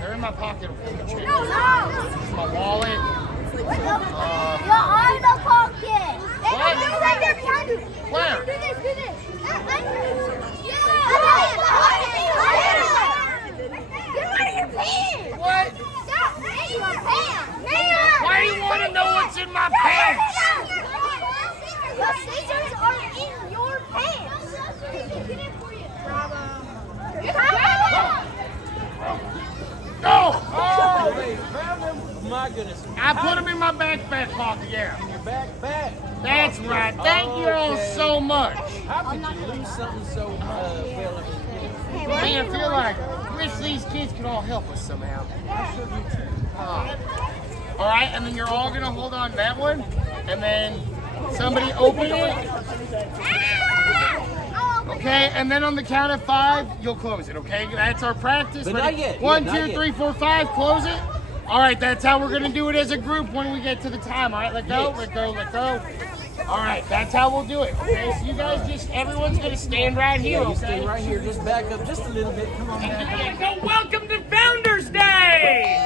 They're in my pocket. No. My wallet. You're on the pocket. What? They're right there behind you. Where? Do this. Get out of your pants. What? Stop in your pants. Why do you want to know what's in my pants? The scissors are in your pants. Get it for you. No! Oh, wait, found them? My goodness. I put them in my backpack pocket, yeah. Your backpack. That's right. Thank you all so much. How could you lose something so well? Man, I feel like I wish these kids could all help us somehow. All right, and then you're all gonna hold on to that one, and then somebody open it. Okay, and then on the count of 5, you'll close it. Okay, that's our practice. But Ready? not yet. 1, Yeah, 2, not 3, 4, 5. Close it. All right, that's how we're gonna do it as a group when we get to the time. All right, let go, let go, let go. All right, that's how we'll do it. Okay, so you guys everyone's gonna stand right here. Yeah, you Okay. stay right here. Just back up just a little bit. Come on back. Welcome to Founders Day!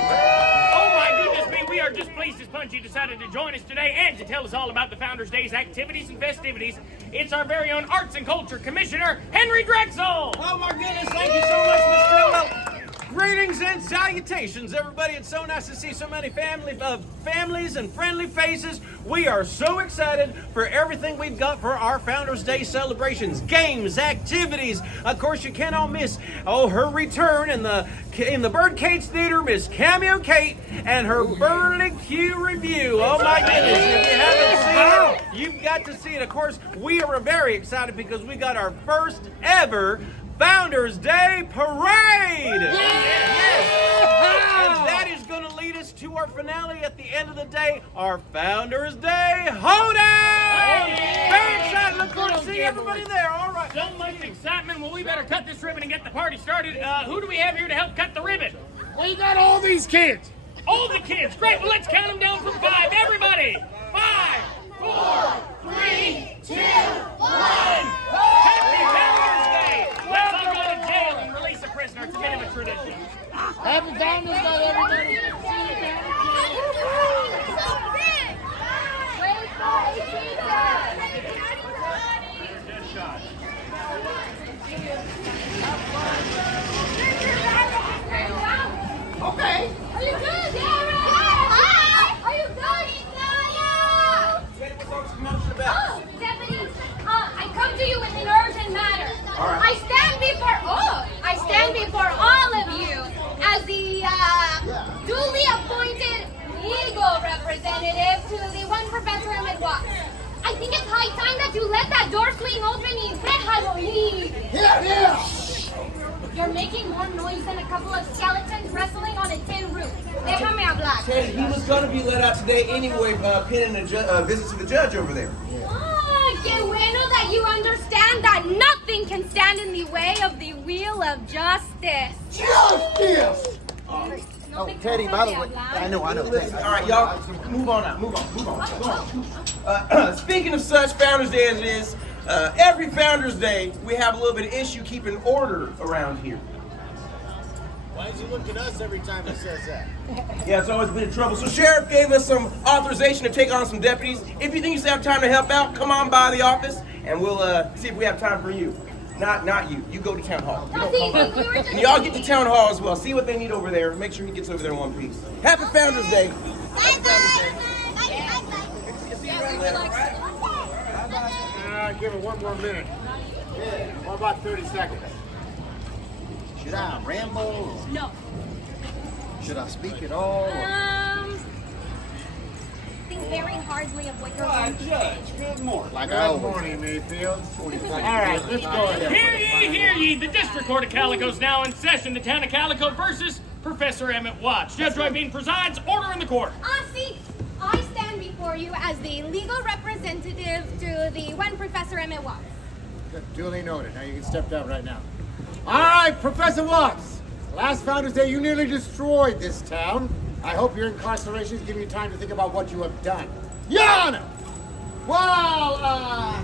Oh my goodness me, we are just pleased as punch you decided to join us today and to tell us all about the Founders Day's activities and festivities. It's our very own Arts and Culture Commissioner, Henry Drexel! Oh my goodness, thank you so much, Mr. Stillwell. Greetings and salutations, everybody. It's so nice to see so many families and friendly faces. We are so excited for everything we've got for our Founders Day celebrations, games, activities. Of course, you can't all miss her return in the Birdcage Theater, Miss Cameo Kate, and her Burley Q review. Oh my goodness, if you haven't seen it, you've got to see it. Of course, we are very excited because we got our first ever Founders Day Parade! Yes! And that is going to lead us to our finale at the end of the day, our Founders Day hoedown! Very excited. Look forward to seeing everybody there. All right. So much excitement. Well, we better cut this ribbon and get the party started. Who do we have here to help cut the ribbon? We got all these kids. All the kids. Great. Well, let's count them down from 5. Everybody. 5, 4, 3, 2, 1. Happy Founders Day. Let's all go to jail and release a prisoner. It's a bit of a tradition. Happy Founders Day, everybody. Okay. Are you good? Hi. Are you good? What's the commotion about? Oh, deputies, I come to you with an urgent matter. All right. I stand before all of you as the duly appointed legal representative to the one Professor Emmett Watts. I think it's high time that you let that door swing open y déjalo ir. Here. You're making more noise than a couple of skeletons wrestling on a tin roof. Déjame hablar. Teddy, he was going to be let out today anyway, pending a visit to the judge over there. Ah, qué bueno that you understand that nothing can stand in the way of the wheel of justice. Justice! No te Teddy, cansas by the de way, hablar? I know. Listen, all right, y'all, move on out. Move on. Speaking of such, Founders Day as it is, every Founders Day, we have a little bit of issue keeping order around here. Why does he look at us every time he says that? Yeah, it's always been in trouble. So Sheriff gave us some authorization to take on some deputies. If you think you have time to help out, come on by the office, and we'll see if we have time for you. Not you. You go to town hall. And y'all get to town hall as well. See what they need over there. Make sure he gets over there in one piece. Happy Founders Day. Give it one more minute. What about 30 seconds? Should I ramble? No. Should I speak at all? Think very hardly of what you're going to say. Good morning. Like Good morning, Mayfield. All right, let's go ahead. Hear ye. The District Court of Calico is now in session. The town of Calico versus Professor Emmett Watts. Judge Rybeen presides. Order in the court. See, I stand before you as the legal representative to the one Professor Emmett Watts. Duly noted. Now you can step down right now. All right, Professor Watts. Last Founders Day, you nearly destroyed this town. I hope your incarceration is giving you time to think about what you have done. Your Honor! Well,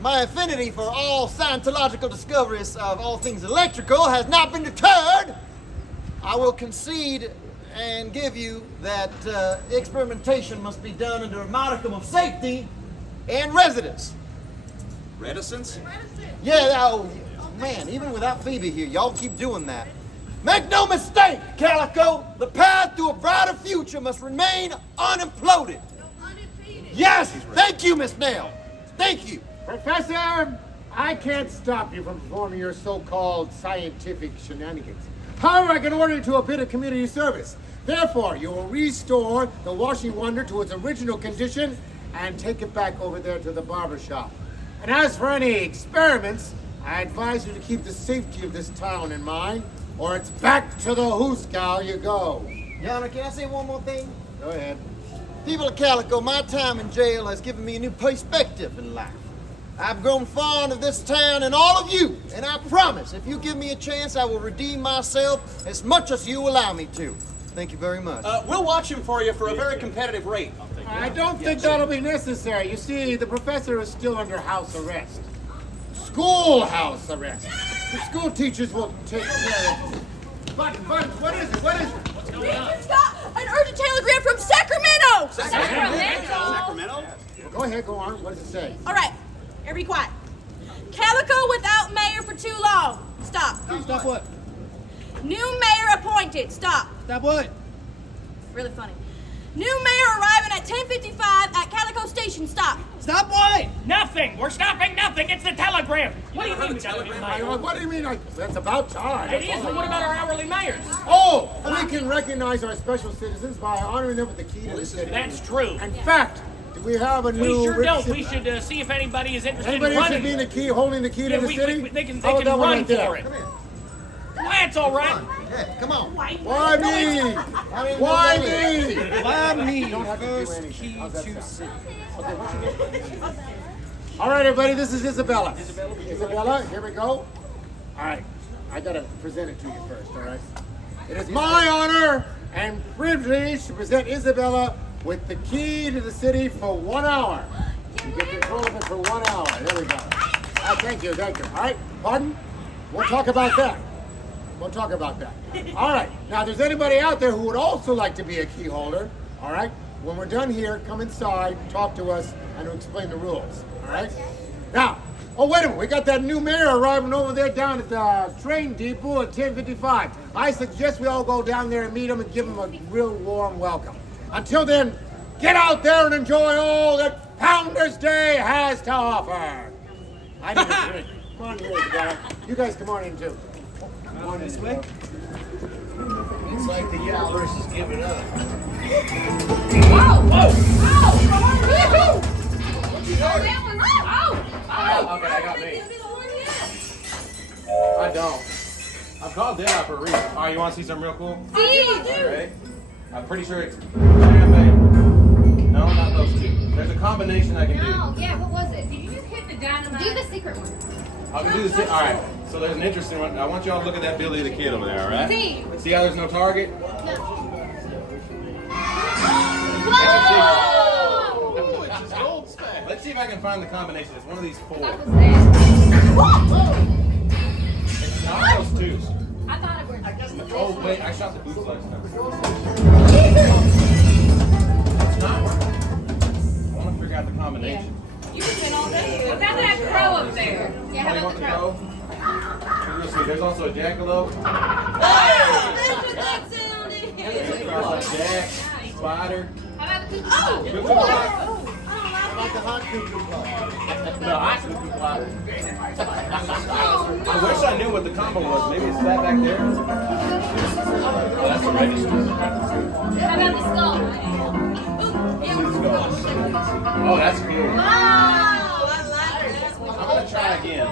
my affinity for all Scientological discoveries of all things electrical has not been deterred, I will concede and give you that experimentation must be done under a modicum of safety and residence. Reticence? Yeah, oh, man, even without Phoebe here, y'all keep doing that. Make no mistake, Calico, the path to a brighter future must remain unimploded. Yes, thank you, Miss Nell. Thank you. Professor, I can't stop you from performing your so-called scientific shenanigans. However, I can order you to a bit of community service. Therefore, you will restore the washing wonder to its original condition and take it back over there to the barber shop. And as for any experiments, I advise you to keep the safety of this town in mind, or it's back to the hooscow you go. Your Honor, can I say one more thing? Go ahead. People of Calico, my time in jail has given me a new perspective in life. I've grown fond of this town and all of you, and I promise, if you give me a chance, I will redeem myself as much as you allow me to. Thank you very much. We'll watch him for you for a very competitive rate. I don't think that'll be necessary. You see, the professor is still under house arrest. Schoolhouse arrest. The school teachers will take care of him. Buttons, what is it? What is it? What's going on? We've got an urgent telegram from Sacramento! Sacramento? Well, go ahead, go on. What does it say? All right, everybody quiet. Calico without mayor for too long. Stop. Stop what? New mayor appointed. Stop. Stop what? Really funny. New mayor arriving at 10:55 at Calico Station. Stop. Stop what? Nothing. We're stopping nothing. It's the telegram. What do you mean we got a new mayor? What do you mean? That's about time. It is, but what about our hourly mayors? Oh, we can recognize our special citizens by honoring them with the key to the city. That's true. In fact, do we have a new... We sure don't. recipient? We should see if anybody is interested Anybody in should running. be in the key, holding the key to the city? They can How about that one run right there? for it. Come here. Well, that's all right. Yeah, come on. Why me? Why me? Why me? You don't have to do First anything. key How's that to sound? city. Okay, what's your name? All right, everybody, this is Isabella. Isabella, here we go. All right, I gotta present it to you first, all right? It is my honor and privilege to present Isabella with the key to the city for 1 hour. You get control of it for 1 hour. There we go. Thank you, thank you. All right, pardon? We'll talk about that. We'll talk about that. All right, now if there's anybody out there who would also like to be a key holder, all right? When we're done here, come inside, talk to us, and we'll explain the rules, all right? Now, oh, wait a minute, we got that new mayor arriving over there down at the train depot at 10:55. I suggest we all go down there and meet him and give him a real warm welcome. Until then, get out there and enjoy all that Founders Day has to offer. I need a drink. Come on here, Isabella. You guys come on in, too. Come on this way. It's like the universe is giving up. Whoa! Whoa! Whoa! Oh, that was... Oh! Okay, I got me. I don't. I'm called dead out for a reason. All right, you want to see something real cool? See? All right. I'm pretty sure it's champagne. No, not those two. There's a combination I can do. No, yeah, what was it? Did you just hit the dynamite? Do the secret one. I can do this. All right. So there's an interesting one. I want y'all to look at that Billy the Kid over there. All right. See. See how there's no target? Whoa! It's his gold stash. Let's see if I can find the combination. It's one of these four. What was that? It's not those twos. I thought it was. Oh wait, I shot the boots last time. It's not working. I want to figure out the combination. You can spend all day. What about that crow up there? Yeah, how Oh, you about want the the crow? crow? Let's see. There's also a jackalope. Oh, that's what that sounded. There's a jack, spider. How about the cuckoo? Cuckoo clock. Like the hot cuckoo clock. No, I cuckoo clock. I wish I knew what the combo was. Maybe it's that back there. Oh, that's the register. How about the skull? Oh, that's cool. Wow! I like it. I'm gonna try again.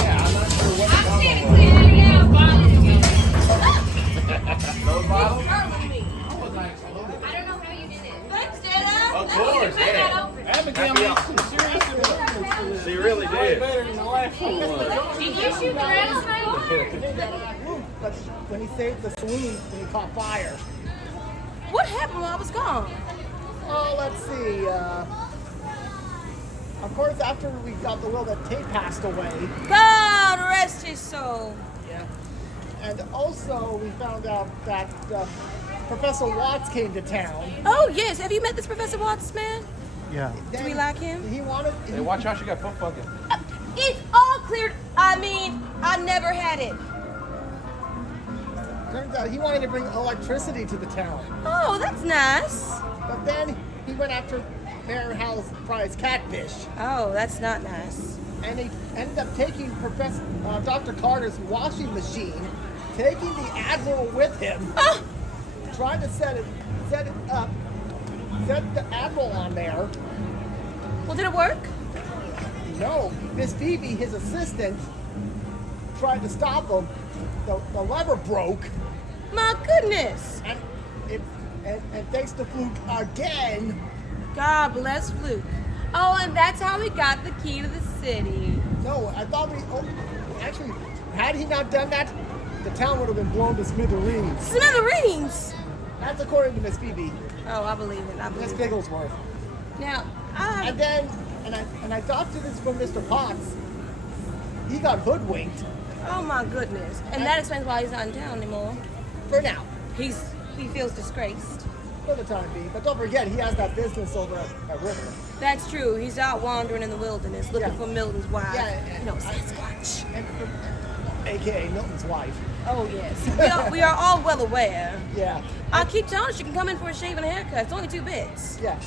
Yeah, I'm not sure what the I'm combo standing was. clear now, bottles again. Those bottles? I don't know how you did it. Thanks, Dada. Of course, Put that yeah. open. Abigail made some serious improvements. She really did. Better than the last one was. Did you shoot the rattlesnake? When he saved the saloon when he caught fire. What happened while I was gone? Oh, let's see. Of course, after we got the will that Tate passed away. God rest his soul. Yeah. And also, we found out that Professor Watts came to town. Oh, yes. Have you met this Professor Watts man? Yeah. Do we like him? He wanted. Hey, watch out, you got foot fucking. It's all cleared. I mean, I never had it. Turns out he wanted to bring electricity to the town. Oh, that's nice. But then he went after Mayor Hal's prize catfish. Oh, that's not nice. And he ended up taking Dr. Carter's washing machine, taking the Admiral with him, trying to set the Admiral on there. Well, did it work? No, Miss Phoebe, his assistant, tried to stop him. The lever broke. My goodness. And thanks to Fluke again. God bless Fluke. Oh, and that's how we got the key to the city. No, I thought actually, had he not done that, the town would have been blown to smithereens. Smithereens? That's according to Miss Phoebe. Oh, I believe it. Miss Bigglesworth. Now, and I talked to this from Mr. Potts. He got hoodwinked. Oh my goodness. And that explains why he's not in town anymore. For now. He feels disgraced. For the time being. But don't forget, he has that business over at River. That's true. He's out wandering in the wilderness looking for Milton's wife. Yeah. No, Sasquatch. AKA Milton's wife. Oh, yes. We are all well aware. Yeah. I keep telling her she can come in for a shave and a haircut. It's only 2 bits. Yeah.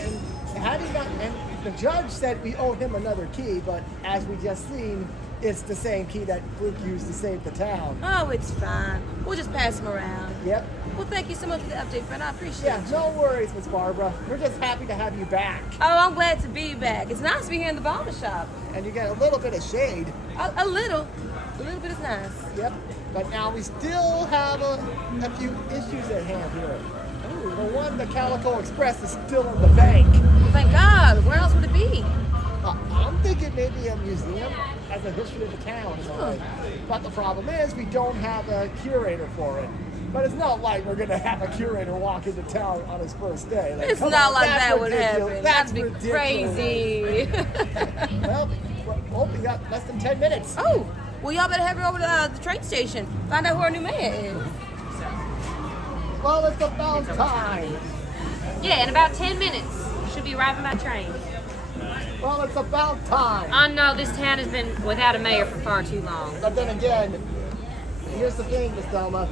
And had he not, and the judge said we owe him another key, but as we just seen, it's the same key that Fluke used to save the town. Oh, it's fine. We'll just pass him around. Yep. Well, thank you so much for the update, friend. I appreciate it. Yeah, no worries, Miss Barbara. We're just happy to have you back. Oh, I'm glad to be back. It's nice to be here in the barber shop. And you get a little bit of shade. A little. A little bit is nice. Yep. But now we still have a few issues at hand here. Ooh, the one, the Calico Express, is still in the bank. Well, thank God. Where else would it be? I'm thinking maybe a museum as a history of the town. But the problem is we don't have a curator for it. But it's not like we're going to have a curator walk into town on his first day. Like, It's not like that would ridiculous. happen. That's That'd be ridiculous. crazy. Well, we got less than 10 minutes. Oh, well, y'all better head over to the train station. Find out who our new mayor is. Well, it's about time. Yeah, in about 10 minutes. Should be arriving by train. Well, it's about time. I know this town has been without a mayor for far too long. But then again, here's the thing, Miss Thelma.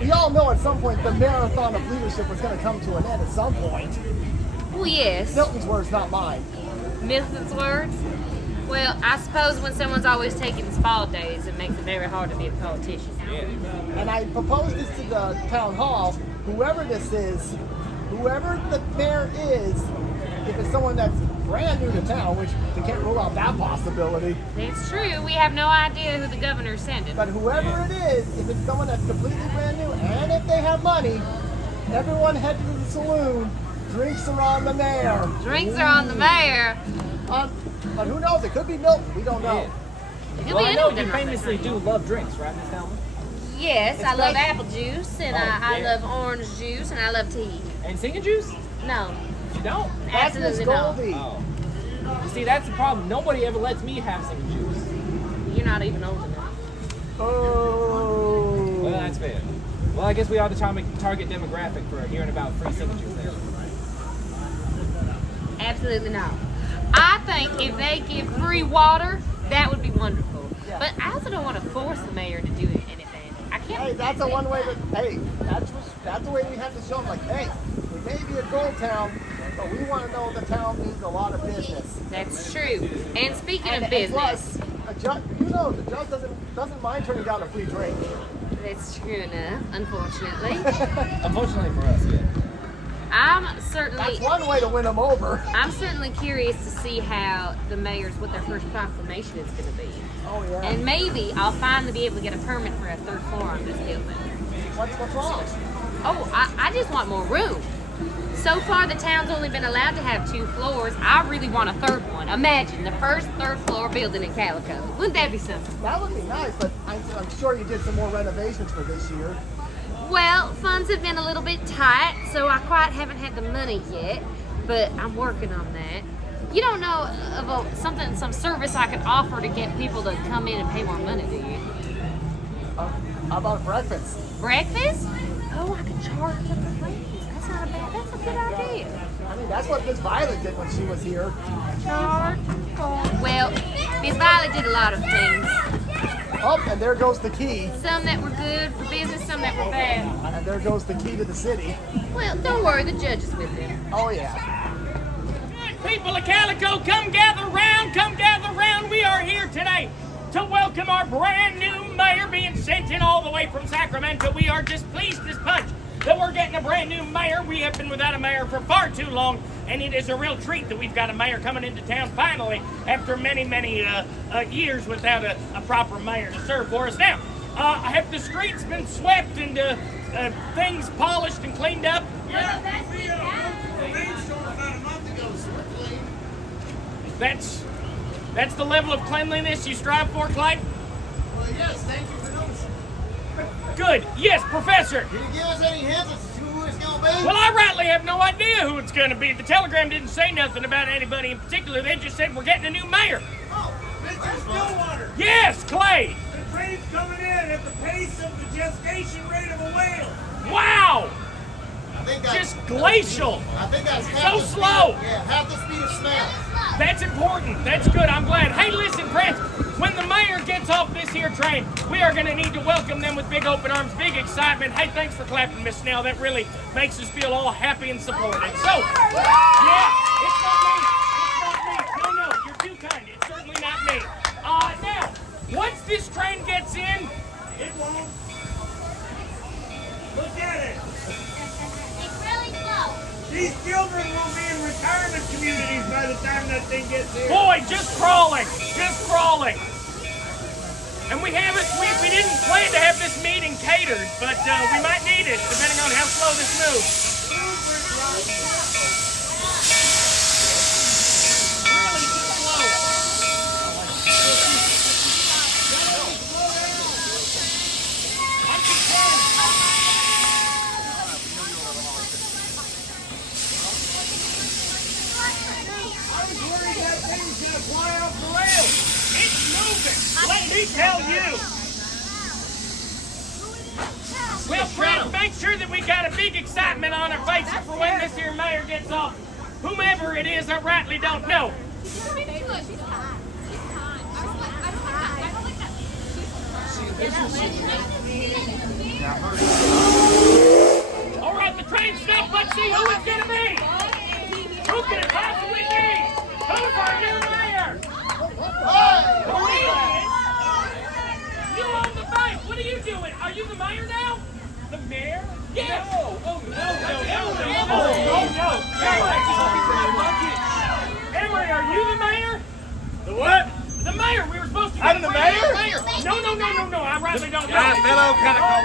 We all know at some point the marathon of leadership was going to come to an end at some point. Well, yes. Milton's words, not mine. Milton's words? Well, I suppose when someone's always taking spa days, it makes it very hard to be a politician. And I proposed this to the town hall. Whoever this is, whoever the mayor is, if it's someone that's brand new to town, which we can't rule out that possibility. It's true. We have no idea who the governor's sending. But whoever it is, if it's someone that's completely brand new, and if they have money, everyone head to the saloon. Drinks are on the mayor. Drinks are on the mayor. But who knows? It could be Milton. We don't know. It Well, I know you famously do love drinks, right, Miss Thelma? Yes, It's I love great. apple juice, and I yeah. love orange juice, and I love tea. And singing juice? No, You don't? That's Miss absolutely no. Goldie. Oh. You see, that's the problem. Nobody ever lets me have singing juice. You're not even old enough. Oh. Well, that's fair. Well, I guess we are the target demographic for hearing about free singing juice there. Absolutely no. I think if they give free water, that would be wonderful. Yeah. But I also don't want to force the mayor to do anything. I can't. Hey, that's a one way. That's the way we have to show them. Like, hey, we may be a gold town, but we want to know the town means a lot of business. That's true. And speaking of And business, plus, a judge, the judge doesn't mind turning down a free drink. that's true enough. Unfortunately, Unfortunately for us, yeah. That's one way to win them over. I'm certainly curious to see how the mayor's what their first proclamation is going to be. Oh yeah. And maybe I'll finally be able to get a permit for a third floor on this building. What's wrong? Oh, I just want more room. So far, the town's only been allowed to have 2 floors. I really want a third one. Imagine the first third floor building in Calico. Wouldn't that be something? That would be nice, but I'm sure you did some more renovations for this year. Well, funds have been a little bit tight, so I quite haven't had the money yet. but I'm working on that. You don't know of some service I could offer to get people to come in and pay more money, do you? How about breakfast? Breakfast? Oh, I could charge them for breakfast. That's not a bad. That's a good idea. I mean, that's what Miss Violet did when she was here. Charge. Well, Miss Violet did a lot of things. Oh, and there goes the key. Some that were good for business, some that were bad. And there goes the key to the city. Well, don't worry, the judge is with them. Oh, yeah. Good people of Calico, come gather round, come gather round. We are here today to welcome our brand new mayor being sent in all the way from Sacramento. We are just pleased as punch that we're getting a brand new mayor. We have been without a mayor for far too long, and it is a real treat that we've got a mayor coming into town finally after many, many years without a proper mayor to serve for us. Now, have the streets been swept and things polished and cleaned up? Yeah, we a rainstorm about a month ago, so we're clean. That's the level of cleanliness you strive for, Clay? Well, yes, thank you for noticing. Good. Yes, Professor. Can you give us any hints as to who it's going to be? Well, I rightly have no idea who it's going to be. The telegram didn't say nothing about anybody in particular. They just said we're getting a new mayor. Oh, Mr. Stillwater. Yes, Clay. The train's coming in at the pace of the gestation rate of a whale. Wow. I think that's, Just glacial. I think that's So half the slow. Speed, yeah, half the speed of smell. That's important. That's good. I'm glad. Hey, listen, friends. When the mayor gets off this here train, we are going to need to welcome them with big open arms, big excitement. Hey, thanks for clapping, Miss Snell. That really makes us feel all happy and supported. So, yeah, it's not me. It's not me. No, you're too kind. It's certainly not me. Now, once this train gets in, It won't. Look at it. It's really slow. These children will be in retirement communities by the time that thing gets here. boy, just crawling. Just crawling. And we haven't, we didn't plan to have this meeting catered, but we might need it, depending on how slow this moves. Really just slow. I can tell. I was worried that thing's gonna fly off the rails. It's moving. Let me tell you. Well, friends, make sure that we got a big excitement on our faces for when this here mayor gets off. Whomever it is, I rightly don't know. All right, the train stopped. Let's see who it's gonna be. Who can it possibly be? Who's our new mayor? Who is it? You own the bank. What are you doing? Are you the mayor now? The mayor? Yes. No. Oh, no. Emery, are you the mayor? The what? The mayor. We were supposed to be. I'm the mayor? No. I rightly don't know. Fellow Calico.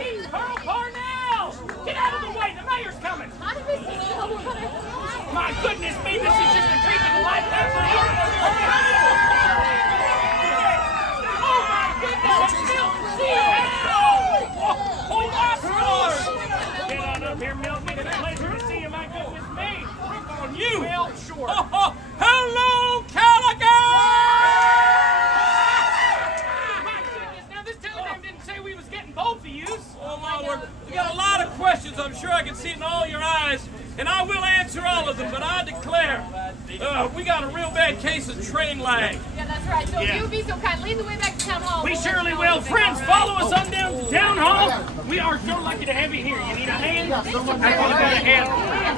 He's Carl Parnell. Get out of the way. The mayor's coming. My goodness me, this is just a treat of a lifetime for you. Oh my goodness, it's Milton. Oh, Oscar! Get on up here, Milton. It's a pleasure to see you. My goodness me. On you. Well, sure. Hello, Calico! My goodness, now this telegram didn't say we was getting both of you. Oh, my Lord. We got a lot of questions. I'm sure I can see it in all your eyes. And I will answer all of them, but I declare, we got a real bad case of train lag. Yeah, that's right. So if you would be so kind, lead the way back to town hall. We surely will. Friends, follow us on down to town hall. We are so lucky to have you here. You need a hand? I think you got a hand.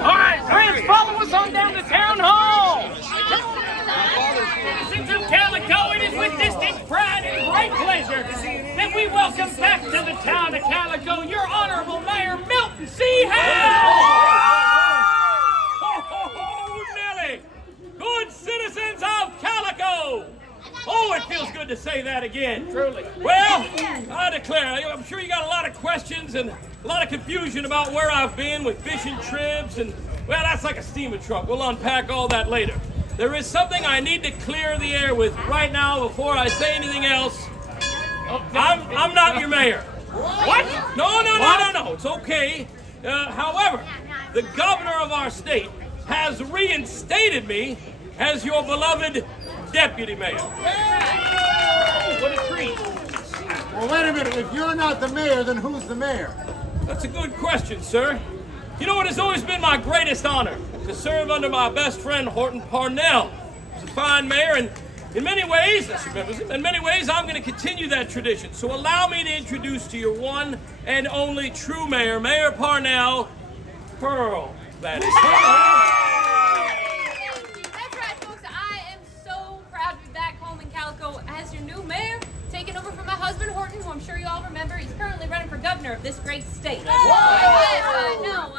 All right, friends, follow us on down to town hall. Citizens of Calico, it is with distinct pride and great pleasure that we welcome back to the town of Calico your honorable mayor, Milton C. Howe. Oh, Nelly! Good citizens of Calico! Oh, it feels good to say that again. Truly. Well, I declare, I'm sure you got a lot of questions and a lot of confusion about where I've been with fishing trips and, well, that's like a steamer truck. We'll unpack all that later. There is something I need to clear the air with right now before I say anything else. I'm not your mayor. What? No. It's okay. However, the governor of our state has reinstated me as your beloved deputy mayor. What a treat. Well, wait a minute. If you're not the mayor, then who's the mayor? That's a good question, sir. You know, it has always been my greatest honor to serve under my best friend, Horton Parnell. He's a fine mayor, and in many ways, I'm going to continue that tradition. So allow me to introduce to you one and only true mayor, Mayor Parnell, Pearl, that is. That's right, folks. I am so proud to be back home in Calico as your new mayor, taking over from my husband, Horton, who I'm sure you all remember. He's currently running for governor of this great state. Yes, I know.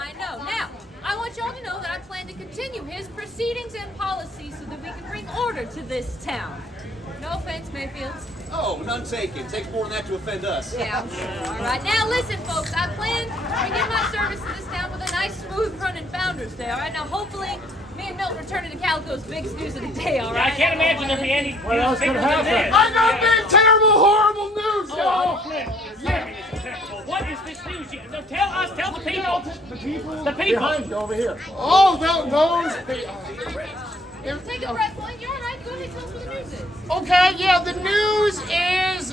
Now, I want y'all to know that I plan to continue his proceedings and policies so that we can bring order to this town. No offense, Mayfield. Oh, none taken. Takes more than that to offend us. Yeah, I'm sure. All right. Now, listen, folks. I plan to begin my service to this town with a nice, smooth-running Founders Day. All right. Now, hopefully, me and Milton returning to Calico's biggest news of the day. All right. I can't imagine there'd be any. What else could happen? I got big, terrible, horrible news, y'all. What is this news? Tell us, tell the people. The people? The people. Behind you, over here. Oh, those. Take a breath, Floyd. You're all right. Go ahead. Tell us what the news is. Okay, yeah, the news is,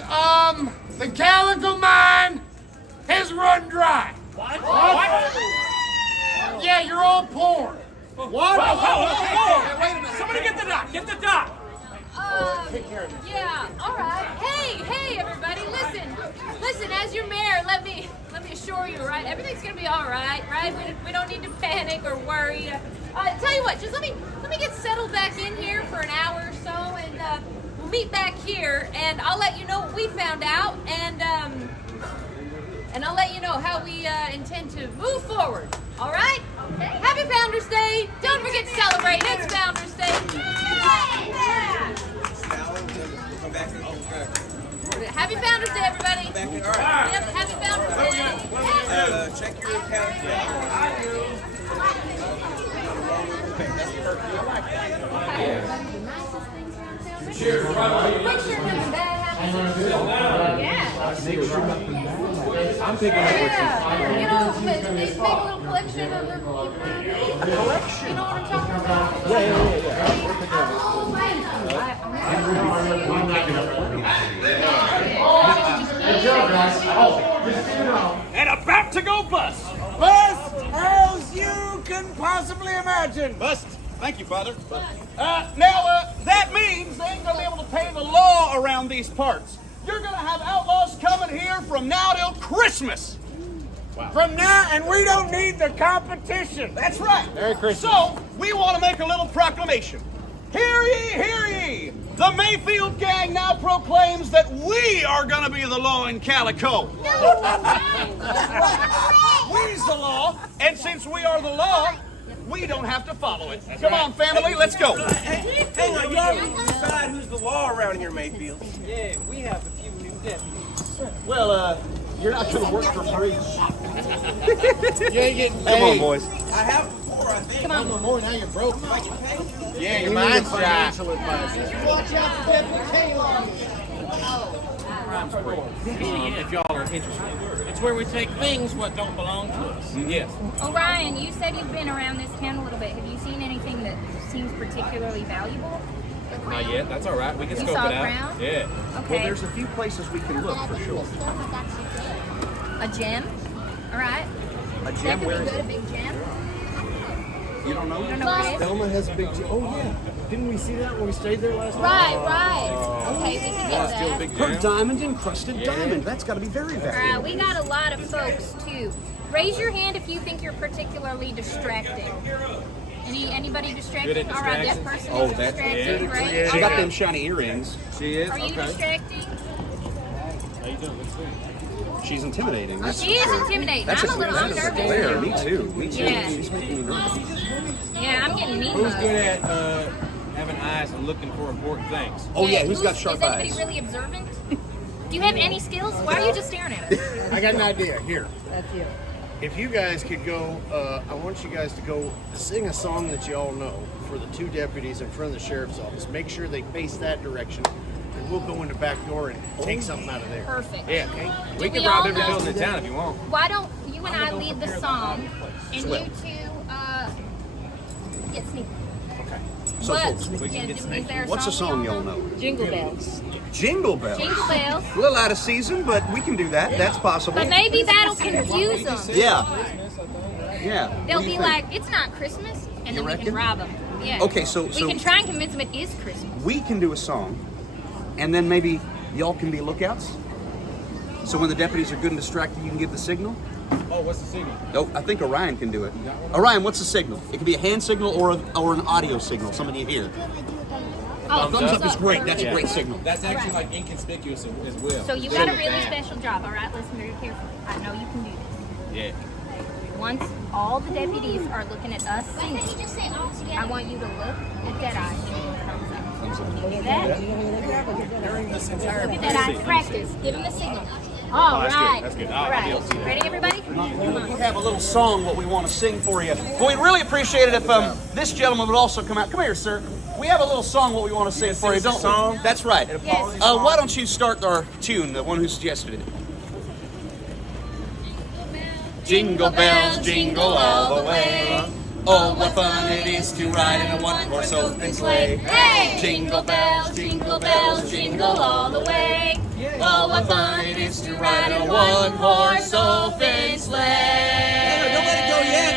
the Calico mine has run dry. What? Yeah, you're all porn. What? Whoa. Wait a minute. Somebody get the doc. Get the doc. Take care of it. Yeah. All right. Hey, everybody. Listen. As your mayor, let me assure you, right? Everything's gonna be all right, right? We don't need to panic or worry. Tell you what, just let me get settled back in here for an hour or so, and we'll meet back here, and I'll let you know what we found out, and I'll let you know how we intend to move forward. All right? Okay. Happy Founders Day! Don't forget to celebrate. It's Founders Day. Happy Founders Day, everybody. All right. Yep, happy Founders Day. Check your account. Cheers, brother. Picture coming back. Yeah. I'm picking up with You know, they make a little collection of their collection. You know what I'm talking about? And about to go bust. Best as you can possibly imagine. Bust. Thank you, Father. That means they ain't gonna be able to pay the law around these parts. You're gonna have outlaws coming here from now till Christmas. Wow. From now, and we don't need the competition. That's right. Merry Christmas. So, we want to make a little proclamation. Hear ye, hear ye! The Mayfield gang now proclaims that we are going to be the law in Calico. We's the law, and since we are the law, we don't have to follow it. Come on, family, let's go. Hang on, y'all decide who's the law around here, Mayfield. Yeah, we have a few new deputies. Well, you're not going to work for free. You ain't getting paid. Come on, boys. I have before, I think. Come on, more now you're broke. Yeah, your We mind's need shot. financial advisor. Watch out for Deputy Taylor. If y'all are interested. It's where we take things what don't belong to us. Yes. Orion, you said you've been around this town a little bit. Have you seen anything that seems particularly valuable? Not yet. That's all right. We can You scope saw it out. Crown? Yeah. Okay. Well, there's a few places we can look for sure. A gem? All right. A That gem could where be is good, a it? big gem. You don't know? You don't know what it is? Thelma has a big. Oh yeah, didn't we see that when we stayed there last night? Right. Okay, we can get that. Her diamond encrusted diamond. That's got to be very All valuable. right, we got a lot of folks too. Raise your hand if you think you're particularly distracting. Anybody distracting? Good at All right, this distractions? person is distracting, right? She got them shiny earrings. She is? Are you distracting? She's intimidating. She is intimidating. I'm a little Glare. nervous. Me too. Me too. Yeah. She's making me nervous. Yeah, I'm getting mean Who's mugged. good at having eyes and looking for important things? Oh yeah, who's got sharp Is anybody eyes? really observant? Do you have any skills? Why are you just staring at us? I got an idea. Here, That's you. if you guys could go, I want you guys to go sing a song that you all know for the two deputies in front of the sheriff's office. Make sure they face that direction, and we'll go in the back door and take something out of there. Perfect. Yeah. Okay. We Do can we rob all every know- building in town if you want. Why don't you when I lead the song, and Swell. you two get sneaky. So, But, folks, is there a what's a song we all y'all know? Jingle bells. Jingle Bells. Jingle bells. A little out of season, but we can do that. That's possible. But maybe that'll confuse them. Yeah. Yeah. They'll What do be you like, think? it's not Christmas, and You then we reckon? can rob them. Yeah. Okay, so- we can try and convince them it is Christmas. We can do a song, and then maybe y'all can be lookouts. So when the deputies are good and distracted, you can give the signal. Oh, what's the signal? Oh, I think Orion can do it. Orion, what's the signal? It could be a hand signal or an audio signal, something you hear. Oh, Thumbs up is great. That's a great signal. That's actually like inconspicuous as well. So you got a really special job, all right? Listen very carefully. I know you can do this. Yeah. Once all the deputies are looking at us singing, I want you to look at that eye. Look at that. During this entire Look at that eye. Practice. Give him the signal. All right. That's good. All right. Ready, everybody? Come on. We have a little song what we want to sing for you. But we'd really appreciate it if this gentleman would also come out. Come here, sir. We have a little song what we want to sing for you, don't we? That's right. Yes. Why don't you start our tune, the one who suggested it? Jingle bells, jingle all the way. Oh, what fun it is to ride in a one-horse open sleigh. Hey! Jingle bells, jingle bells, jingle all the way. Oh, what fun it is to ride in a one-horse open sleigh. Hey, don't let it go yet.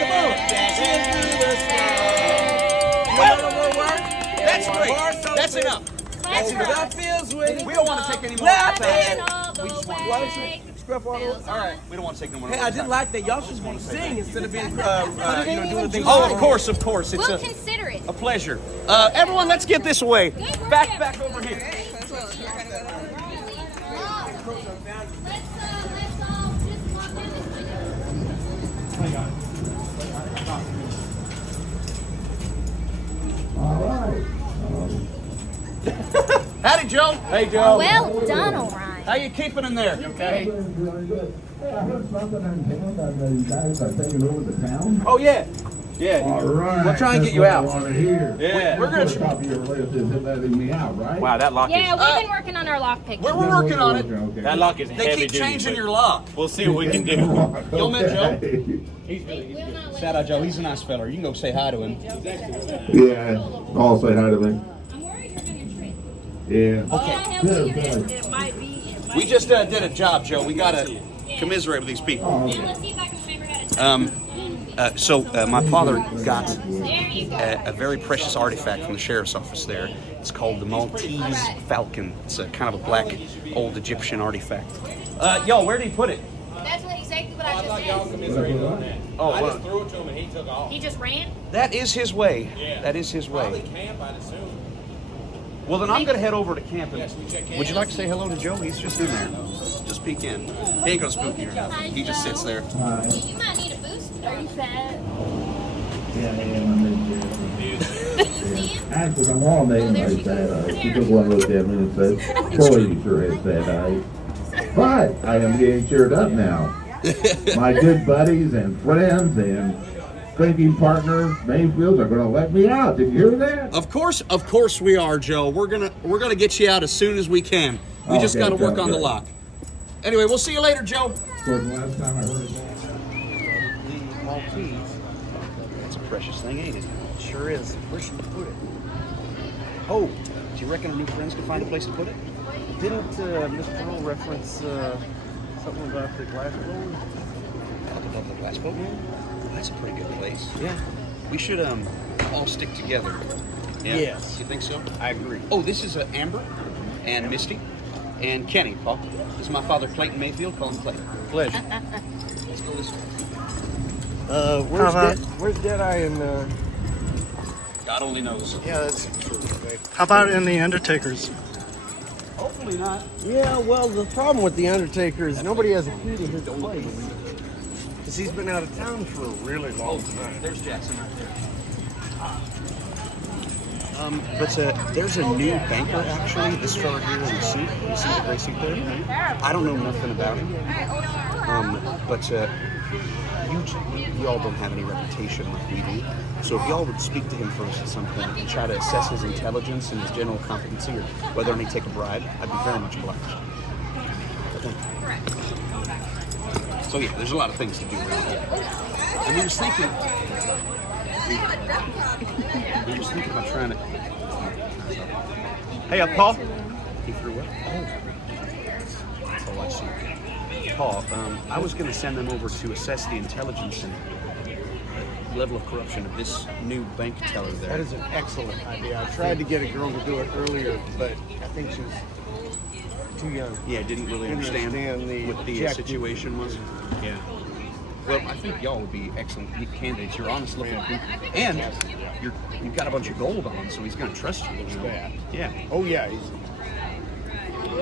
Come on. Dashing through the snow. You know the word? That's great. That's enough. That's enough. That feels with We don't want to take any more Laughing time. We just want Why don't you scruff all over? All right. We don't want to take no more Hey, time. I did like that. Y'all should sing instead of being, doing the things. Oh, of course. It's We'll consider it. a pleasure. Everyone, let's get this away. Back over here. Let's all just walk through this window. Howdy, Joe. Hey, Joe. Well done, Orion. How you keeping in there? You okay? Oh, yeah. Yeah. All right. We'll try and get you out. Yeah. We're gonna Top of your list is letting me out, right? Wow, that lock Yeah, we've been working on our lockpick. We're working on it. Okay. That lock is They heavy keep duty, changing but your lock. We'll see what we can do. Y'all met Joe? Joe? Shout out Joe. He's a nice fella. You can go say hi to him. Yeah. I'll say hi to me. I'm worried you're going to trip. Yeah. Okay. Good, good. It might be. We just did a job, Joe. We got to commiserate with these people. Oh, okay. Let's see if I can figure out So my father got There you go. a very precious artifact from the sheriff's office there. It's called the Maltese Falcon. It's a kind of a black old Egyptian artifact. Yo, where did he put it? That's what exactly what I I thought y'all just said. commiserated on that. Oh, I well. just threw it to him and he took off. He just ran? That is his way. Yeah. That is his Probably way. camp, I'd assume. Well, then I'm going to head over to camp. Yes, we check in. Would you like to say hello to Joe? He's just in there. Just peek in. He ain't going to spook you. He just sits there. Hi. You might need a boost. Are you fat? Yeah, I am. I'm Did you see him? Actually, I'm all named like that. She took one look at me and said, boy, you sure has that eyes. But I am getting cheered up now. My good buddies and friends and drinking partners, Mayfield, are going to let me out. Did you hear that? Of course we are, Joe. We're gonna get you out as soon as we can. We just Okay, got to work sounds on the good. lock. Anyway, we'll see you later, Joe. Of course, the last time I heard it. The Maltese. That's a precious thing, ain't it? Sure is. Where should we put it? Oh, do you reckon our new friends can find a place to put it? Didn't Mr. Earl reference something about the glass bowl? Up above the glass boat? Well, that's a pretty good place. Yeah. We should all stick together. Yeah? Yes. You think so? I agree. Oh, this is Amber and Misty and Kenny, Paul. This is my father, Clayton Mayfield. Call him Clayton. Pleasure. Let's go this way. Where's Deadeye and God only knows. Yeah, that's true. How about in the Undertaker's? Hopefully not. Yeah, well, the problem with the Undertaker is nobody has a key to his place. Because he's been out of town for a really long time. There's Jackson right there. But there's a new banker, actually. This fella here in the suit. You see the gray suit there? I don't know nothing about him. But you all don't have any reputation like we do. So if y'all would speak to him first at some point and try to assess his intelligence and his general competency, or whether or not he'd take a bribe, I'd be very much obliged. Thank you. So yeah, there's a lot of things to do around here. And we was thinking about trying to. Hey, Paul. He threw what? Oh, I see. Paul, I was going to send them over to assess the intelligence and level of corruption of this new bank teller there. That is an excellent idea. I tried to get a girl to do it earlier, but I think she was too young. Yeah, didn't really understand what the situation was. Yeah. Well, I think y'all would be excellent candidates. You're honest looking people. And you've got a bunch of gold on, so he's going to trust you. Yeah. Oh, yeah.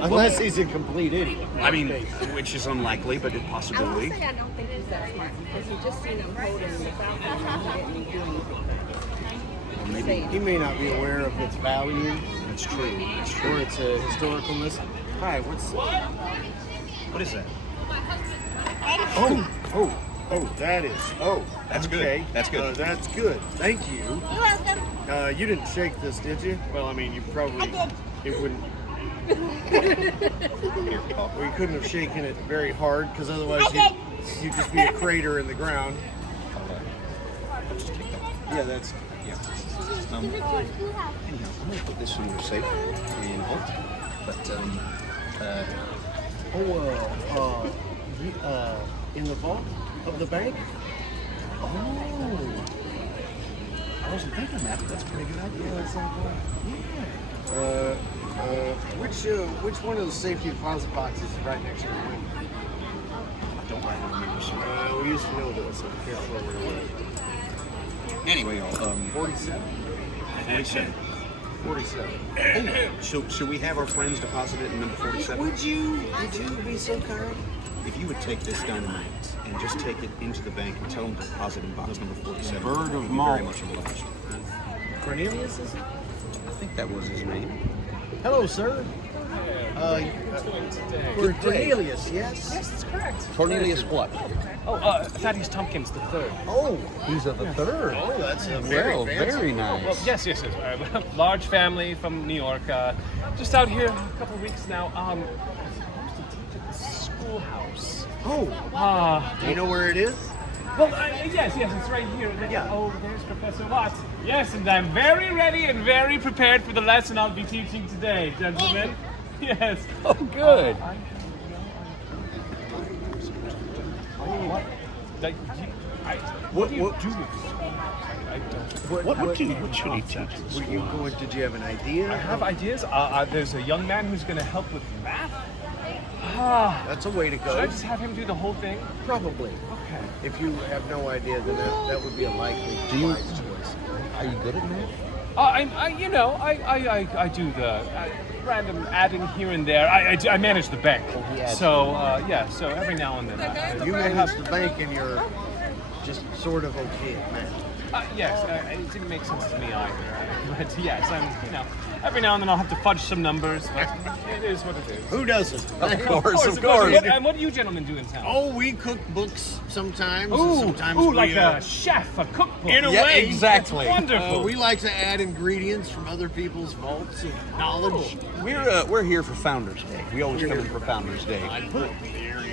Unless he's a complete idiot. I mean, which is unlikely, but a possibility. I don't think he's that smart because you just seen him holding the fountain and he didn't do anything. He may not be aware of its value. That's true. That's true. Or its historicalness. Hi, what is that? Oh, that is. Oh, that's okay. good. That's good. That's good. Thank you. You're welcome. You didn't shake this, did you? Well, I mean, you probably. I did. It wouldn't. We couldn't have shaken it very hard because otherwise you'd just be a crater in the ground. Yeah, that's. Anyhow, I'm going to put this in your safe and vault. But, in the vault of the bank? Oh. I wasn't thinking that, but that's a pretty good idea. That's not bad. Which one of the safety deposit boxes is right next to the window? I don't remember, sir. We used to know that, so we can't throw it away. Anyway, 47? 47. 47. Oh, so should we have our friends deposit it in number 47? Would you be so kind? If you would take this dynamite and just take it into the bank and tell them to deposit in box number 47, Bird of we'd be Malt. very much obliged. Cornelius, is it? I think that was his name. Hello, sir. We're Cornelius, yes? Yes, that's correct. Cornelius what? Oh, Thaddeus Tompkins the third. Oh, he's of the third. Oh, that's very nice. Well, yes. Large family from New York. Just out here a couple of weeks now. I'm supposed to teach at the schoolhouse. Oh. Do you know where it is? Well, yes, it's right here. Yeah. Oh, there's Professor Watts. Yes, and I'm very ready and very prepared for the lesson I'll be teaching today, gentlemen. Yes. Oh, good. What do you do? What should he teach? Did you have an idea? I have ideas. There's a young man who's going to help with math. That's a way to go. Should I just have him do the whole thing? Probably. Okay. If you have no idea, then that would be a likely choice. Are you good at math? I do the random adding here and there. I manage the bank. So every now and then. You manage the bank and you're just sort of okay at math. Yes, it didn't make sense to me either. But yes, every now and then I'll have to fudge some numbers, but it is what it is. Who doesn't? Of course. And what do you gentlemen do in town? Oh, we cook books sometimes. Sometimes like a chef, a cookbook. In a way, exactly. That's wonderful. We like to add ingredients from other people's vaults of knowledge. We're here for Founders Day. We always come in for Founders Day.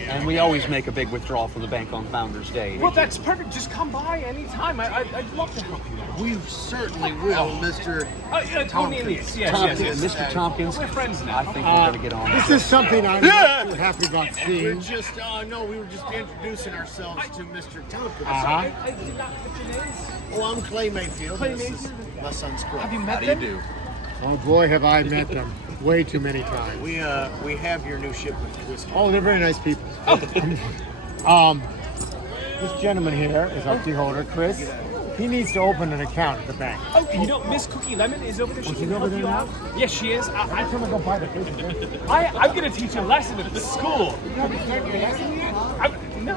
And we always make a big withdrawal from the bank on Founders Day. Well, that's perfect. Just come by anytime. I'd love to help you. We certainly will, Mr. Cornelius. Yes. Mr. Tompkins. We're friends now. I think we're going to get on. This is something I'm not too happy about We're seeing. just, we were just introducing ourselves to Mr. Tompkins. I did not get your names. Oh, I'm Clay Mayfield. Clay This is Mayfield? my son's Chris. Have you How met do you them? do? Oh boy, have I met them way too many times. We have your new shipment. Oh, they're very nice people. This gentleman here is our key holder, Chris. He needs to open an account at the bank. Oh, Miss Cookie Lemon is over there. She can over help there you now? out. Yes, she is. I'm gonna go buy the paper. I'm going to teach a lesson at the school. You haven't started your lesson yet?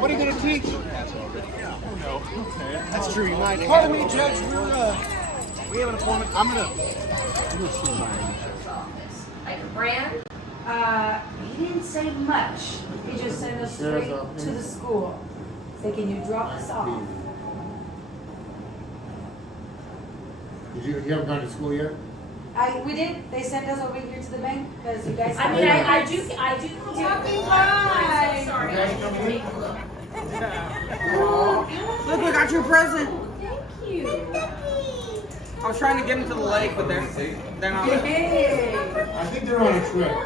What are you gonna teach? That's true. You might. Pardon me, Judge. We have an appointment. I'm gonna. Like Brand, he didn't say much. He just sent us straight to the school. Say, can you drop us off? You haven't gone to school yet? We did. They sent us over here to the bank because you guys. I mean, I do. Talking by. Sorry. Okay. Look, I got you a present. Thank you. I was trying to get them to the lake, but they're not. Hey. I think they're on a trip. Go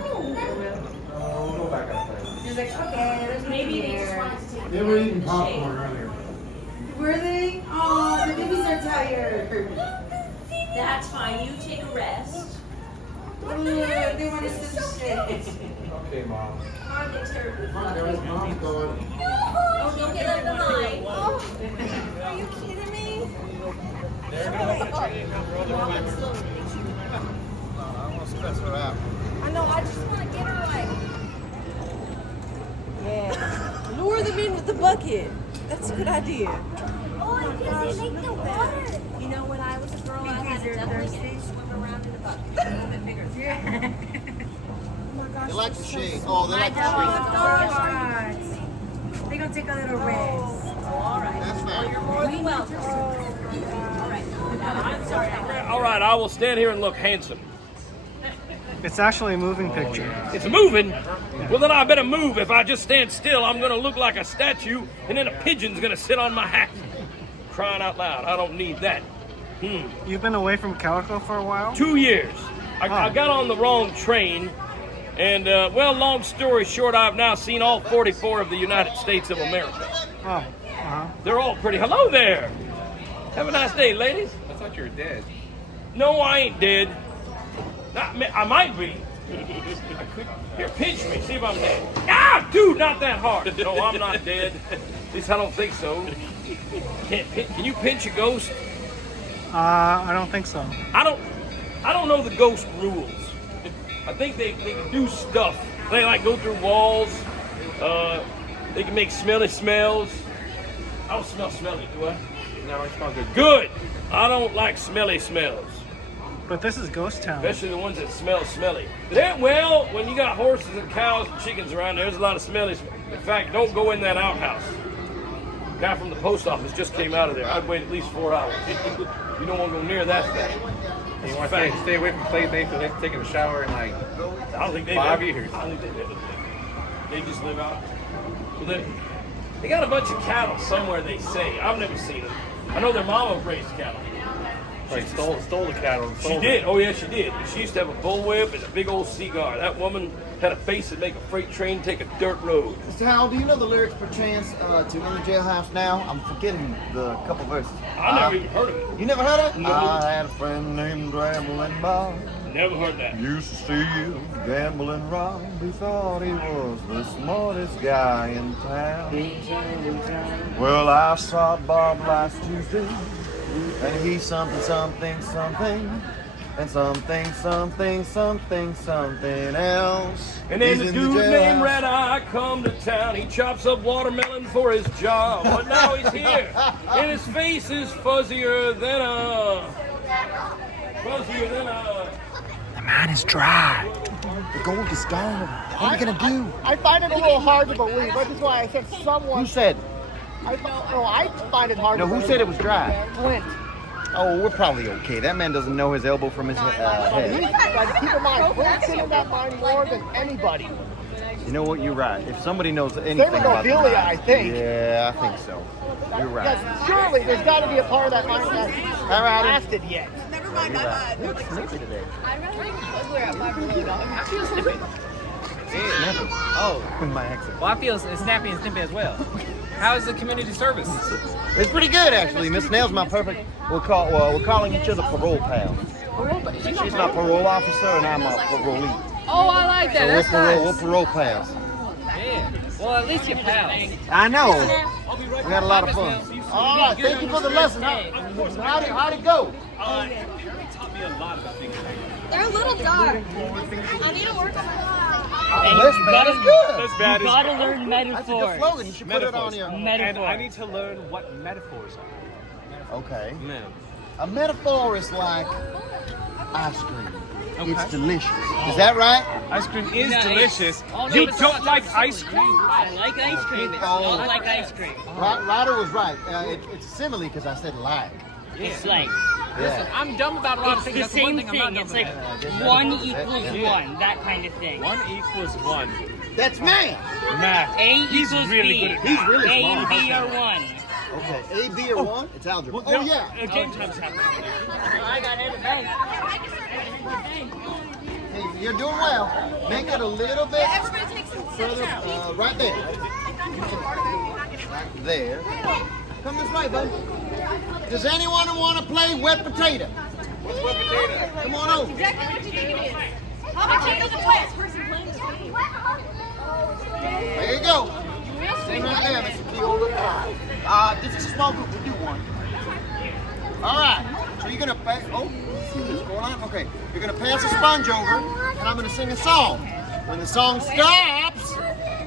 back up there. He's like, okay, there's maybe they just wanted to take They were eating popcorn earlier. Were they? Oh, the babies are tired. That's fine. You take a rest. They want us to sit. Okay, Mom. Are they terribly There's Mom's going. Oh, don't get left behind. Are you kidding me? I want to stress her out. I know, I just want to get her like. Yeah. Lure them in with the bucket. That's a good idea. Oh, I guess they make the water. You know, when I was a girl, I had a duckling and swim around in a bucket. A little bit bigger. Yeah. They like the shade. Oh, they like the shade. They're going to take a little rest. All right. That's fine. You're more than welcome. All right. I'm sorry. All right, I will stand here and look handsome. It's actually a moving picture. It's moving? Well, then I better move. If I just stand still, I'm going to look like a statue, and then a pigeon's going to sit on my hat. Crying out loud, I don't need that. You've been away from Calico for a while? 2 years. I got on the wrong train, and, well, long story short, I've now seen all 44 of the United States of America. Oh, uh-huh. They're all pretty. Hello there. Have a nice day, ladies. I thought you were dead. No, I ain't dead. I might be. Here, pinch me. See if I'm dead. Ah, dude, not that hard. No, I'm not dead. At least I don't think so. Can you pinch a ghost? I don't think so. I don't know the ghost rules. I think they can do stuff. They like go through walls. They can make smelly smells. I don't smell smelly, do I? No, I smell good. Good. I don't like smelly smells. But this is ghost town. Especially the ones that smell smelly. Well, when you got horses and cows and chickens around, there's a lot of smelly. In fact, don't go in that outhouse. The guy from the post office just came out of there. I'd wait at least 4 hours. You don't want to go near that thing. You want to stay away from Clay Mayfield. They've taken a shower in like I don't think 5 years. I think they just live out. Well, they got a bunch of cattle somewhere, they say. I've never seen them. I know their mama raised cattle. Like stole the cattle. She did. Oh, yeah, she did. She used to have a bullwhip and a big old cigar. That woman had a face that make a freight train take a dirt road. Mr. Howell, do you know the lyrics perchance to In the Jailhouse Now? I'm forgetting the couple verses. I never even heard of it. You never heard of it? No. I had a friend named Rambling Bob. Never heard that. Used to steal, gamble, and rob. He thought he was the smartest guy in town. Well, I saw Bob last Tuesday, and he's something, something, something, and something, something, something, something else. And then He's the in dude jailhouse. named Red Eye come to town. He chops up watermelon for his job. But now he's here, and his face is fuzzier than a... The mine is dry. The gold is gone. What are we gonna do? I find it a little hard to believe. That is why I said someone. Who said? I find it hard No, to who believe. said it was dry? Clint. Oh, we're probably okay. That man doesn't know his elbow from his head. Like, keep in mind, Clint's in that mine more than anybody. You know what? You're right. If somebody knows anything Same with about the Ophelia, mine- I think. Yeah, I think so. You're right. Yes, surely there's got to be a part of that mine that hasn't lasted yet. Never mind, you look snippy today. I'd rather eat ugly at $5 I feel snippy. Snippy. Oh, My accent. well, I feel snappy and snippy as well. How is the community service? It's pretty good, actually. Miss Snell's my perfect. We're calling each other parole pals. She's my parole officer, and I'm a parolee. Oh, I like that. So That's we're nice. parole pals. Yeah. Well, at least you're pals. I know. We had a lot of fun. All right, thank you for the lesson. How'd it go? Harry taught me a lot about things. They're a little dark. I need to work on my This bad is good. This bad You is gotta learn That's a good metaphors. slogan. You should put it on Metaphors. your. And Metaphors. I need to learn what metaphors are. Okay. Man. A metaphor is like ice cream. It's delicious. Is that right? Ice cream is No, delicious. Oh, no, You it's don't not like silly. ice cream? I like ice cream. It's not like ice cream. Ryder was right. It's simile because I said like. It's like Listen, I'm dumb about a lot of It's things. the That's one same thing I'm thing. not dumb It's like about. 1 equals 1, that kind of thing. 1 equals 1. That's math. Math. A He's equals really B. good at He's math. really A smart. and B are 1. Okay, A, B, or 1? It's algebra. Well, Oh, yeah. Game time's happening. I got everything. Hey, you're doing well. Make it a little bit further. Right there. Right there. Come this way, bud. Does anyone want to play wet potato? What's wet potato? Come on over. Exactly what you think it is. How much is the place? Person playing this game. There you go. Stand right there, Mr. Keogh. This is a small group. We'll do one. All right. So you're gonna pass. Oh, what's going on? Okay. You're gonna pass a sponge over, and I'm gonna sing a song. When the song stops,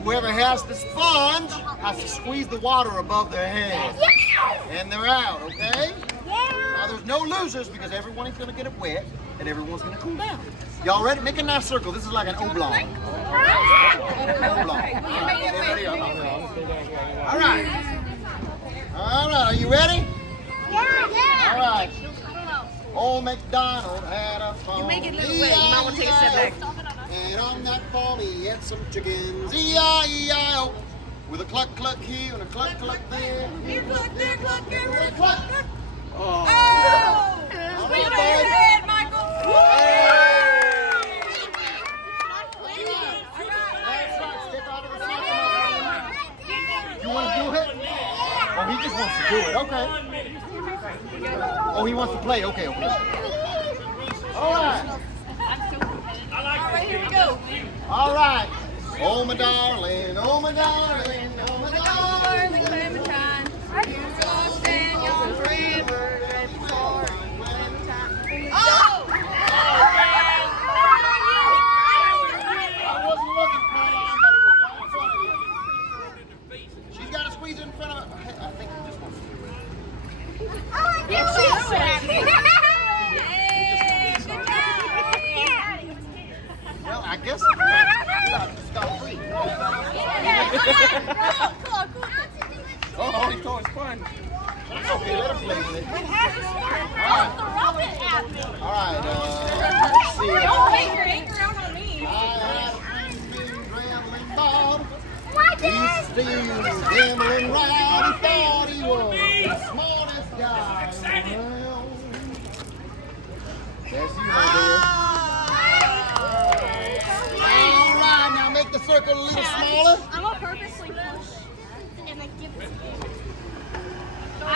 whoever has the sponge has to squeeze the water above their head, and they're out. Okay? Now there's no losers because everyone's gonna get it wet, and everyone's gonna cool down. Y'all ready? Make a nice circle. This is like an oblong. All right. All right. Are you ready? Yeah. All right. Old MacDonald had a farm. You make it a little wet. You might want to take a step back. And on that farm he had some chickens. E-I-E-I-O. With a cluck cluck here and a cluck cluck there. Here, cluck, there, cluck, there, cluck, Cluck. cluck. Oh. Squeeze it on your head, Michael. That's right. Step out of the circle. You want to do it? Oh, he just wants to do it. Okay. Oh, he wants to play. Okay, okay. All right. All right, here we go. All right. Oh, my darling. Oh, my darling. Oh, my darling. Clementine. You go stand your river. Oh! I wasn't looking for it, but it was right in front of you. She's got to squeeze it in front of her. I think he just wants to do it. Well, I guess it's got free. Oh, he tore his sponge. Okay, let him play with it. All right, let's see. Don't hang your anchor out on me. I had a friend named Grambling Bob. He's still gambling right. He thought he was the smartest guy around. That's you right there. All right, now make the circle a little smaller. I'm gonna purposely push and then give it to you. All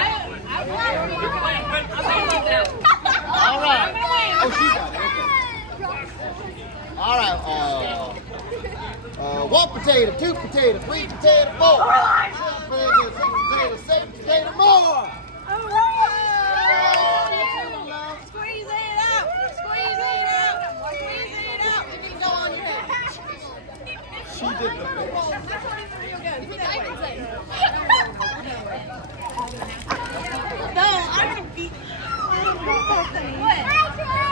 right. Oh, she got it. Okay. All right. One potato, two potato, three potato, four. Six potato, seven potato, more. Squeeze it out. Squeeze it out. Squeeze it out. It didn't go on your head. She did the best. That's what it's real good. Put that in there. No, I'm gonna beat you.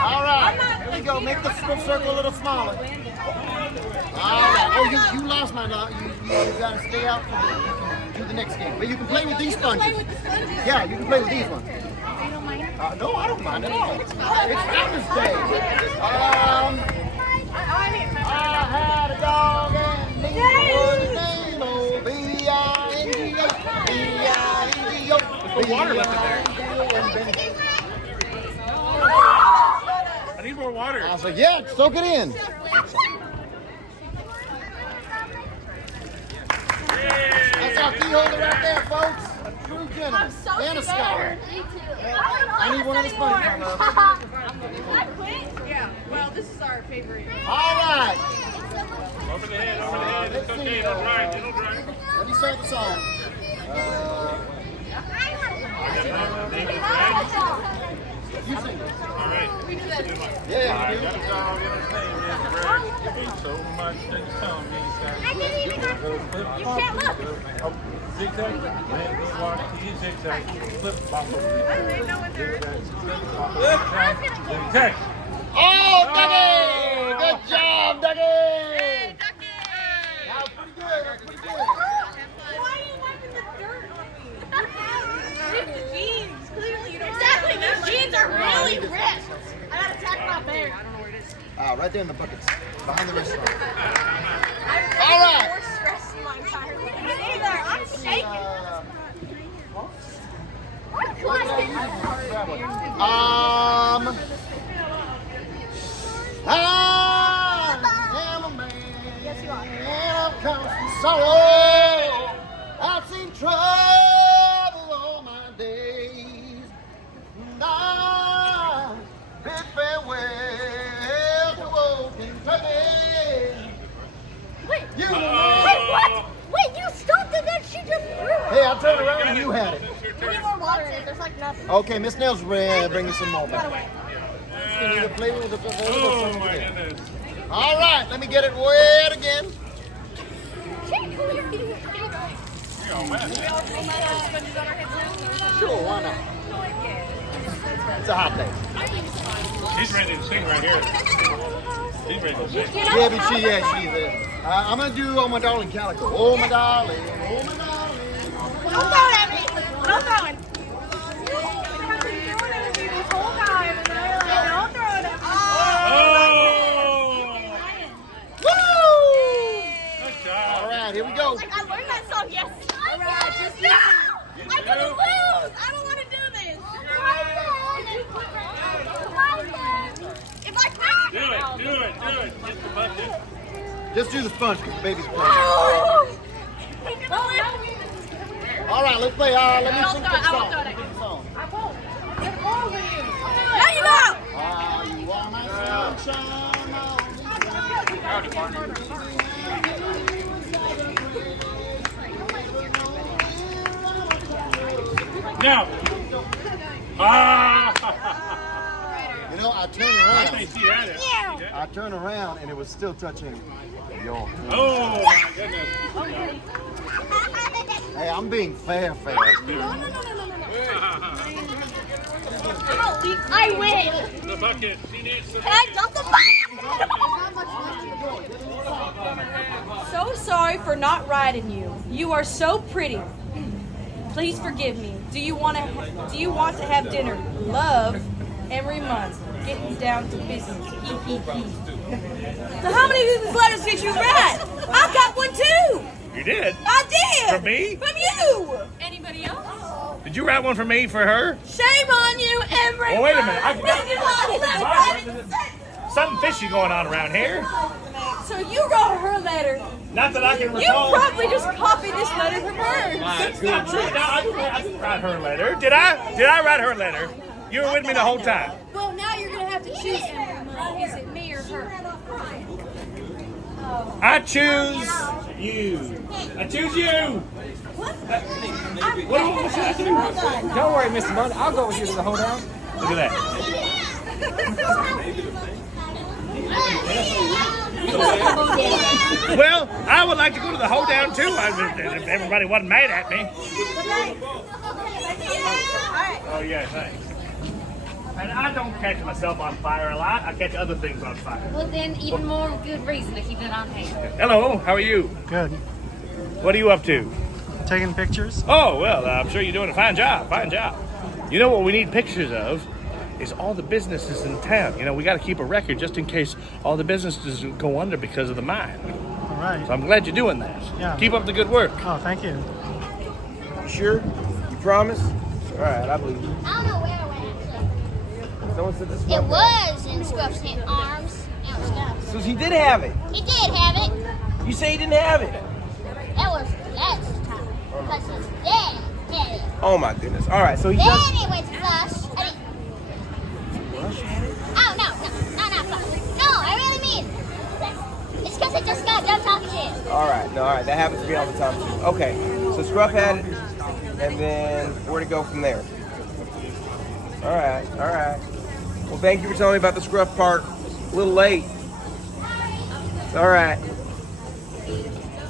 All right. Here we go. Make the circle a little smaller. All right. Oh, you lost my lot. You got to stay out for do the next game. But you can play with these sponges. Yeah, you can play with these ones. No, I don't mind at all. It's Founder's Day. I had a dog and he was his name. Oh, B-I-N-G-O. B-I-N-G-O. Put water left in there. I need more water. I was like, yeah, soak it in. That's our key holder right there, folks. A true gentleman and a scholar. I need one of the sponges, my love. I quit? Yeah. Well, this is our favorite. All right. Over the head, over the head. It's okay, it'll dry, it'll dry. Let me start the song. You sing it. All right. Yeah, I you got a dog in his name is Greg. You eat so much that you tell me You can't look. Oh, zigzag. Man, walk to you zigzag. Flip, bop over there. Zigzag. Oh, Dougie! Good job, Dougie! Hey, Ducky! That was pretty good. That was pretty good. Why are you wiping the dirt on me? Rip the jeans. Clearly you don't. Exactly, these jeans are really Right there in the buckets, behind the restaurant. All right. More stressed in my entire life. Me neither. I'm shaking. I am a man. Yes, you are. And I've come from sorrow. I've seen trouble all my days. And I bid farewell to old Kentucky. Wait. You Wait, what? Wait, you stopped it, then she just threw it. Hey, I turned around and you had it. We need more water in it. There's like nothing. Okay, Miss Nels, bring me some more back. You need a flavor with the Oh my goodness. All right, let me get it wet again. Sure, why not? It's a hot day. She's ready to sing right here. She's ready to sing. Yeah, but she's there. I'm gonna do "Oh My Darling Calico." Oh my darling, oh my darling. Don't throw it at me. Don't throw it. You have been doing it with me this whole time, and now you're like, don't throw it at me. Woo! Good job. All right, here we go. Like, I learned that song yesterday. Alright, just no! I'm gonna lose! I don't want to do this! If I can't... Do it. Get the bucket. Just do the sponge because the baby's playing. Oh! All right, let's play. Let me Don't sing throw it. the I won't song. throw it. Song. I won't. Get over you. There you go! You are my sunshine, Now. You know, I turned I around. think she had it. I turned around and it was still touching your hand. Oh my goodness. Hey, I'm being fair. No. I win! The bucket. She needs the Can I dump the bucket? So sorry for not riding you. You are so pretty. Please forgive me. Do you want to have dinner? Love, Emery Munn. Getting down to business. So how many of these letters did you write? I got one too. You did? I did. From me? From you. Anybody else? Did you write one for me for her? Shame on you, Emery. Oh, wait a minute. I Something fishy going on around here. So you wrote her letter. Not that I can You recall. probably just copied this letter from her. That's not true. No, I didn't write her letter. Did I? Did I write her letter? You were with me the whole time. Well, now you're going to have to choose Emery Munn. Is it me or her? I choose you. I choose you. Don't worry, Mr. Munn. I'll go with you to the hoedown. Look at that. Well, I would like to go to the hoedown too. If everybody wasn't mad at me. Oh yeah, thanks. And I don't catch myself on fire a lot. I catch other things on fire. Well, then, even more good reason to keep it on hand. Hello, how are you? Good. What are you up to? Taking pictures? Oh, well, I'm sure you're doing a fine job. Fine job. You know what we need pictures of is all the businesses in town. You know, we got to keep a record just in case all the businesses go under because of the mine. All right. So I'm glad you're doing that. Yeah. Keep up the good work. Oh, thank you. You sure? You promise? All right, I believe you. I don't know where it went. Someone said this It was in Scruff's arms. Now it's gone. So he did have it. He did have it. You say he didn't have it. That was last time. Because his dad had it. Oh my goodness. All right, so he Then just. it went to Flush. Oh, no, not Flush. No, I really mean. It's because I just got done talking shit. All right, that happens to be all the time too. Okay, so Scruff had it, and then where to go from there? All right. Well, thank you for telling me about the Scruff part. A little late. All right.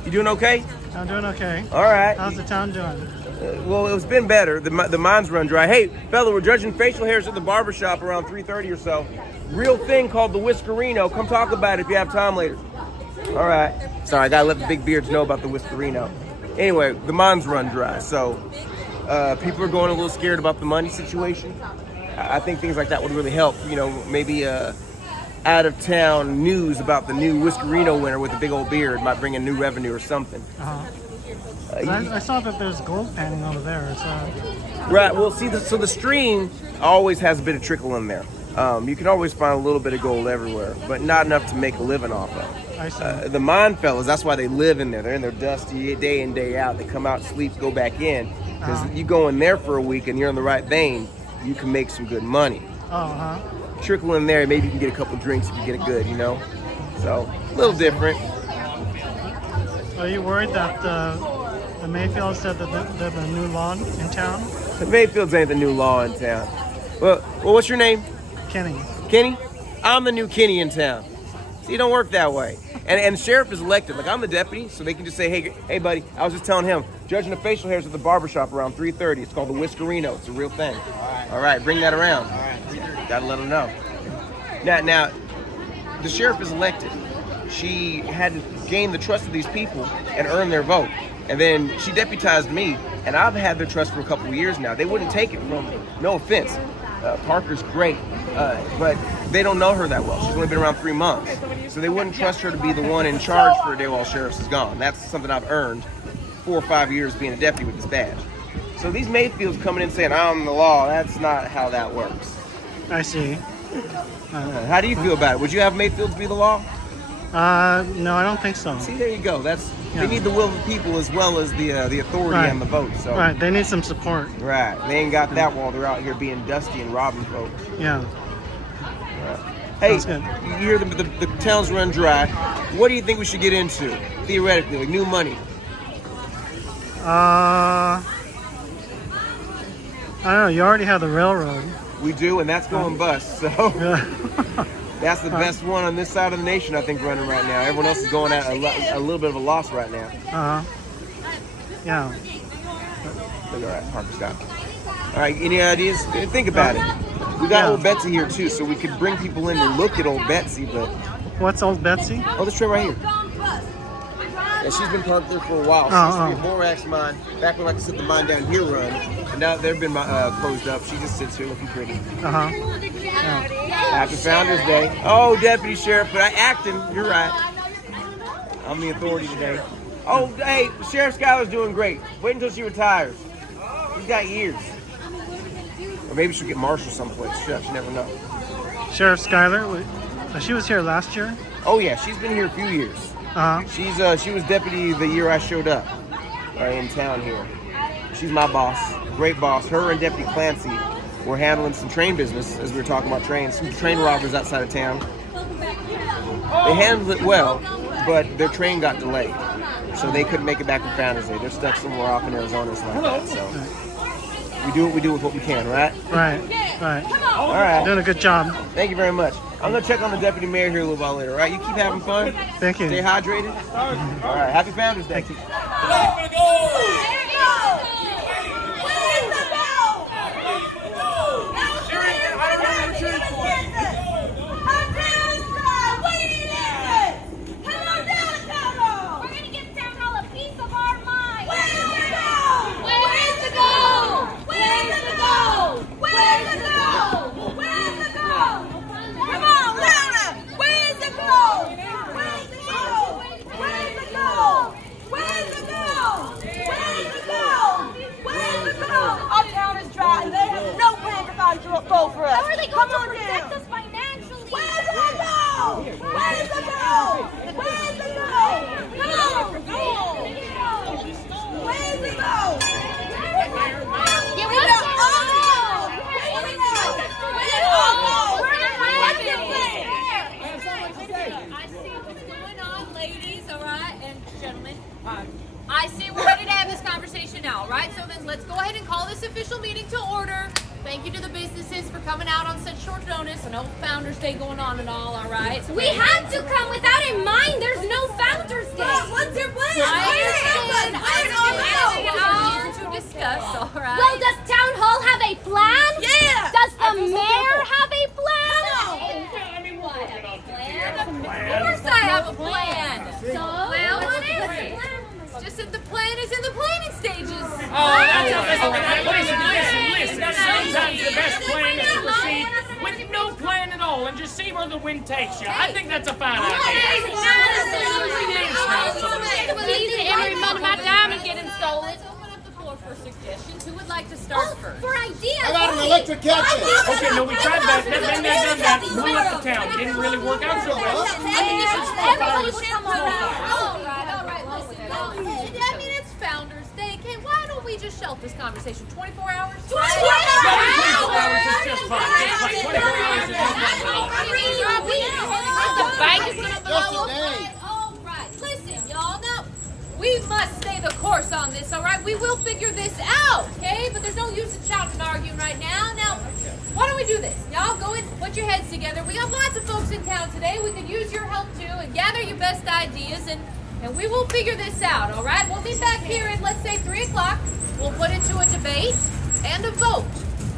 You doing okay? I'm doing okay. All right. How's the town doing? Well, it's been better. The mine's run dry. Hey, fella, we're judging facial hairs at the barber shop around 3:30 or so. Real thing called the Whiskerino. Come talk about it if you have time later. All right. Sorry, I gotta let the big beards know about the Whiskerino. Anyway, the mine's run dry, so people are going a little scared about the money situation. I think things like that would really help. You know, maybe out-of-town news about the new Whiskerino winner with a big old beard. Might bring in new revenue or something. I saw that there's gold panning over there. Right. Well, see, so the stream always has a bit of trickle in there. You can always find a little bit of gold everywhere, but not enough to make a living off of. I see. The mine fellas, that's why they live in there. They're in there dusty day in, day out. They come out, sleep, go back in. Because you go in there for a week and you're in the right vein, you can make some good money. Trickle in there, maybe you can get a couple drinks if you get it good, you know? So, a little different. Are you worried that the Mayfield said that there's a new law in town? The Mayfields ain't the new law in town. Well, what's your name? Kenny. Kenny? I'm the new Kenny in town. See, it don't work that way. And the sheriff is elected. Like, I'm the deputy, so they can just say, hey, buddy, I was just telling him, judging the facial hairs at the barbershop around 3:30. It's called the Whiskerino. It's a real thing. All right, bring that around. All right. Gotta let them know. Now, the sheriff is elected. She had to gain the trust of these people and earn their vote. And then she deputized me, and I've had their trust for a couple of years now. They wouldn't take it from me. No offense. Parker's great, but they don't know her that well. She's only been around 3 months. So they wouldn't trust her to be the one in charge for a day while sheriff is gone. That's something I've earned 4 or 5 years being a deputy with this badge. So these Mayfields coming in saying, I'm the law, that's not how that works. I see. How do you feel about it? Would you have Mayfields be the law? No, I don't think so. See, there you go. They need the will of the people as well as the authority and the vote. So right, they need some support. Right, they ain't got that while they're out here being dusty and robbing folks. Yeah. Hey, you hear the town's run dry. What do you think we should get into theoretically, like new money? I don't know. You already have the railroad. We do, and that's going bust. So that's the best one on this side of the nation, I think, running right now. Everyone else is going at a little bit of a loss right now. Yeah. All right, Parker Scott. All right, any ideas? Think about it. We got old Betsy here too, so we could bring people in to look at old Betsy. But what's old Betsy? Oh, this train right here. Yeah, she's been parked there for a while. She used to be a borax mine back when, like I said, the mine down here run. And now they've been closed up. She just sits here looking pretty. Happy Founders Day. Oh, Deputy Sheriff, but I acting. You're right. I'm the authority today. Oh, hey, Sheriff Schuyler's doing great. Wait until she retires. She's got years. Or maybe she'll get marshal someplace. Sheriff, you never know. Sheriff Schuyler, she was here last year? Oh, yeah, she's been here a few years. She was deputy the year I showed up in town here. She's my boss, great boss. Her and Deputy Clancy were handling some train business as we were talking about trains. Some train robbers outside of town. They handled it well, but their train got delayed, so they couldn't make it back to Founders Day. They're stuck somewhere off in Arizona or something like that. So we do what we do with what we can, right? Right. All right. Doing a good job. Thank you very much. I'm gonna check on the deputy mayor here a little while later. All right, you keep having fun. Thank you. Stay hydrated. All right, happy Founders Day. Thank you. Go for us. How are they going to protect us financially? Where's the gold? Where's the gold? Where's the gold? Come on. Where's the gold? Yeah, what's gold? I see what's going on, ladies, all right, and gentlemen. I see we're ready to have this conversation now, all right? So then let's go ahead and call this official meeting to order. Thank you to the businesses for coming out on such short notice. I know Founders Day going on and all right? So we had to come with that in mind. There's no Founders Day. What's your plan? I understand. Hour to discuss, all right? Well, does Town Hall have a plan? Yeah. Does the mayor have a plan? Of course I have a plan. So, well, what is it? It's just that the plan is in the planning stages. Listen. Sometimes the best plan is to proceed with no plan at all and just see where the wind takes you. I think that's a fine idea. Please, every month of my diamond getting stolen. Let's open up the floor for suggestions. Who would like to start first? For ideas. I got an electric ketchup. Okay, no, we tried that. Then they done that. We left the town. Didn't really work out so well. All right, listen. I mean, it's Founders Day. Why don't we just shelf this conversation 24 hours? 24 hours is just fine. It's like 24 hours is just The bank is going to blow Just a up. day. All right, listen, y'all. Now, we must stay the course on this, all right? We will figure this out, okay? But there's no use in shouting and arguing right now. Now, why don't we do this? Y'all go and put your heads together. We got lots of folks in town today. We could use your help, too, and gather your best ideas, and we will figure this out, all right? We'll be back here at, let's say, 3 o'clock. We'll put it to a debate and a vote,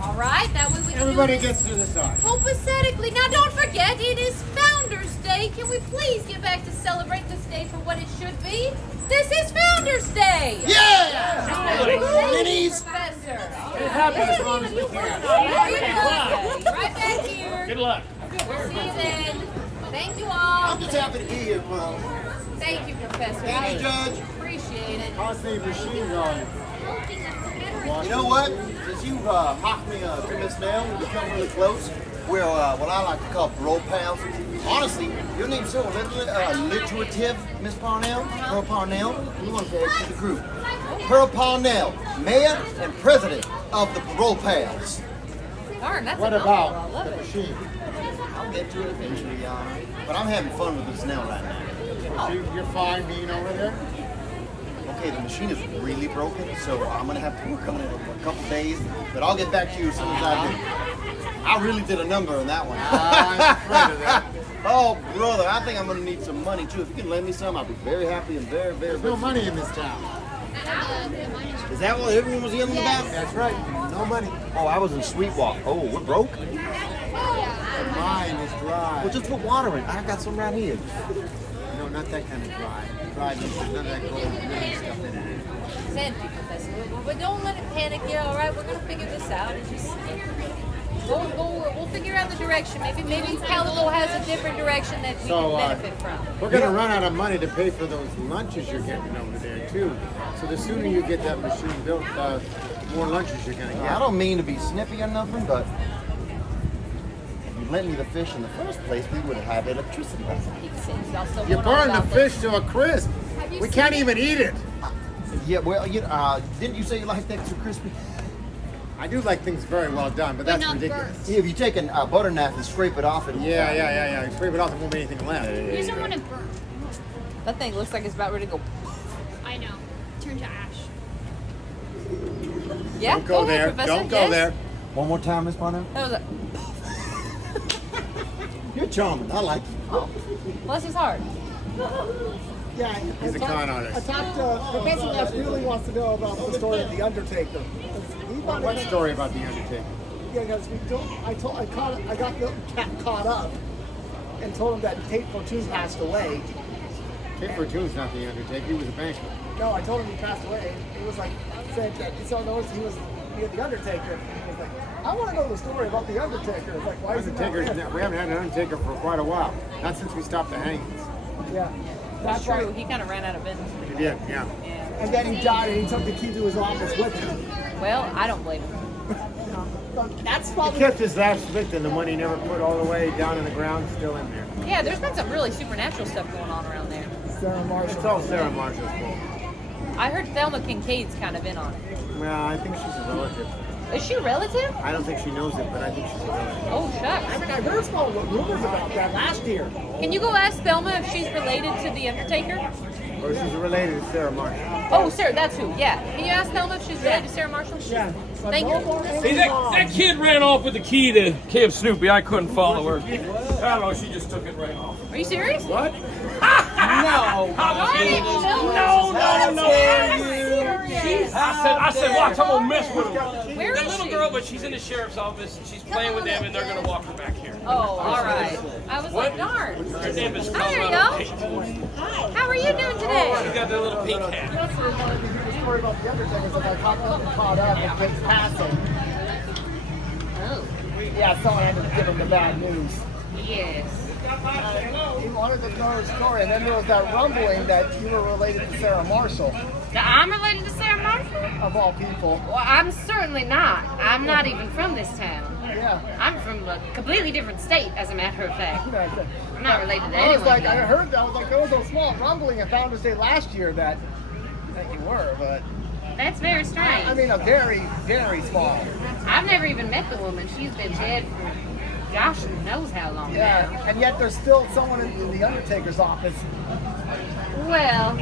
all right? That way we can Everybody do this gets to decide. copacetically. Now, don't forget, it is Founders Day. Can we please get back to celebrate this day for what it should be? This is Founders Day! Yeah! Minis! Professor. It happens as long as we can. Right back here. Good luck. We'll see you then. Thank you all. I'm just happy to be here, Paul. Thank you, Professor. Thank you, Judge. Appreciate it. How's the machine going? You know what? Since you mocked me to Miss Nell, we become really close. We're what I like to call parole pals. Honestly, your name's so alliterative, Miss Parnell. Pearl Parnell. You want to say it to the group. Pearl Parnell, Mayor and President of the Parole Pals. Darn, that's What a mouthful. I about love the it. machine? I'll get to it eventually, y'all. But I'm having fun with this now right now. You're fine being over there? Okay, the machine is really broken, so I'm gonna have to work on it for a couple days. But I'll get back to you as soon as I do. I really did a number on that one. I'm afraid of that. Oh, brother, I think I'm gonna need some money too. If you can lend me some, I'll be very happy and very, very. There's no money in this town. Is that what everyone was yelling about? That's right. No money. Oh, I was in Sweetwalk. Oh, we're broke. Mine is dry. Well, just put water in. I got some right here. No, not that kind of dry. Dry means there's none of that gold and stuff in it. It's empty, Professor. But don't let it panic you, all right? We're going to figure this out. And just we'll figure out the direction. Maybe Calico has a different direction that we can benefit from. We're going to run out of money to pay for those lunches you're getting over there, too. So the sooner you get that machine built, the more lunches you're going to get. I don't mean to be snippy or nothing, but if you lent me the fish in the first place, we would have had electricity. You burned the fish to a crisp. We can't even eat it. Yeah, well, didn't you say you liked that too crispy? I do like things very well done, but that's ridiculous. Yeah, if you take a butter knife and scrape it off, it'll Yeah. You scrape it off, there won't be anything left. You don't want to burn. That thing looks like it's about ready to go. I know. Turn to ash. Yeah, Don't go there. ahead, Professor. Don't go there. One more time, Miss Parnell. That was a... You're charming. I like you. Well, this is hard. Yeah, He's a con artist. I talked to Professor Les really wants to know about the story of the Undertaker. What story about the Undertaker? Yeah, because I got the cat caught up and told him that Tate Fortune passed away. Tate Fortune's not the Undertaker. He was a banker. No, I told him he passed away. He was like, said that he saw those he was the Undertaker. And he was like, I want to know the story about the Undertaker. It's like, why is it not Undertaker's dead? we haven't had an Undertaker for quite a while. Not since we stopped the hangings. Yeah, That's true. He kind of ran out of business. He did, yeah. And then he died, and he took the key to his office with him. Well, I don't blame him. That's He probably. kept his last victim, the money he never put all the way down in the ground, still in there. Yeah, there's been some really supernatural stuff going on around there. Sarah Marshall. It's all Sarah Marshall's fault. I heard Thelma Kincaid's kind of in on it. Well, I think she's a relative. Is she a relative? I don't think she knows it, but I think she's a relative. Oh, shucks. I mean, I heard small rumors about that last year. Can you go ask Thelma if she's related to the Undertaker? Or she's related to Sarah Marshall. Oh, Sarah, that's who. Yeah. Can you ask Thelma if she's related to Sarah Marshall? Yeah. Thank you. See, that kid ran off with the key to Camp Snoopy. I couldn't follow her. I don't know. She just took it right off. Are you serious? What? No. No. I said, watch, I'm gonna mess with her. Where The is little she? girl, but she's in the sheriff's office. And she's playing with them, and they're gonna walk her back here. Oh, all right. I was like, darn. Her name is Hi, Colorado y'all. Pete. How are you doing today? She's got that little pink hat. You also wanted to hear the story about the Undertaker, so I caught up and gets passing. Oh. Yeah, someone had to give him the bad news. Yes. He wanted to know the story, and then there was that rumbling that you were related to Sarah Marshall. Now, I'm related to Sarah Marshall? Of all people. Well, I'm certainly not. I'm not even from this town. Yeah. I'm from a completely different state, as a matter of fact. I'm not related to I was anyone. like, I heard that. I was like, there was a small rumbling at Founders Day last year that you were, but. That's very strange. I mean, a very, very small. I've never even met the woman. She's been dead for gosh knows how long Yeah, now. and yet there's still someone in the Undertaker's office. Well,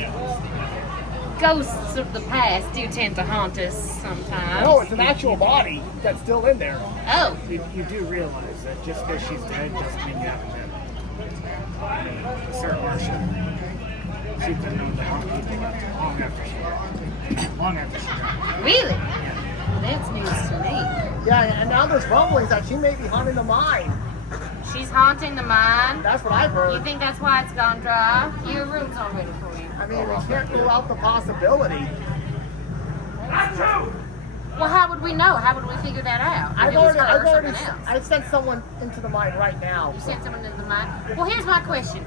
ghosts of the past do tend to haunt us sometimes. No, it's an actual body that's still in there. Oh. You do realize that just because she's dead doesn't mean you haven't met Sarah Marshall. She's been known to haunt people long after she died. Long after she died. Really? That's news to me. Yeah, and now there's rumblings that she may be haunting the mine. She's haunting the mine? That's what I've heard. You think that's why it's gone dry? Your room's all ready for you. I mean, we can't rule out the possibility. Well, how would we know? How would we figure that out? I've sent someone into the mine right now. You sent someone into the mine? Well, here's my question.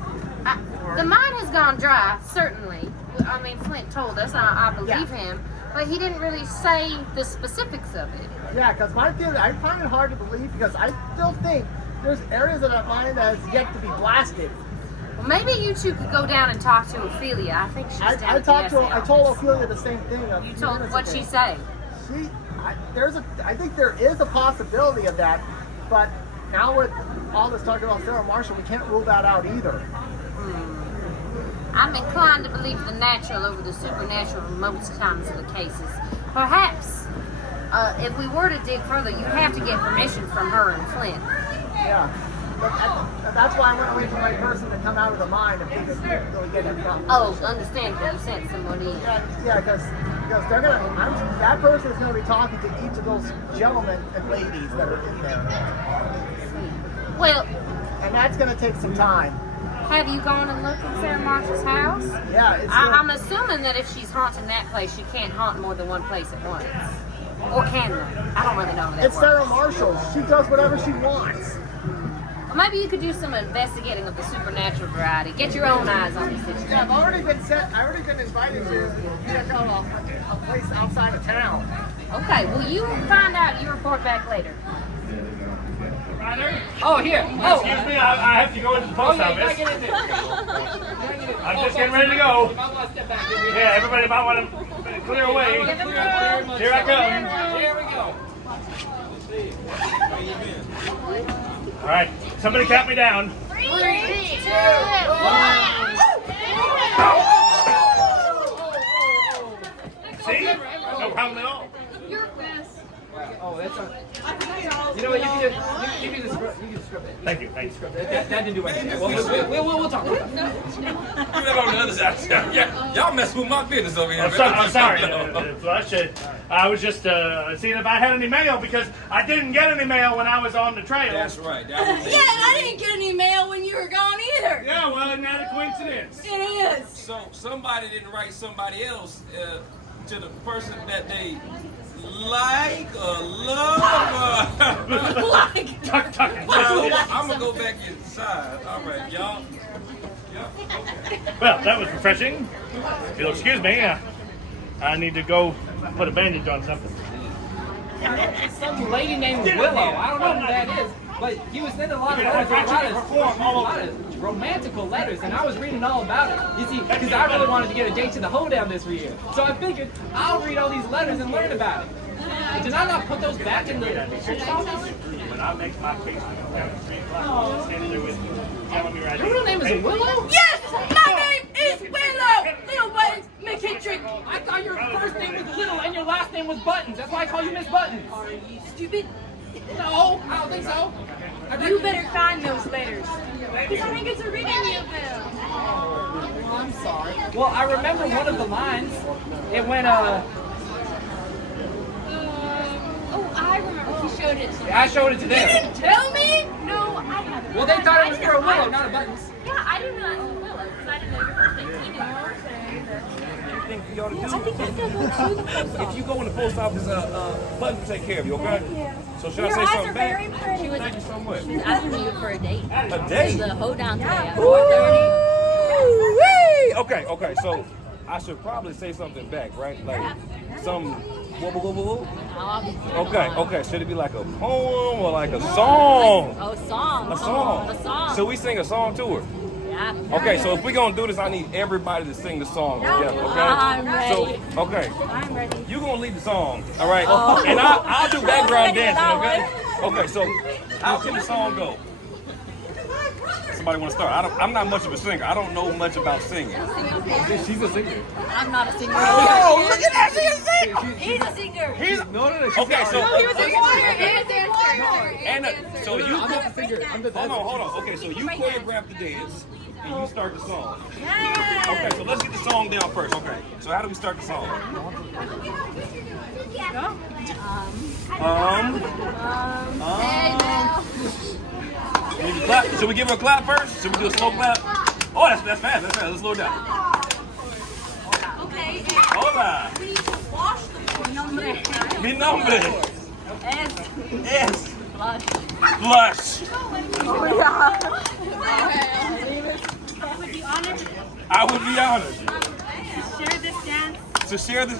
The mine has gone dry, certainly. I mean, Flint told us, I believe him, but he didn't really say the specifics of it. Yeah, because my theory, I find it hard to believe because I still think there's areas of that mine that has yet to be blasted. Well, maybe you two could go down and talk to Ophelia. I think she's down I at talked the to her. I told Ophelia the same thing. You told her what'd she say? I think there is a possibility of that, but now with all this talk about Sarah Marshall, we can't rule that out either. I'm inclined to believe the natural over the supernatural in most times of the cases. Perhaps, if we were to dig further, you'd have to get permission from her and Flint. Yeah. But that's why I went away from my person to come out of the mine if they could really get it done. Oh, understandable. You sent someone in. Yeah, because they're gonna. That person is gonna be talking to each of those gentlemen and ladies that are in there. Well, and that's gonna take some time. Have you gone and looked in Sarah Marshall's house? Yeah, I'm assuming that if she's haunting that place, she can't haunt more than one place at once. Or can they? I don't really know if that It's works. Sarah Marshall. She does whatever she wants. Well, maybe you could do some investigating of the supernatural variety. Get your own eyes on this situation. Yeah, I've already been invited to check out a place outside of town. Okay, well you find out. You report back later. Oh, here. Oh, excuse me. I have to go into the post office. I'm just getting ready to go. Yeah, everybody might want to clear away. Here I come. Here we go. All right, somebody count me down. 3, 2, 1. See? No problem at all. You're best. Oh, that's a. You know what? You can give me the script. You can script it. Thank you. That didn't do anything. We'll talk about that. Do that on the other side. Yeah, y'all mess with my business over here. I'm sorry, Flush. I was just seeing if I had any mail because I didn't get any mail when I was on the trail. That's right. Yeah, and I didn't get any mail when you were gone either. Yeah, well, isn't that a coincidence? It is. So somebody didn't write somebody else to the person that they like or love. Tuck. So I'm gonna go back inside. All right, y'all. Well, that was refreshing. If you'll excuse me, I need to go put a bandage on something. Some lady named Willow. I don't know who that is, but he was sending a lot of letters, a lot of romantical letters, and I was reading all about it. You see, because I really wanted to get a date to the hoedown this year, so I figured I'll read all these letters and learn about it. Did I not put those back in the post office? When I make my case down the street, just stand there with me, telling me right Your real name is Willow? Yes, my name is Willow. Little Buttons McKittrick. I thought your first name was Little and your last name was Buttons. That's why I call you Miss Buttons. Are you stupid? No, I don't think so. You better find those letters. Because I didn't get to read any of them. Oh, I'm sorry. Well, I remember one of the lines. It went, Oh, I remember. He showed it to me. I showed it to them. You didn't tell me? No, I haven't. Well, they thought it was for a Willow, not a Buttons. Yeah, I didn't realize it was Willow because I didn't know your first name. He knew your first name. anything for y'all to do? I think you still go to the post If you go in the post office, Buzz will take care of you, okay? Thank you. So should I Your say eyes something are back? very pretty. Thank you so much. She's asking you for a date. A date? The hoedown today at Woo-wee! Okay, so I should probably say something back, right? Like some whoa, whoa, whoa, whoa. Okay. Should it be like a poem or like a song? Oh, song. A song. A song. So we sing a song to her. Yeah. Okay, so if we're gonna do this, I need everybody to sing the song together, okay? I'm ready. So, okay. I'm ready. You gonna lead the song, all right? Oh. And I'll do background I'm ready dancing, for okay? Okay, so how can the song go? Somebody want to start? I'm not much of a singer. I don't know much about singing. She's a singer. I'm not a singer. Oh, look at that! She's a singer. He's a singer. No. Okay, so He was a singer and a dancer. and so you I'm not the singer. I'm the dancer. hold on. Okay, so you choreograph the dance and you start the song. Okay, so let's get the song down first. Okay, so how do we start the song? Maybe clap. Should we give her a clap first? Should we do a slow clap? Oh, that's fast. That's fast. Let's slow it down. Okay. Hola. We need to wash the floor. Mi nombre es Flush. Flush. I would be honored. Share this dance. To share this,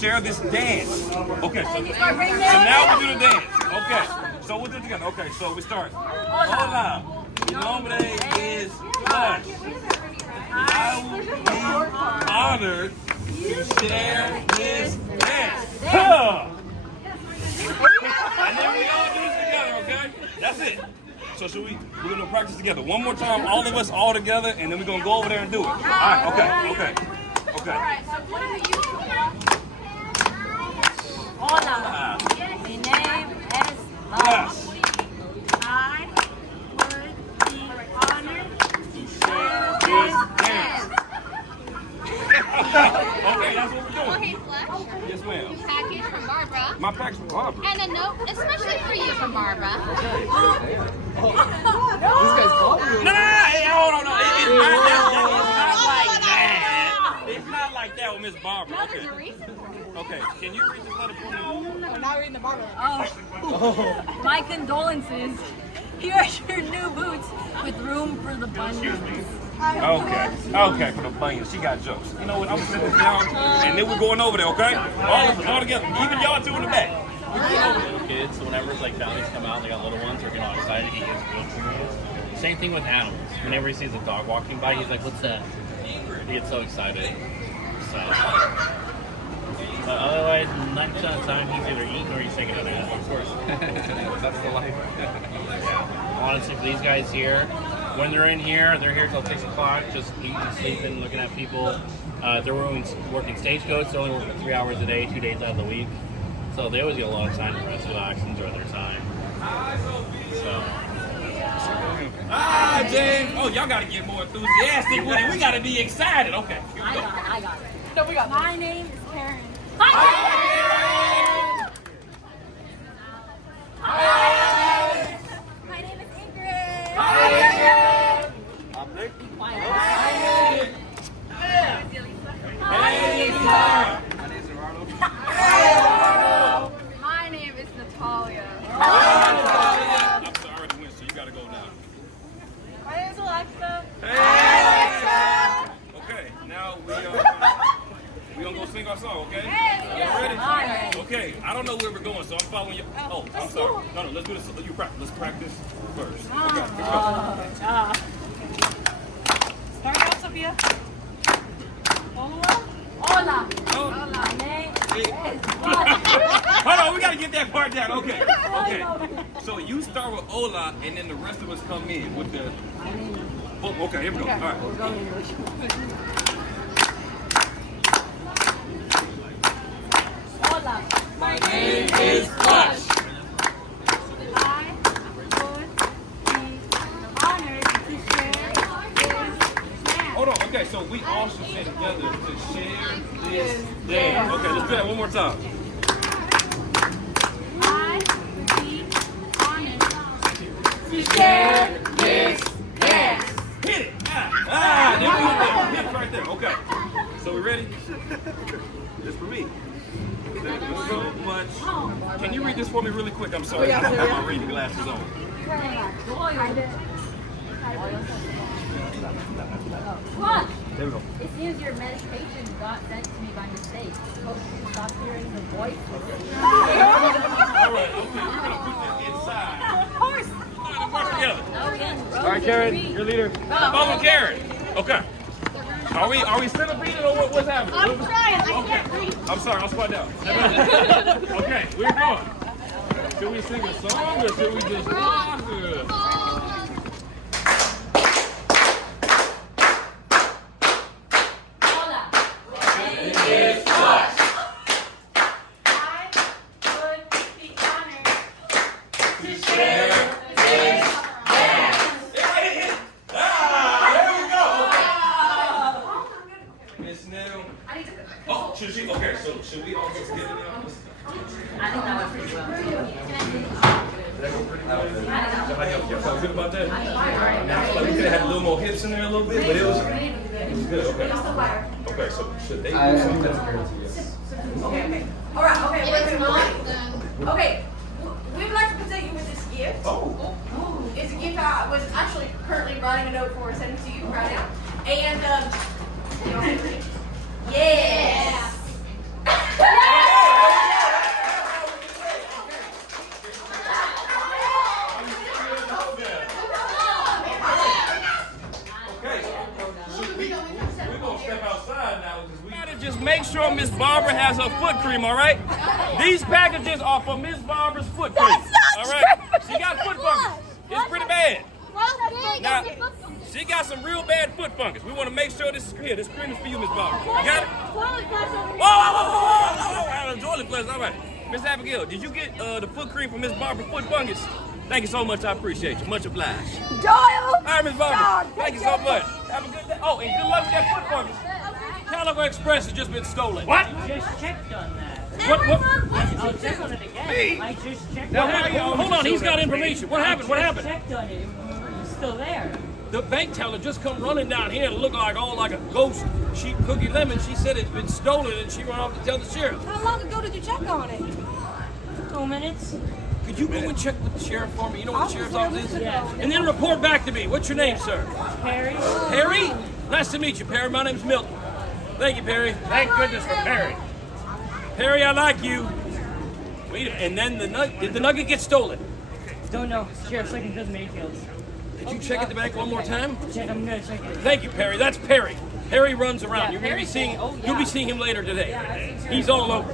share this dance. Okay, so now we do the dance. Okay, so we'll do it together. Okay, so we start. Hola, mi nombre es Flush. I would be honored to share this dance. Huh. And then we all do this together, okay? That's it. So we're gonna practice together. One more time, all of us all together, and then we're gonna go over there and do it. All right, okay. Alright, so what are you doing? Hola. My name is Flush. I would be honored to share this dance. Okay, that's what we're doing. Okay, Flush. Yes, ma'am. Package from Barbara. My package from Barbara. And a note especially for you from Barbara. This guy's calling you. No, hey, hold on, no. It's not like that. It's not like that with Miss Barbara. Okay, can you read this letter for me? I'm not reading the Barbara. Oh. My condolences. Here are your new boots with room for the bunions. Okay, for the bunions. She got jokes. You know what? I'm gonna sit this down, and then we're going over there, okay? All of us, all together. Even y'all two in the back. Little kids, so whenever like families come out and they got little ones, they're getting all excited. He gets real curious. Same thing with animals. Whenever he sees a dog walking by, he's like, "What's that?" He gets so excited. So, but otherwise, 9% of the time he's either eating or he's taking a nap. Of course, that's the life. Yeah. Honestly, for these guys here, when they're in here, they're here till 6 o'clock, just eating, sleeping, looking at people. They're working stagecoach. They're only working 3 hours a day, 2 days out of the week. So they always get a lot of time to rest, relax, enjoy their time. So. James. Oh, y'all gotta get more enthusiastic with it. We gotta be excited. Okay. I got it. No, we got my name is Karen. Hi, My name is Ingrid. I'm Nick. My name is Natalia. I'm sorry to win, so you gotta go now. My name is Alexa. Okay, now we're gonna go sing our song, okay? Y'all ready? Okay, I don't know where we're going, so I'm following you. Oh, I'm sorry. No, let's do this. You practice. Let's practice first. Okay, here we go. Start off, Sophia. Hola. Hola. My name is Hold on, we gotta get that part down. Okay. So you start with hola, and then the rest of us come in with the. Oh, okay, here we go. All right. Hola. My name is Flush. I would be honored to share this dance. Hold on. Okay, so we all should say together to share this dance. Okay, let's do that one more time. I would be honored to share this dance. Hit it. There we go. Hit it right there. Okay. So we ready? This for me. Thank you so much. Can you read this for me really quick? I'm sorry. I don't have my reading glasses on. What? There we go. It seems your medication got sent to me by mistake. Hope you stop hearing the voice. All right, okay. We're going to put this inside. Of course. Work together. All right, Karen, your leader. Follow Karen. Okay. Are we still reading or what's happening? I'm trying. I can't read. I'm sorry, I'll squat down. Okay, we're going. Should we sing a song or should we just rock? Okay, so should we all just get in the office? I think that went pretty well. Did that go pretty well? Y'all felt good about that? I feel like we could have had a little more hips in there a little bit, but it was good. Okay. Okay, so should they do something? Okay. All right. Okay. Okay. We would like to present you with this gift. Oh. It's a gift I was actually currently writing a note for and sending to you right now. And yes. Just make sure Miss Barbara has her foot cream, all right? These packages are for Miss Barbara's foot cream. All right? She got foot fungus. It's pretty bad. Now, she got some real bad foot fungus. We want to make sure this is here. This cream is for you, Miss Barbara. You got it? Whoa. Toilet flush, all right. Miss Abigail, did you get the foot cream for Miss Barbara's foot fungus? Thank you so much. I appreciate you. Much obliged. Doyle! All right, Miss Barbara. Thank you so much. Have a good day. Oh, and good luck with that foot fungus. Calico Express has just been stolen. What? I just checked on that. What? I'll check on it again. Me? I just checked Now, on it. hold on, he's got information. What happened? What happened? I checked on it. It's still there. The bank teller just come running down here and look like a ghost. She Cookie Lemon. She said it's been stolen and she ran off to tell the sheriff. How long ago did you check on it? 2 minutes. Could you go and check with the sheriff for me? You know what the sheriff's office is? Yeah. And then report back to me. What's your name, sir? Perry. Perry? Nice to meet you, Perry. My name's Milton. Thank you, Perry. Thank goodness for Perry. Perry, I like you. Wait a minute. And then did the nugget get stolen? Don't know. Sheriff's looking for the Mayfields. Did you check at the bank one more time? I'm gonna check it. Thank you, Perry. That's Perry. Perry runs around. Yeah, You're gonna be seeing. You'll be seeing him later today. Yeah, He's all over.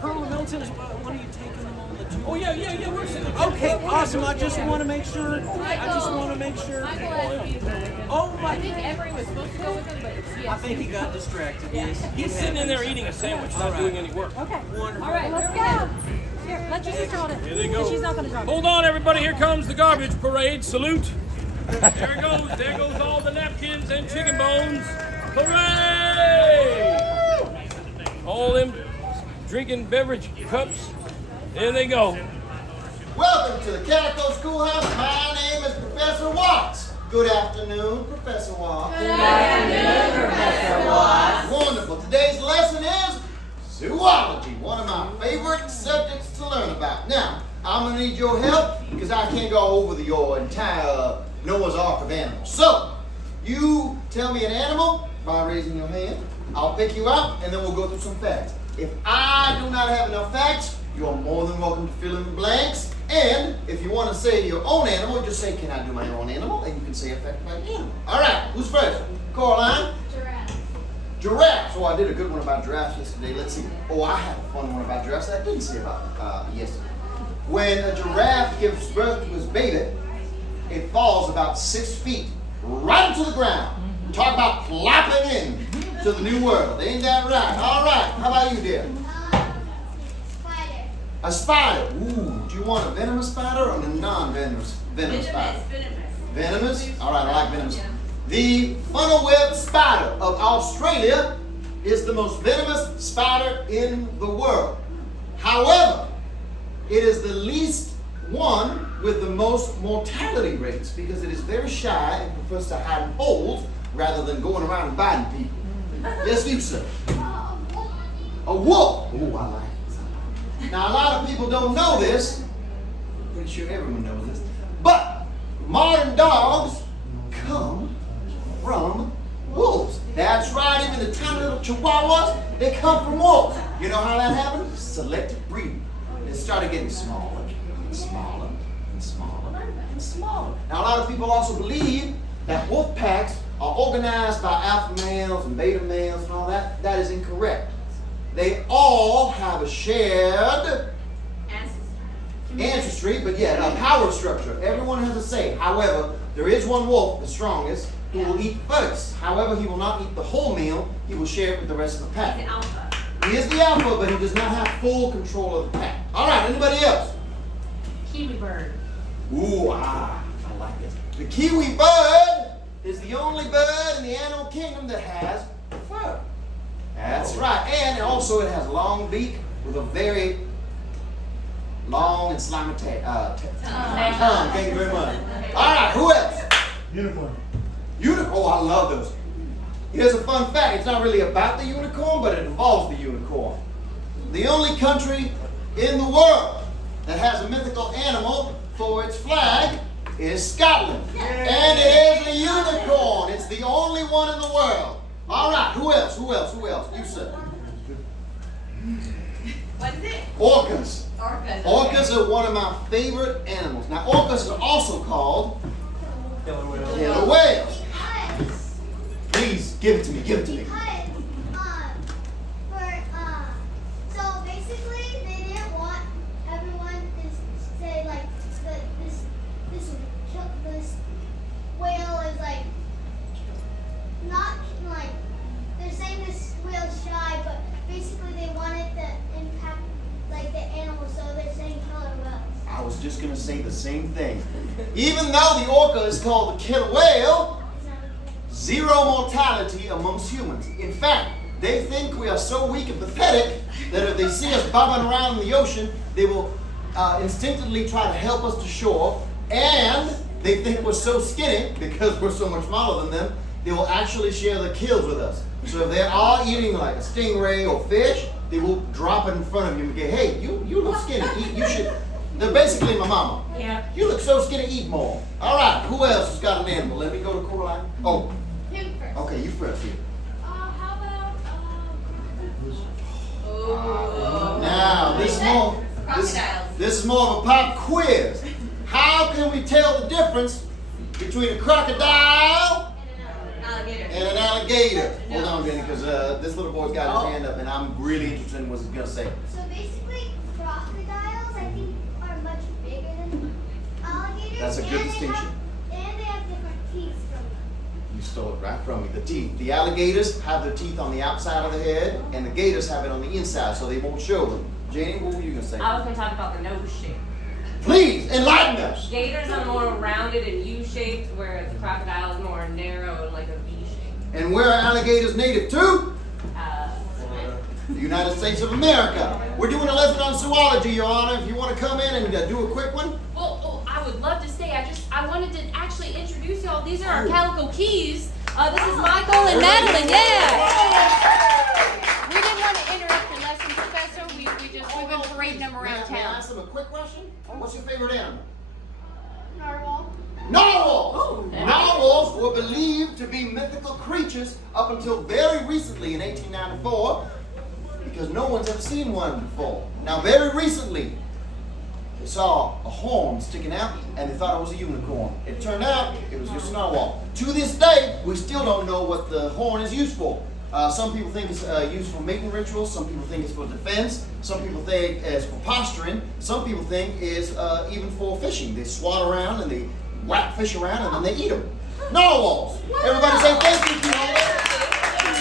Colonel Milton, when are you taking them on the tour? Oh yeah. We're sitting. Okay, awesome. I just want to make sure. Oh my! I think Emery was supposed to go with him, but she I think he got distracted. Yes. He's sitting in there eating a sandwich, not doing any work. Okay. Wonderful. All right, let's go. Here, let your sister hold it. Here they go. She's not going to drive. Hold on, everybody. Here comes the garbage parade. Salute. There it goes. There goes all the napkins and chicken bones. Hooray! All them drinking beverage cups. There they go. Welcome to the Calico Schoolhouse. My name is Professor Watts. Good afternoon, Professor Watts. Good afternoon, Professor Watts. Wonderful. Today's lesson is zoology, one of my favorite subjects to learn about. Now, I'm going to need your help because I can't go over your entire Noah's Ark of animals. So, you tell me an animal by raising your hand. I'll pick you out and then we'll go through some facts. If I do not have enough facts, you're more than welcome to fill in the blanks. And if you want to say your own animal, just say, can I do my own animal? And you can say a fact about your animal. All right, who's first? Caroline? Giraffe. Giraffe. So I did a good one about giraffes yesterday. Let's see. Oh, I had a fun one about giraffes that I didn't say about yesterday. When a giraffe gives birth to his baby, it falls about 6 feet right into the ground. Talk about plopping in to the new world. Ain't that right? All right. How about you, dear? Spider. A spider. Ooh, do you want a venomous spider or a non-venomous spider? Venomous? All right, I like venomous. The funnel web spider of Australia is the most venomous spider in the world. However, it is the least one with the most mortality rates because it is very shy and prefers to hide in holes rather than going around and biting people. Yes, you, sir. A wolf. Oh, I like it. Now, a lot of people don't know this. Pretty sure everyone knows this. But modern dogs come from wolves. That's right, even the tiny little chihuahuas, they come from wolves. You know how that happened? Selective breeding. It started getting smaller and smaller and smaller and smaller. Now, a lot of people also believe that wolf packs are organized by alpha males and beta males and all that. That is incorrect. They all have a shared ancestry, but yet a power structure. Everyone has a say. However, there is one wolf, the strongest, who will eat first. However, he will not eat the whole meal. He will share it with the rest of the pack. He's the alpha. He is the alpha, but he does not have full control of the pack. All right, anybody else? Kiwi bird. Ooh, I like this. The kiwi bird is the only bird in the animal kingdom that has fur. That's right. And also it has a long beak with a very long and slimy tongue. Thank you very much. All right, who else? Unicorn. Unicorn. Oh, I love those. Here's a fun fact. It's not really about the unicorn, but it involves the unicorn. The only country in the world that has a mythical animal for its flag is Scotland. And it is a unicorn. It's the only one in the world. All right, who else? Who else? Who else? You, sir. What is it? Orcas. Orcas. Orcas are one of my favorite animals. Now, orcas are also called killer whales. Please, give it to me, give it to me. So basically, they didn't want everyone to say like this whale is like not like they're saying this whale's shy, but basically they wanted to impact like the animals, so they're saying killer whales. I was just going to say the same thing. Even though the orca is called the killer whale, zero mortality amongst humans. In fact, they think we are so weak and pathetic that if they see us bobbing around in the ocean, they will instinctively try to help us to shore. And they think we're so skinny, because we're so much smaller than them, they will actually share their kills with us. So if they are eating like a stingray or fish, they will drop it in front of you and go, hey, you look skinny, you should. They're basically my mama. Yeah. You look so skinny, eat more. All right, who else has got an animal? Let me go to Coraline. Oh. Him first. Okay, you first here. How about Now, this is more of a pop quiz. How can we tell the difference between a crocodile and an alligator? Hold on, Jenny, because this little boy's got his hand up, and I'm really interested in what he's going to say. So basically, crocodiles, I think, are much bigger than alligators. That's a good distinction. And they have different teeth from them. You stole it right from me. The teeth. The alligators have their teeth on the outside of the head, and the gators have it on the inside, so they won't show them. Janie, what were you going to say? I was going to talk about the nose shape. Please, enlighten us. Gators are more rounded and U-shaped, whereas the crocodile is more narrow and like a V shape. And where are alligators native to? The United States of America. We're doing a lesson on zoology, Your Honor. If you want to come in and do a quick one. Well, I would love to stay. I wanted to actually introduce y'all. These are our Calico keys. This is Michael and Madeline. Yeah. We didn't want to interrupt your lesson, Professor. We've been parading them around May I town. ask them a quick question? What's your favorite animal? Narwhal. Narwhals! Narwhals were believed to be mythical creatures up until very recently in 1894, because no one's ever seen one before. Now, very recently, they saw a horn sticking out, and they thought it was a unicorn. It turned out it was just a narwhal. To this day, we still don't know what the horn is used for. Some people think it's used for mating rituals. Some people think it's for defense. Some people think it's for posturing. Some people think it's even for fishing. They swat around and they whack fish around and then they eat them. Narwhals. Everybody say thank you.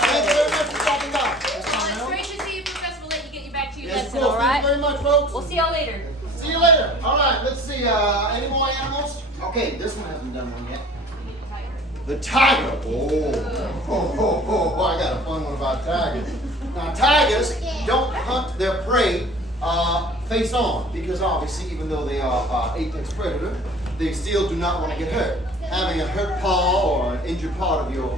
Thank you very much for stopping by. It's great to see you, Professor. We'll let you get you back to your Yes, of lesson, course. all right? Thank you very much, folks. We'll see y'all later. See you later. All right, let's see. Any more animals? Okay, this one hasn't done one yet. The tiger. Oh, I got a fun one about tigers. Now, tigers don't hunt their prey face on, because obviously, even though they are apex predator, they still do not want to get hurt. Having a hurt paw or an injured part of your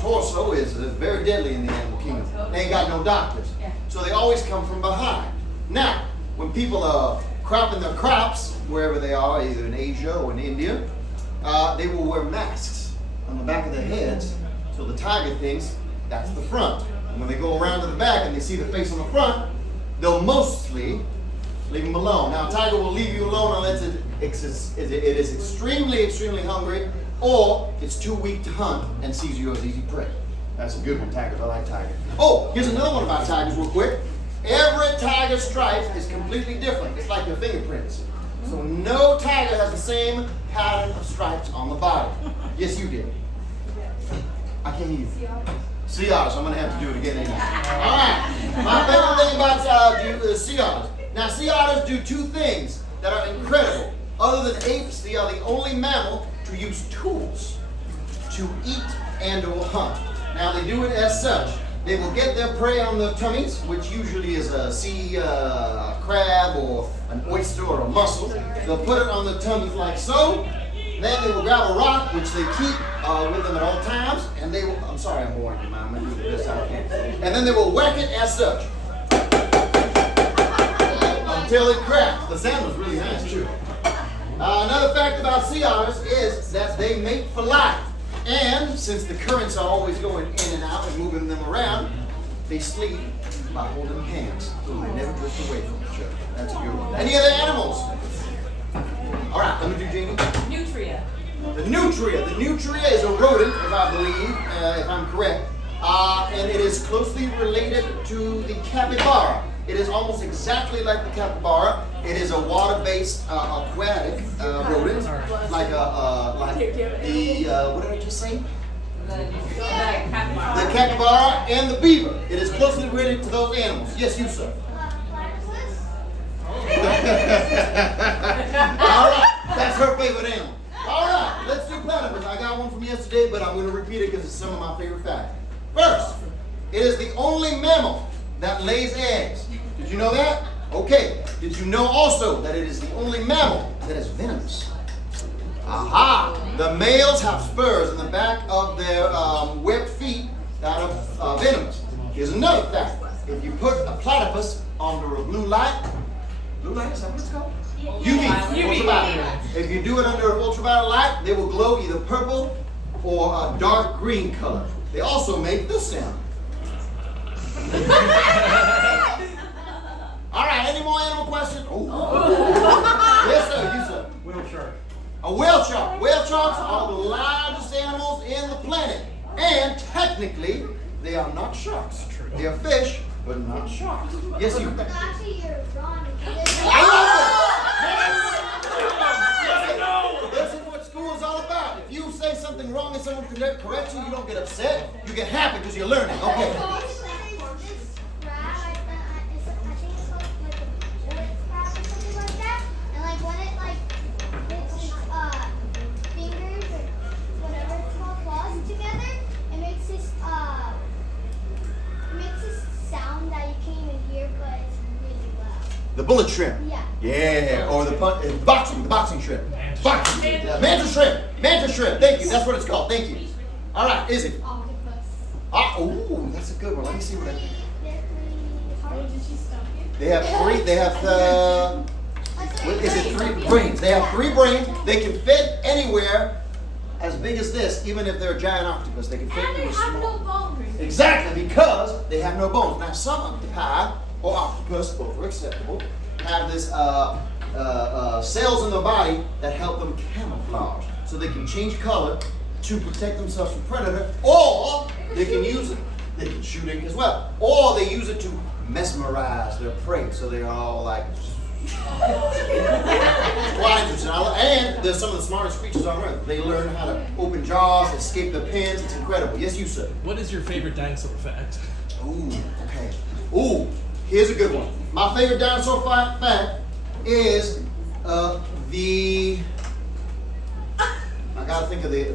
torso is very deadly in the animal kingdom. They ain't got no doctors. So they always come from behind. Now, when people are cropping their crops, wherever they are, either in Asia or in India, they will wear masks on the back of their heads, so the tiger thinks that's the front. And when they go around to the back and they see the face on the front, they'll mostly leave them alone. Now, a tiger will leave you alone unless it is extremely, extremely hungry, or it's too weak to hunt and sees you as easy prey. That's a good one, tigers. I like tigers. Oh, here's another one about tigers real quick. Every tiger stripe is completely different. It's like their fingerprints. So no tiger has the same pattern of stripes on the body. Yes, you did. I can't hear you. Sea otters. I'm going to have to do it again. All right. My favorite thing about sea otters. Now, sea otters do two things that are incredible. Other than apes, they are the only mammal to use tools to eat and or hunt. Now, they do it as such. They will get their prey on their tummies, which usually is a sea crab or an oyster or a mussel. They'll put it on their tummies like so. Then they will grab a rock, which they keep with them at all times, and they will, I'm sorry I'm boring you, man. I'm going to do the best I can. And then they will whack it as such until it cracks. The sound was really nice, too. Another fact about sea otters is that they mate for life. And since the currents are always going in and out and moving them around, they sleep by holding hands so they never drift away from each other. That's a good one. Any other animals? All right, let me do Janie. Nutria. The nutria. The nutria is a rodent, if I believe, if I'm correct. And it is closely related to the capybara. It is almost exactly like the capybara. It is a water-based aquatic rodent, like what did I just say? The capybara and the beaver. It is closely related to those animals. Yes, you, sir. All right, that's her favorite animal. All right, let's do platypus. I got one from yesterday, but I'm going to repeat it because it's some of my favorite facts. First, it is the only mammal that lays eggs. Did you know that? Okay. Did you know also that it is the only mammal that is venomous? Aha! The males have spurs in the back of their webbed feet that are venomous. Here's another fact. If you put a platypus under a blue light, is that what it's called? UV. Ultraviolet. If you do it under an ultraviolet light, they will glow either purple or a dark green color. They also make this sound. All right, any more animal questions? Yes, sir. You, sir. Whale shark. A whale shark. Whale sharks are the largest animals in the planet. And technically, they are not sharks. They are fish, but not sharks. Yes, you. Actually, you're wrong. This is what school is all about. If you say something wrong and someone corrects you, you don't get upset. You get happy because you're learning. Okay. The bullet shrimp. Yeah. Or the boxing shrimp. Manta shrimp. Manta shrimp. Thank you. That's what it's called. Thank you. All right. Is it? Ooh, that's a good one. Let me see what I think. They have three. They have three brains? They have 3 brains. They can fit anywhere as big as this, even if they're a giant octopus. They can fit through a small. And they have no bones. Exactly, because they have no bones. Now, some octopi or octopus, both are acceptable, have this cells in their body that help them camouflage, so they can change color to protect themselves from predator, or they can use it. They can shoot ink as well, or they use it to mesmerize their prey, so they're all like. Quite interesting. And they're some of the smartest creatures on Earth. They learn how to open jaws, escape the pins. It's incredible. Yes, you, sir. What is your favorite dinosaur fact? Ooh, okay. Ooh, here's a good one. My favorite dinosaur fact is I gotta think of the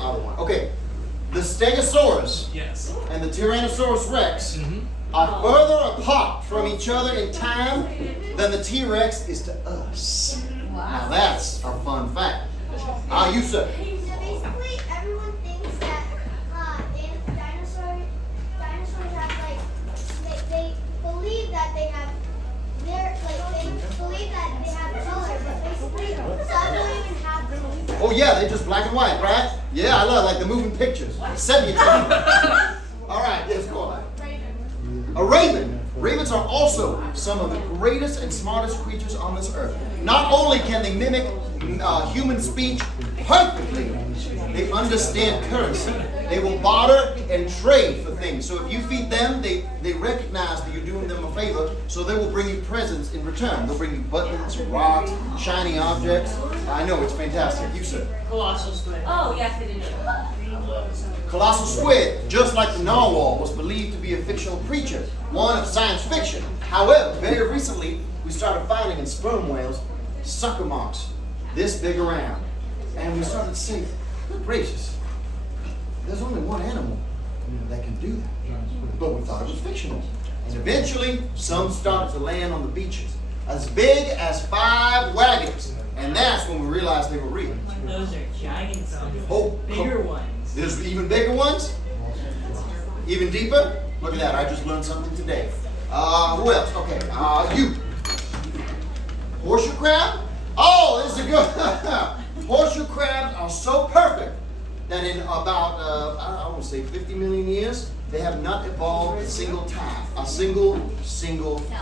other one. Okay, the Stegosaurus and the Tyrannosaurus Rex are further apart from each other in time than the T-Rex is to us. Now that's a fun fact. You, sir. So basically, everyone thinks that Oh yeah, they're just black and white, right? Yeah, I love like the moving pictures. Sepia color. All right, let's go on. A raven. Ravens are also some of the greatest and smartest creatures on this earth. Not only can they mimic human speech perfectly, they understand currency. They will barter and trade for things. So if you feed them, they recognize that you're doing them a favor, so they will bring you presents in return. They'll bring you buttons, rocks, shiny objects. I know, it's fantastic. You, sir. Colossal squid. Oh, yes, it is. Colossal squid, just like the narwhal, was believed to be a fictional creature, one of science fiction. However, very recently, we started finding in sperm whales sucker marks this big around. And we started to say, gracious, there's only one animal that can do that. But we thought it was fictional. And eventually, some started to land on the beaches, as big as 5 wagons. And that's when we realized they were real. Those are giant ones. Oh, Bigger ones. There's even bigger ones? Even deeper? Look at that, I just learned something today. Who else? Okay, you. Horseshoe crab? Oh, this is a good. Horseshoe crabs are so perfect that in about, I want to say 50 million years, they have not evolved a single time. A single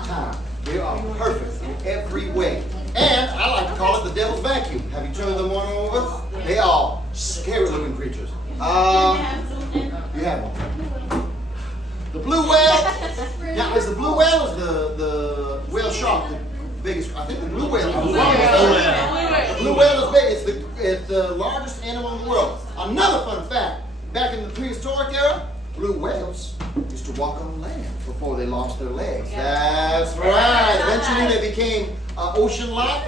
time. They are perfect in every way. And I like to call it the devil's vacuum. Have you turned them on over? They are scary looking creatures. You have one. The blue whale. Now, is the blue whale or the whale shark the biggest? I think the blue whale is the longest. The blue whale is big. It's the largest animal in the world. Another fun fact. Back in the prehistoric era, blue whales used to walk on land before they lost their legs. That's right. Eventually they became ocean-like,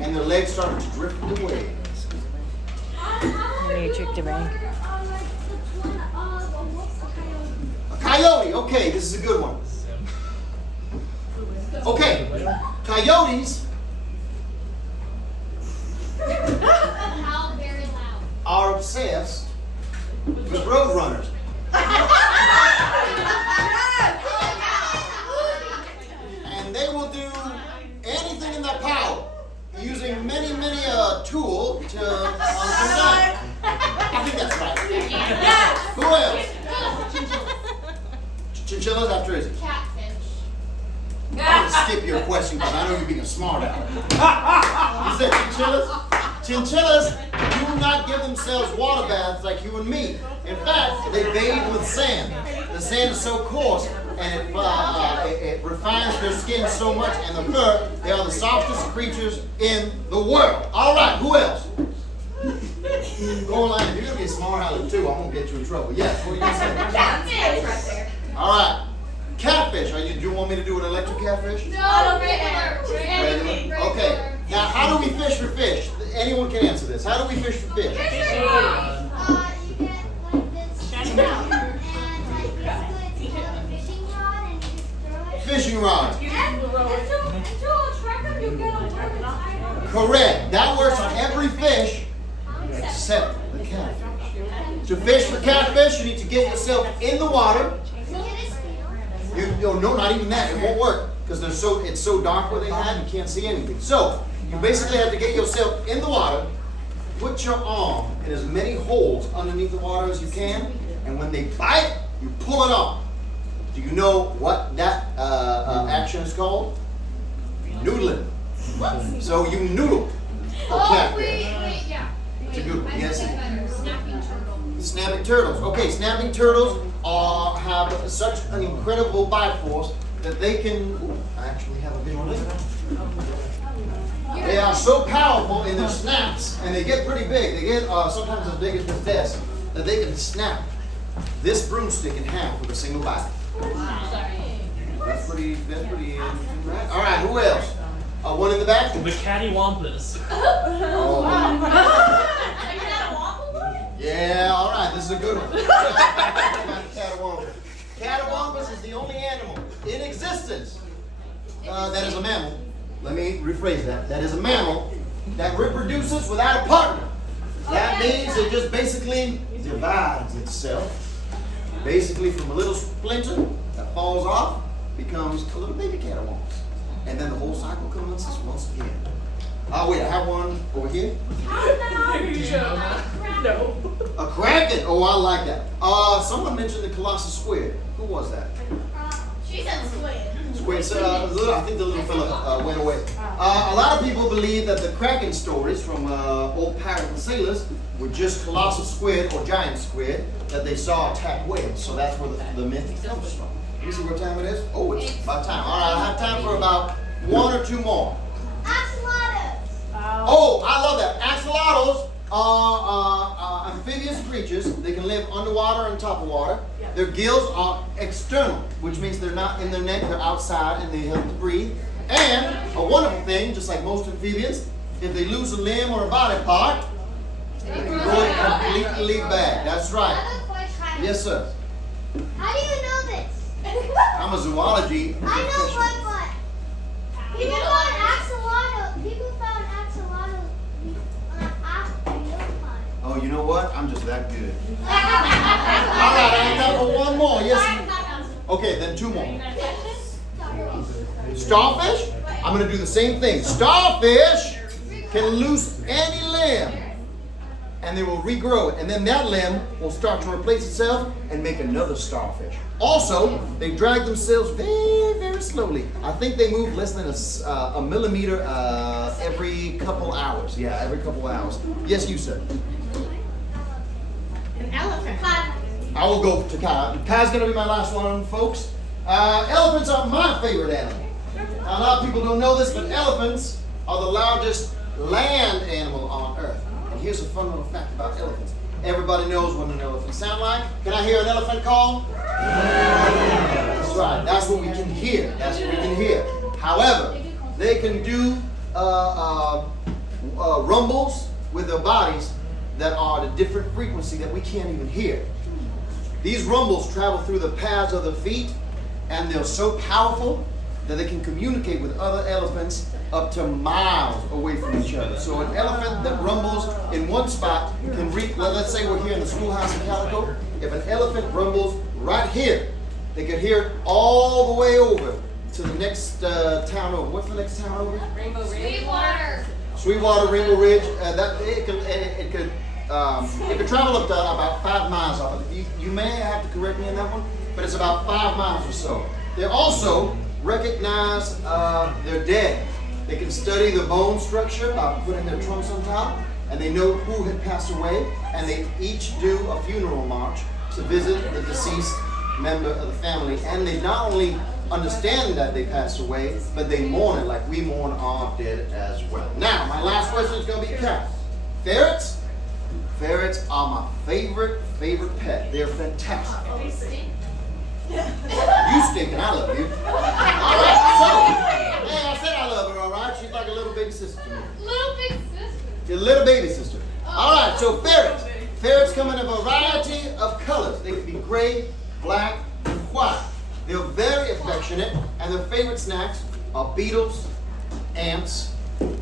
and their legs started to drift away. You tricked him, right? A coyote. Okay, this is a good one. Okay, coyotes are obsessed with road runners. And they will do anything in their power, using many a tool to survive. I think that's right. Who else? Chinchillas after is it? Catfish. I'm going to skip your question because I know you're being a smart aleck. You said chinchillas? Chinchillas do not give themselves water baths like you and me. In fact, they bathe with sand. The sand is so coarse and it refines their skin so much and the fur, they are the softest creatures in the world. All right, who else? Go on, if you're going to be a smart aleck too, I'm going to get you in trouble. Yes, what are you going to say? Catfish. All right. Catfish. Do you want me to do an electric catfish? No, regular. Okay. Now, how do we fish for fish? Anyone can answer this. How do we fish for fish? You get like this and basically it's a fishing rod and you just throw it. Fishing rod. To attract them, you get a worm inside. Correct. That works on every fish except the catfish. To fish for catfish, you need to get yourself in the water. No, not even that. It won't work because it's so dark where they hide, you can't see anything. So you basically have to get yourself in the water, put your arm in as many holes underneath the water as you can, and when they bite, you pull it off. Do you know what that action is called? Noodling. So you noodle for catfish. Yeah. It's a good one. Yes. Snapping turtles. Snapping turtles. Okay, snapping turtles have such an incredible bite force that they can actually have a big one. They are so powerful in their snaps, and they get pretty big. They get sometimes as big as this desk, that they can snap this broomstick in half with a single bite. That's pretty interesting, right? All right, who else? One in the back? The cattywampus. Oh. Yeah, all right, this is a good one. Cattywampus. Cattywampus is the only animal in existence that is a mammal. Let me rephrase that. That is a mammal that reproduces without a partner. That means it just basically divides itself. Basically from a little splinter that falls off, becomes a little baby cattywampus. And then the whole cycle commences once again. Wait, I have one over here. Did you know that? No. A kraken. Oh, I like that. Someone mentioned the colossal squid. Who was that? She said squid. Squid. I think the little fella went away. A lot of people believe that the kraken stories from old pirates and sailors were just colossal squid or giant squid that they saw attack whales. So that's where the myth comes from. Let me see what time it is. Oh, it's about time. All right, I have time for about one or two more. Axolotls. Oh, I love that. Axolotls are amphibious creatures. They can live underwater and top of water. Their gills are external, which means they're not in their neck, they're outside and they help to breathe. And a wonderful thing, just like most amphibians, if they lose a limb or a body part, they can go completely back. That's right. Yes, sir. How do you know this? I'm a zoology I know, professional. but people found axolotl. People found axolotl after your time. Oh, you know what? I'm just that good. All right, I have time for one more. Yes. Okay, then two more. Starfish? I'm going to do the same thing. Starfish can lose any limb and they will regrow it. And then that limb will start to replace itself and make another starfish. Also, they drag themselves very, very slowly. I think they move less than a millimeter every couple hours. Yeah, every couple hours. Yes, you, sir. An elephant. I will go to Kai. Kai's going to be my last one, folks. Elephants are my favorite animal. Now, a lot of people don't know this, but elephants are the largest land animal on Earth. And here's a fun little fact about elephants. Everybody knows what an elephant sounds like. Can I hear an elephant call? That's right. That's what we can hear. That's what we can hear. However, they can do rumbles with their bodies that are at a different frequency that we can't even hear. These rumbles travel through the pads of their feet, and they're so powerful that they can communicate with other elephants up to miles away from each other. So an elephant that rumbles in one spot can reach, let's say we're here in the schoolhouse in Calico. If an elephant rumbles right here, they could hear it all the way over to the next town over. What's the next town over? Rainbow Ridge. Sweetwater. Sweetwater, Rainbow Ridge. It could travel up to about 5 miles off of it. You may have to correct me on that one, but it's about 5 miles or so. They also recognize their dead. They can study the bone structure by putting their trunks on top, and they know who had passed away, and they each do a funeral march to visit the deceased member of the family. And they not only understand that they passed away, but they mourn it like we mourn our dead as well. Now, my last question is going to be cat. Ferrets? Ferrets are my favorite pet. They're fantastic. They stink. You stink and I love you. All right, so, hey, I said I love her, all right? She's like a little baby sister to me. Little big sister. Your little baby sister. All right, so ferrets. Ferrets come in a variety of colors. They can be gray, black, and white. They're very affectionate, and their favorite snacks are beetles, ants,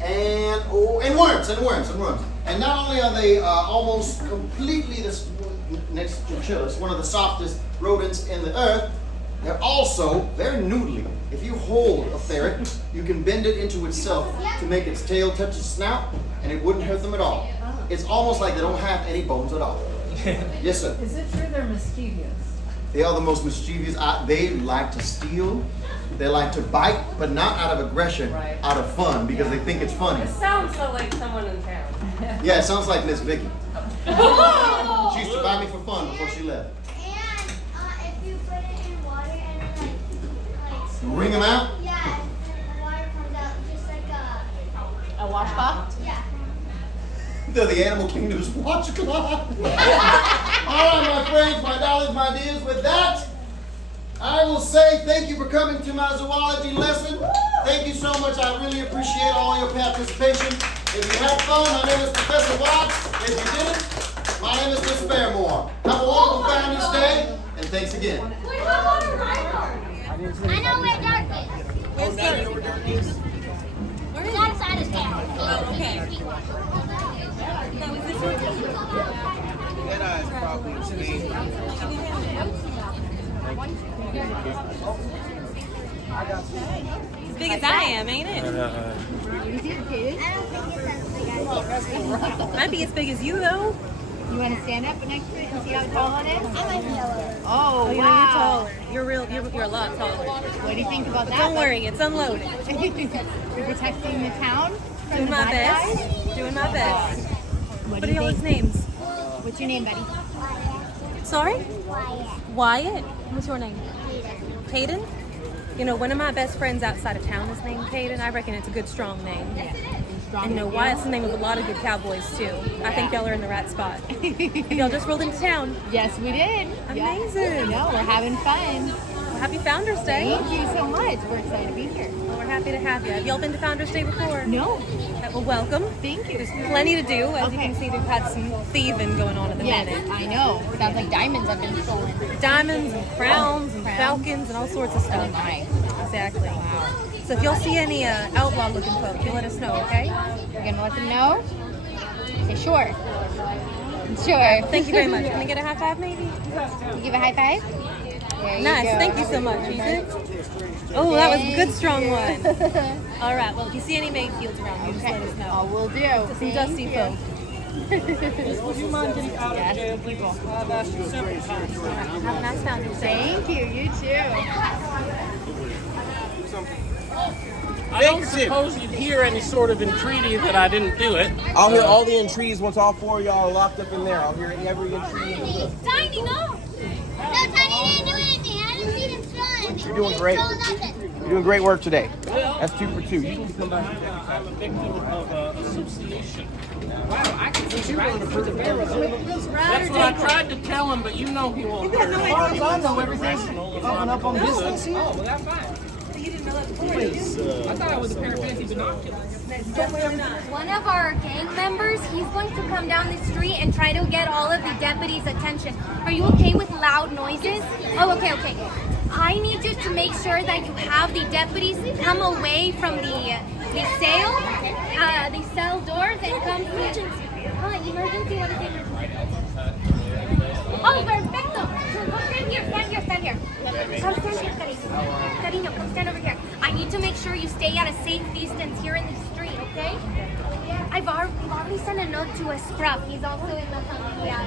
and worms. And not only are they almost completely next to chinchillas, one of the softest rodents in the earth, they're also very noodly. If you hold a ferret, you can bend it into itself to make its tail touch its snout, and it wouldn't hurt them at all. It's almost like they don't have any bones at all. Yes, sir. Is it true they're mischievous? They are the most mischievous. They like to steal. They like to bite, but not out of aggression, out of fun, because they think it's funny. It sounds so like someone in town. Yeah, it sounds like Miss Vicky. She used to buy me for fun before she left. And if you put it in water and then Wring them out? Yeah, and the water comes out just like a washcloth? Yeah. They're the animal kingdom's washcloth. All right, my friends, my darlings, my dears, with that, I will say thank you for coming to my zoology lesson. Thank you so much. I really appreciate all your participation. If you had fun, my name is Professor Watts. If you didn't, my name is Miss Fairmore. Have a wonderful Founders Day, and thanks again. Wait, how about a rhino? I know where Dark is. Oh, now you know where Dark is? Where's that side of town? Oh, okay. That eye's probably sneezing. I got you. big as I am, ain't it? Might be as big as you, though. You want to stand up next to it and see how tall it is? I like yellow. Oh, wow. you're taller. You're a lot taller. What do you think about But that? don't worry, it's unloaded. You're protecting the town from Doing the my bad best. guys? Doing my best. What What do are you y'all's think? names? What's your name, buddy? Sorry? Wyatt. What's your name? Caden. You know, one of my best friends outside of town is named Caden. I reckon it's a good, strong name. And you know, Wyatt's the name of a lot of good cowboys, too. I think y'all are in the right spot. Y'all just rolled into town. Yes, we did. Amazing. No, we're having fun. Well, happy Founders Day. Thank you so much. We're excited to be here. Well, we're happy to have you. Have y'all been to Founders Day before? No. Well, welcome. Thank you. There's plenty to do. As you can see, we've had some thieving going on at the minute. I know. Sounds like diamonds have been stolen. Diamonds and crowns and falcons and all sorts of stuff. Exactly. So if y'all see any outlaw-looking folk, you let us know, okay? You're gonna let them know? Say sure. Sure. Well, thank you very much. Can I get a high five, maybe? You give a high five? There you Nice. go. Thank you so much. You good? Oh, that was a good, strong one. All right. Well, if you see any Mayfields around, you just let us know. Oh, we'll do. Some Thank dusty you. folk. Would you mind getting out of jail, people? I've asked you several times. Have a nice Founders Day. Thank you. You too. I don't suppose you'd hear any sort of entreaty that I didn't do it. I'll hear all the entreaties once all four of y'all are locked up in there. I'll hear every entreaty. Tiny, no! No, Tiny didn't do anything. I didn't see him trying. You're doing great. You're doing great work today. That's 2 for 2. You need to come back. I'm a victim of association. Wow, I can see you right for the barrel. That's what I tried to tell him, but you know he won't. As far as I know, everything's up and up on distance here. Oh, well, that's fine. You didn't know that before. I thought it was a pair of fancy binoculars. One of our gang members, he's going to come down the street and try to get all of the deputies' attention. Are you okay with loud noises? Oh, okay. I need you to make sure that you have the deputies come away from the cell doors and come to emergency. What is emergency? Oh, perfecto. Come stand here. Come stand here, Cariño, come stand over here. I need to make sure you stay at a safe distance here in the street, okay? We've already sent a note to a scrub. He's also in the familia.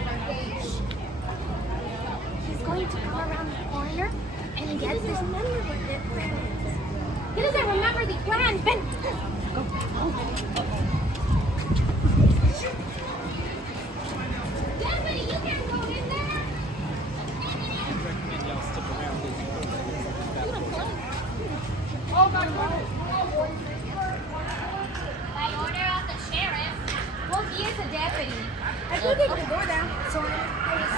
He's going to come around the corner and get this. Remember what the plan is. He doesn't remember the plan. Ben, go. Deputy, you can go in there. By order of the sheriff. Well, he is a deputy. I think he can go down. So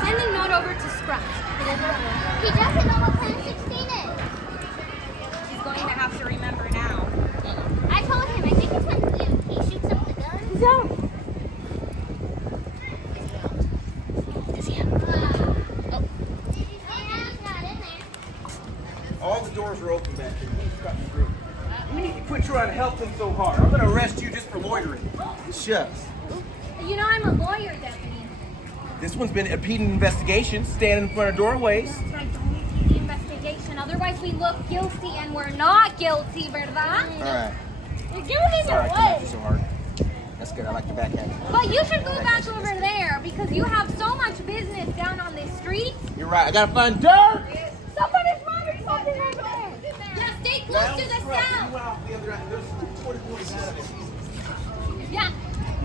send a note over to Scrub. He doesn't know what Plan 16 is. He's going to have to remember now. I told him. I think it's when he shoots up the gun. No. Does he have? Oh. Did you say he's not in there? All the doors are open back here. You got me through. You need to quit trying to help him so hard. I'm going to arrest you just for loitering. Shucks. You know I'm a lawyer, deputy. This one's been impeding investigation, standing in front of doorways. That's right, don't impede the investigation. Otherwise we look guilty and we're not guilty, ¿verdad? All right. You're giving Sorry, I it came at away. you so hard. That's good. I like the backhand. But you should go back over there because you have so much business down on the street. You're right. I got to find dirt. Somebody's robbing something over there. Now stay close to the cell. Yeah.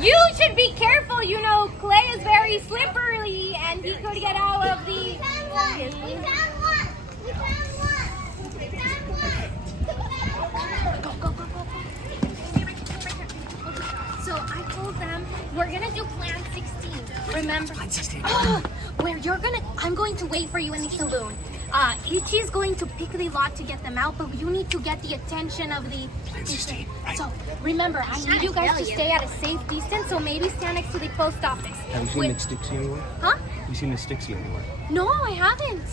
You should be careful. You know, Clay is very slippery and he could get out of the... We found one. So I told them we're gonna do Plan 16. Remember? Plan 16. I'm going to wait for you in the saloon. Ichi's going to pick the lot to get them out, but you need to get the attention of the... Plan 16, right. So, remember, I need you guys to stay at a safe distance, so maybe stand next to the post office. Have you seen Miss Stixie anywhere? Huh? Have you seen Miss Stixie anywhere? No, I haven't.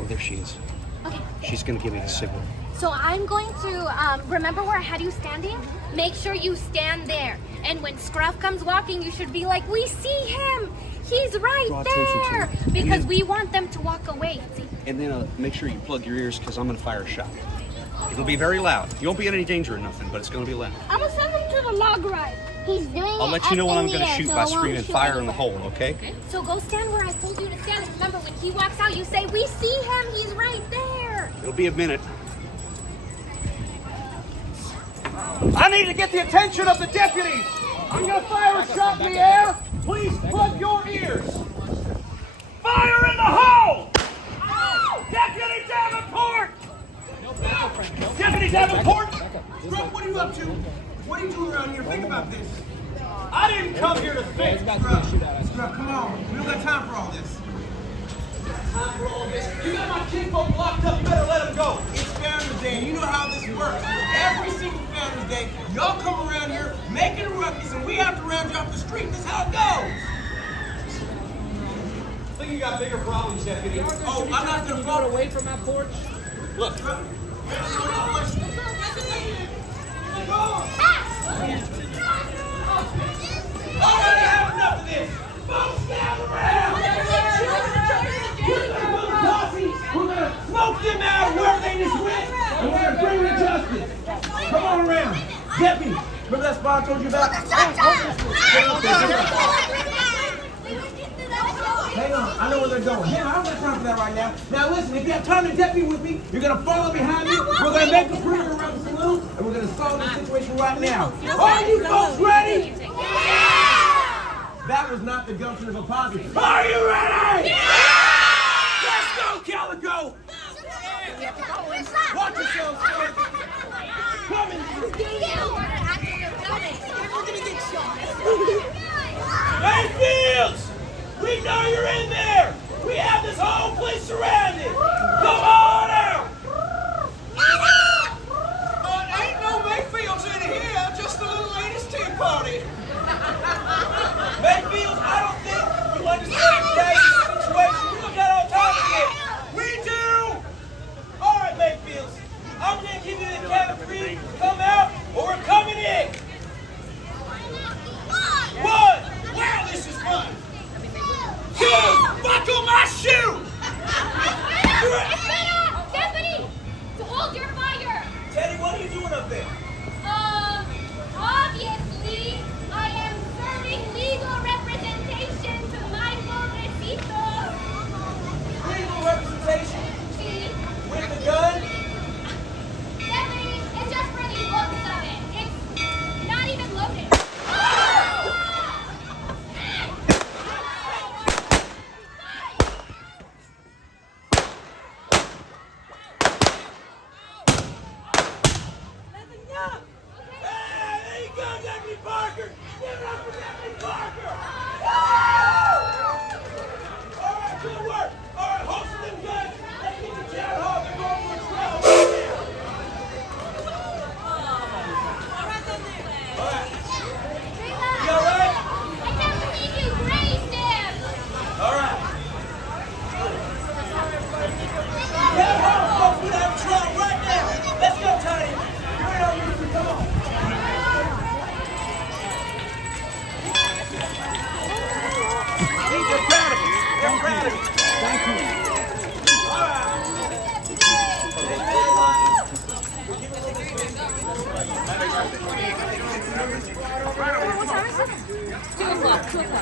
Oh, there she is. Okay. She's going to give me the signal. So I'm going to, remember where I had you standing? Make sure you stand there. And when Scruff comes walking, you should be like, we see him. He's right Draw attention to there. him. Because we want them to walk away. See? And then make sure you plug your ears because I'm going to fire a shot. It'll be very loud. You won't be in any danger or nothing, but it's going to be loud. I'm gonna send him to the log ride. He's doing I'll let you know when I'm going to shoot by screaming fire in the hole, okay? So go stand where I told you to stand. Remember, when he walks out, you say, "We see him. He's right there." It'll be a minute. I need to get the attention of the deputies. I'm going to fire a shot in the air. Please plug your ears. Fire in the hole! Deputy Davenport! Deputy Davenport! Scrub, what are you up to? What are you doing around here? Think about this. I didn't come here to think. Scrub, come on. We don't got time for all this. Time for all this. You got my kinfolk locked up. You better let them go. It's Founders Day, and you know how this works. Every single Founders Day, y'all come around here making a ruckus, and we have to round you off the street. This is how it goes. I think you got bigger problems, Deputy. Oh, I'm not going to vote away from that porch. Look. Already have enough of this. Folks, gather around. We're going to smoke them out where they just went, and we're going to bring them to justice. Come on around. Deputy, remember that spot I told you about? Hang on, I know where they're going. Hang on, I don't got time for that right now. Now listen, if you have time to deputy with me, you're going to follow behind me. We're going to make a perimeter around the saloon, and we're going to solve this situation right now. Are you folks ready? Yeah! That was not the gumption of a posse. Are you ready? Yeah! Let's go, Calico! Watch yourselves. Come in. Mayfields! We know you're in there! We have this whole place surrounded! Come on out! Ain't no Mayfields in here, just a little ladies' tea party. Mayfields, I don't think you understand today's situation. We don't got all time to get. We do! Alright, Mayfields, I'm gonna give you the count of three. Come out, or we're coming in! 1! Wow, this is fun! 2! Buckle my shoe! Deputy, to hold your fire. Teddy, what are you doing up there? Obviously, I am serving legal representation to my pobrecito. Legal representation? See? With the gun? Deputy, it's just for the looks of it. It's not even loaded.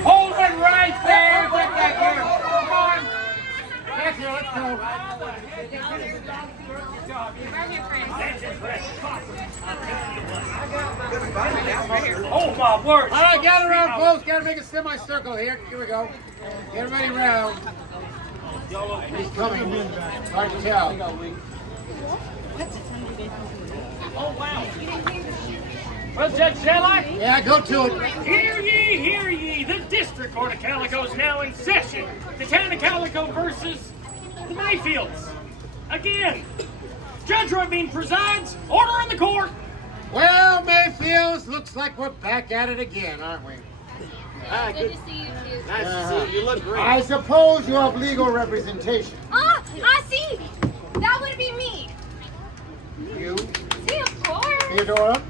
Hold it right there. Get back here. Come on. Get here. Let's go. Oh my word. All right, gather around, folks. Got to make a semicircle here. Here we go. Get everybody around. He's coming. Hard to tell. Oh wow. Well, Judge Sherlock? Yeah, go to it. Hear ye, hear ye. The District Court of Calico is now in session. The town of Calico versus the Mayfields. Again. Judge Rabin presides. Order in the court. Well, Mayfields, looks like we're back at it again, aren't we? Good to see you too. Nice to see you. You look great. I suppose you have legal representation. Ah, I see. That would be me. You? See, of course. Theodora?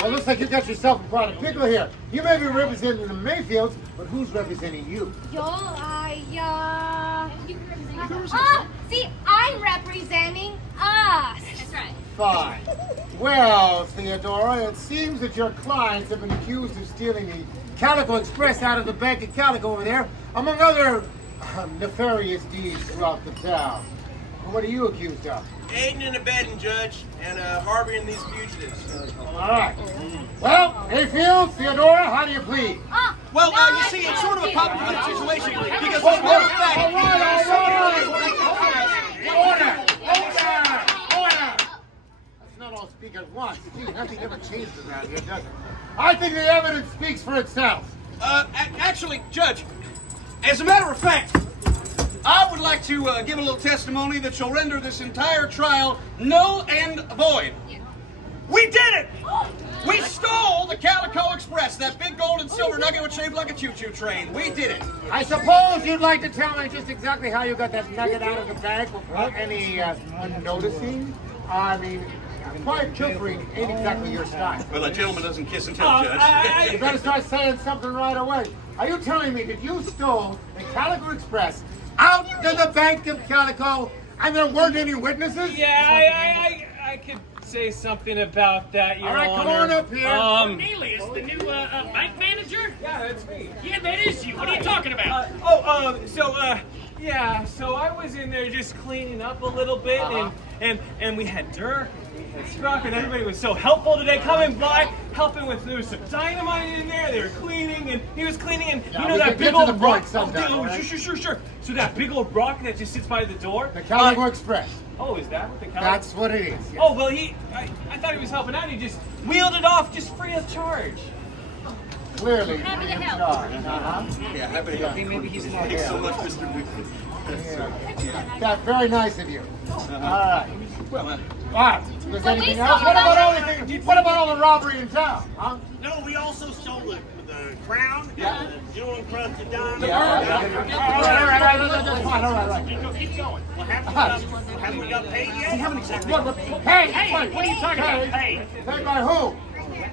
Well, looks like you got yourself a pot of pickle here. You may be representing the Mayfields, but who's representing you? See, I'm representing us. That's right. fine. Well, Theodora, it seems that your clients have been accused of stealing the Calico Express out of the bank at Calico over there, among other nefarious deeds throughout the town. What are you accused of? Aiding and abetting, Judge, and harboring these fugitives. All right. Well, Mayfield, Theodora, how do you plead? Well, you see, it's sort of a complicated situation because as a matter of fact, Order! Let's not all speak at once. Gee, nothing ever changes around here, does it? I think the evidence speaks for itself. Actually, Judge, as a matter of fact, I would like to give a little testimony that shall render this entire trial null and void. We did it! We stole the Calico Express, that big gold and silver nugget was shaped like a choo-choo train. We did it. I suppose you'd like to tell me just exactly how you got that nugget out of the bag without any noticing? I mean, quiet pilfering ain't exactly your style. Well, a gentleman doesn't kiss and tell, Judge. You better start saying something right away. Are you telling me that you stole the Calico Express out to the Bank of Calico and there weren't any witnesses? Yeah, I could say something about that, Your All right, Honor. come on up here. Cornelius, the new bank manager? Yeah, that's me. Yeah, that is you. What are you talking about? So I was in there just cleaning up a little bit, and we had Dirk, and we had Scruff, and everybody was so helpful today, coming by, helping with, there was some dynamite in there, they were cleaning, and he was cleaning, and you know that big old rock. Sure. So that big old rock that just sits by the door? The Calico Express. Oh, is that what the Calico? That's what it is. Yes. Oh, well, I thought he was helping out, he just wheeled it off just free of charge. Clearly. Happy to help. Yeah, happy to help. Maybe he's not Thanks so much, Mr. Mayfield. That's very nice of you. All right. Well, All right. There's anything else? What about all the robbery in town? Huh? no, we also stole the crown, the jewel encrusted diamond. All right. That's fine. All right. Keep going. Well, haven't we got paid yet? We haven't exactly. Hey, What are you talking about? Hey. Paid by who?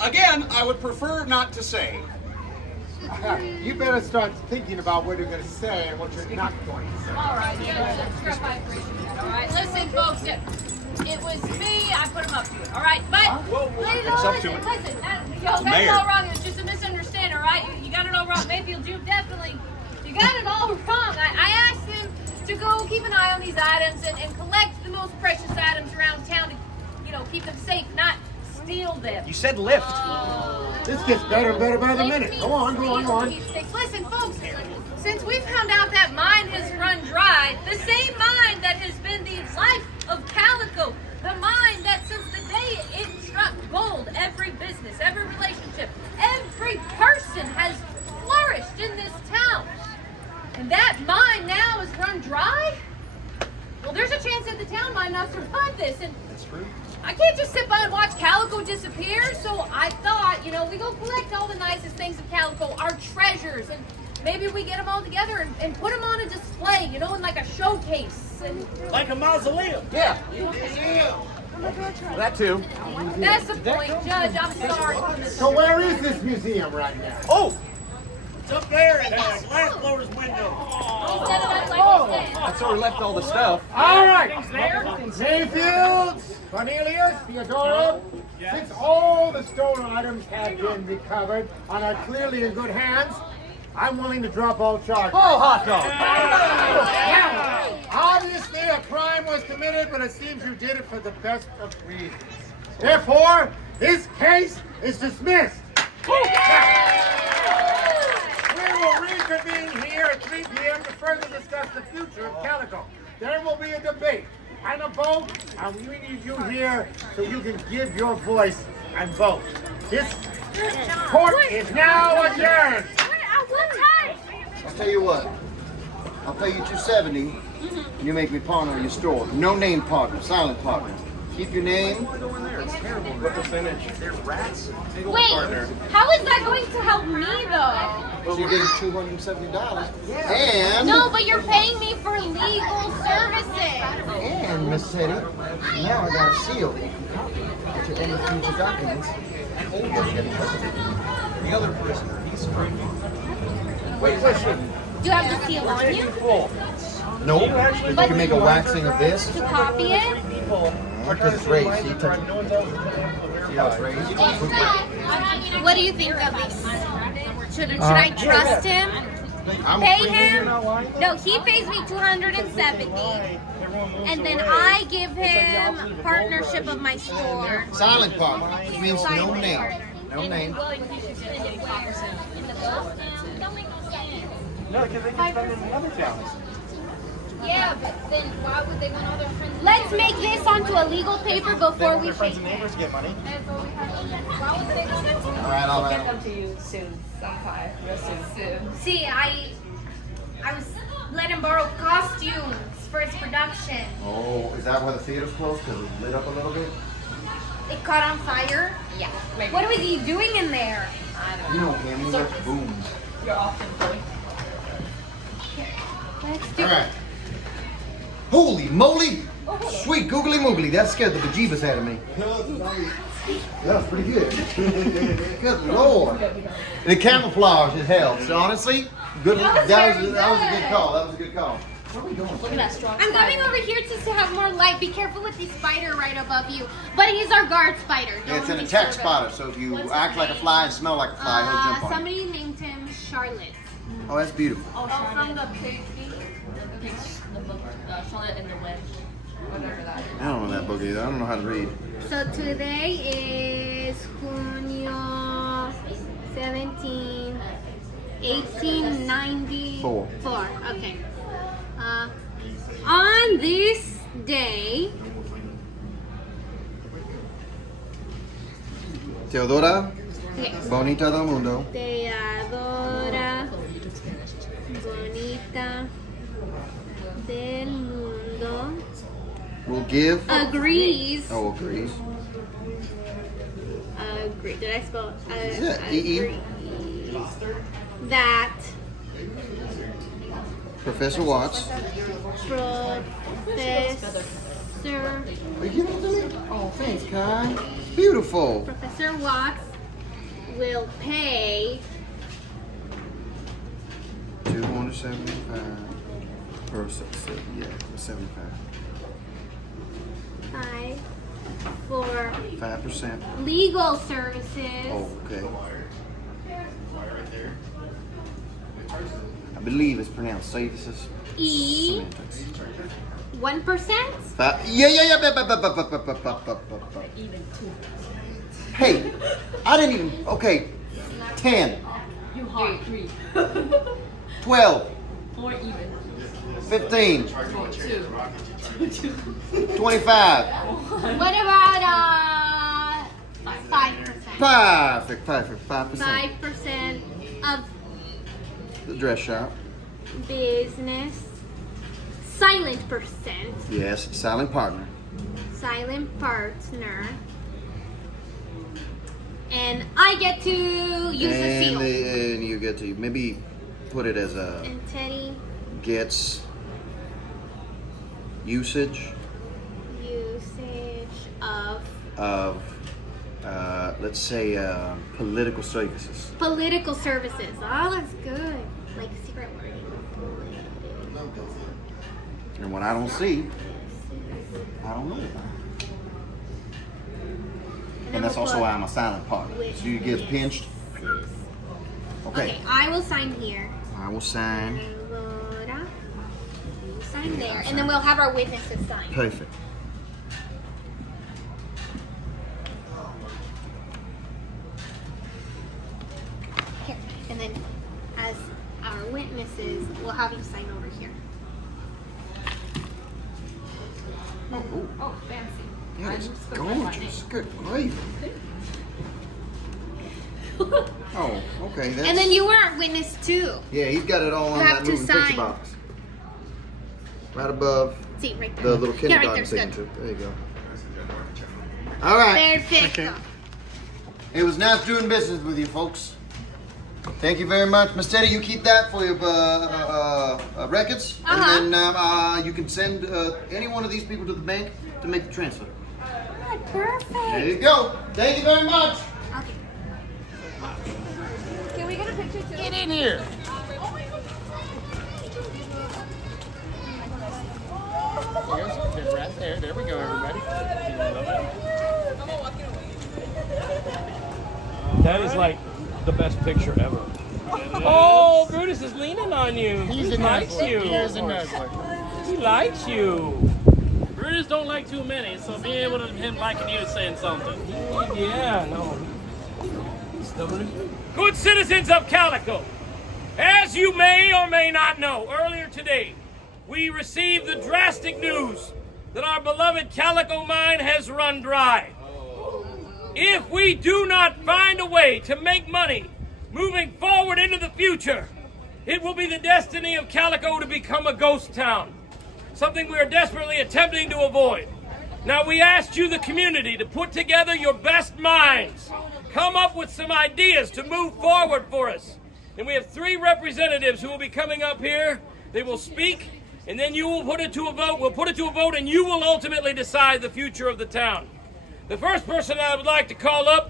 Again, I would prefer not to say. You better start thinking about what you're going to say and what you're not going to say. All right, Scruff, I appreciate it. All right, listen, folks, it was me. I put him up to it. All right, but listen, that's all wrong. It was just a misunderstanding. All right, you got it all wrong. Mayfield, you got it all wrong. I asked him to go keep an eye on these items and collect the most precious items around town to, keep them safe, not steal them. You said lift. This gets better and better by the minute. Go on. Listen, folks, since we found out that mine has run dry, the same mine that has been the life of Calico, the mine that since the day it struck gold, every business, every relationship, every person has flourished in this town. And that mine now is run dry? Well, there's a chance that the town might not survive this. And that's true. I can't just sit by and watch Calico disappear, so I thought, we go collect all the nicest things of Calico, our treasures, and maybe we get them all together and put them on a display, in like a showcase. And Like a mausoleum. Yeah. That too. that's the point, Judge. I'm sorry. So where is this museum right now? Oh, It's up there in the last floor's window. Set it up like you said. that's where we left all the stuff. All right. Mayfield, Cornelius, Theodora, since all the stolen items have been recovered and are clearly in good hands, I'm willing to drop all charges. Oh, hot dog. Now, obviously a crime was committed, but it seems you did it for the best of reasons. Therefore, this case is dismissed. We will reconvene here at 3 p.m. to further discuss the future of Calico. There will be a debate and a vote, and we need you here so you can give your voice and vote. This court is now adjourned. I'll tell you what. I'll pay you $270, and you make me partner in your store. No name partner, silent partner. Keep your name. What percentage? They're rats. Wait, how is that going to help me though? So you're getting $270. And No, but you're paying me for legal services. And Miss Teddy, now I got a seal to any future documents. And old ones get interpreted. The other prisoner, he's free. Wait, listen. Do you have the seal on you? No, but you can make a waxing of this. To copy it? Because it's raised. See, touch it. See how it's raised? What do you think of this? Should I trust him? Pay him? No, he pays me $270, and then I give him partnership of my store. Silent partner. Which means no name. No name. No, because they can spend it in other towns. Yeah, but then why would they want other friends? Let's make this onto a legal paper before we Their friends shake and neighbors get money. Why would they want to? All We'll get right. them to you soon, sometime, real soon. See, I was let him borrow costumes for his production. Oh, is that why the theater's closed? Because it lit up a little bit? It caught on fire. Yeah, maybe. What was he doing in there? I don't You know. know, Cam, that's booms. You're off employed. Let's do All right. Holy moly! Sweet googly moogly. That scared the bejeebus out of me. That was pretty good. Good lord. The camouflage it helps. Honestly, good. That was a good call. That was a good call. Where are we going? Look at that strong I'm coming over here to have more light. Be careful with the spider right above you. But he's our guard spider. Don't It's an disturb attack him. spotter, so if you act like a fly and smell like a fly, he'll jump on you. Somebody named him Charlotte. Oh, that's beautiful. Oh, from the pig, the book, Charlotte and the Web. Whatever that is. I don't know that book either. I don't know how to read. So today is Junio 17, 1894. Okay. On this day, Teodora yes. Bonita del Mundo Teodora Bonita del Mundo will give. agrees. Oh, agrees. Agree. Did I spell? Yeah, E-E. Agrees that Professor Watts. Professor. Are you giving it to me? Oh, thanks, Kai. Beautiful. Professor Watts will pay 275 per yeah, 75. 5% legal services. Oh, okay. I believe it's pronounced services. E. 1%. Yeah. Hey, I didn't even. Okay, 10. You hard. 3. 12. 4 even. 15. 2. 25. What about 5%? Perfect. 5%. 5% of The dress shop. business. Silent percent. Yes, silent partner. Silent partner. And I get to use the seal. And you get to maybe put it as a And Teddy gets usage of let's say political services. political services. Oh, that's good. Like secret wording. And what I don't see, I don't know. And that's also why I'm a silent partner. So you get pinched. Okay. I will sign here. I will sign. Sign there. And then we'll have our witnesses sign. Perfect. Here. And then as our witnesses, we'll have you sign over here. Oh, fancy. That is gorgeous. Good grief. Oh, okay. That's, And then you were our witness too. yeah, he's got it all on You have that to moving picture sign. box. Right above See, right there. the little Yeah, right kindergarten there's good. signature. There you go. All right. Perfect. It was nice doing business with you folks. Thank you very much. Miss Teddy, you keep that for your records. And then you can send any one of these people to the bank to make the transfer. Good, perfect. There you go. Thank you very much. Can we get a picture too? Get in here. Right there. There we go, everybody. That is like the best picture ever. Oh, Brutus is leaning on you. He's He a likes nuzzler. you. He is a nuzzler. He likes you. Brutus don't like too many, so being able to him liking you is saying something. Yeah, no. Good citizens of Calico, as you may or may not know, earlier today, we received the drastic news that our beloved Calico mine has run dry. If we do not find a way to make money moving forward into the future, it will be the destiny of Calico to become a ghost town, something we are desperately attempting to avoid. Now, we asked you, the community, to put together your best minds, come up with some ideas to move forward for us. And we have 3 representatives who will be coming up here. They will speak, and then you will put it to a vote. We'll put it to a vote, and you will ultimately decide the future of the town. The first person I would like to call up,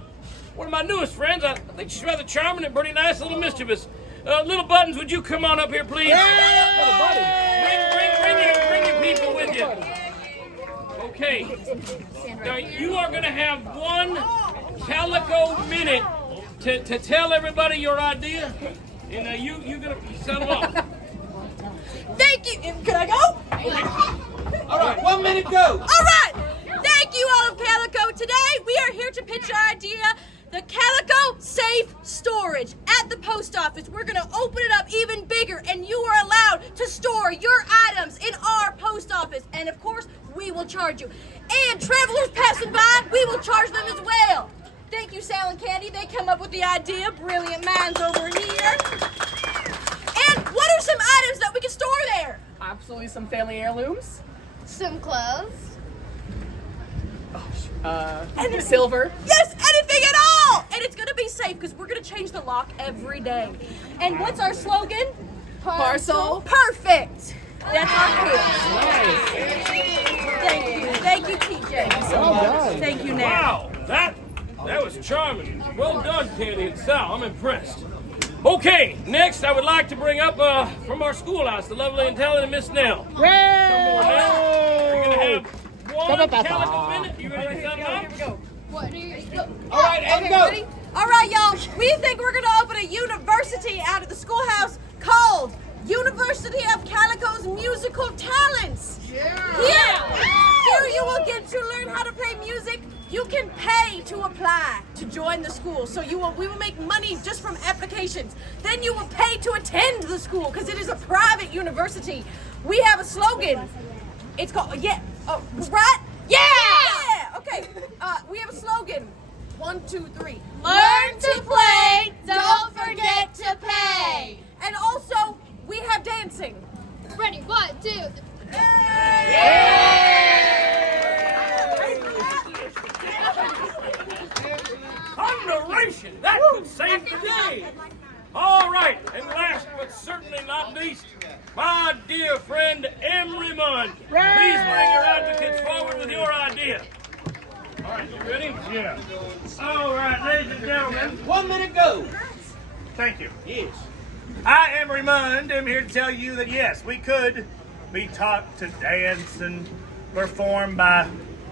one of my newest friends. I think she's rather charming and pretty nice, a little mischievous. Little Buttons, would you come on up here, please? Bring your people with you. Okay. Now, you are going to have 1 Calico minute to tell everybody your idea. And you're going to set them off. Thank you. Can I go? All right, 1 minute, go. All right. Thank you, all of Calico. Today, we are here to pitch our idea, the Calico Safe Storage at the post office. We're going to open it up even bigger, and you are allowed to store your items in our post office. And, of course, we will charge you. And travelers passing by, we will charge them as well. Thank you, Sal and Candy. They come up with the idea. Brilliant minds over here. And what are some items that we can store there? Absolutely some family heirlooms. Some clothes. Silver. Yes, anything at all! And it's going to be safe because we're going to change the lock every day. And what's our slogan? Parcel. Perfect. That's our pitch. Thank you. Thank you, TJ. Thank you, Nat. Wow, that was charming. Well done, Candy and Sal. I'm impressed. Okay, next I would like to bring up from our schoolhouse the lovely and talented Miss Nell. Come on, Nell. We're going to have 1 Calico minute. You ready to set it up? Here we go. What do you? All right, and go. Ready? All right, y'all. We think we're going to open a university out of the schoolhouse called University of Calico's Musical Talents. Yeah. Here you will get to learn how to play music. You can pay to apply to join the school. So we will make money just from applications. Then you will pay to attend the school because it is a private university. We have a slogan. It's called right? Yeah. Okay. We have a slogan. 1, 2, 3. Learn to play, don't forget to pay. And also, we have dancing. Ready? 1, 2, 3. Thunderation! That could save the day! All right, and last but certainly not least, my dear friend Emery Munn. Please bring your advocates forward with your idea. All right, you ready? Yeah. All right, ladies and gentlemen. 1 minute, go. Thank you. Yes. I, Emery Munn, am here to tell you that yes, we could be taught to dance and perform by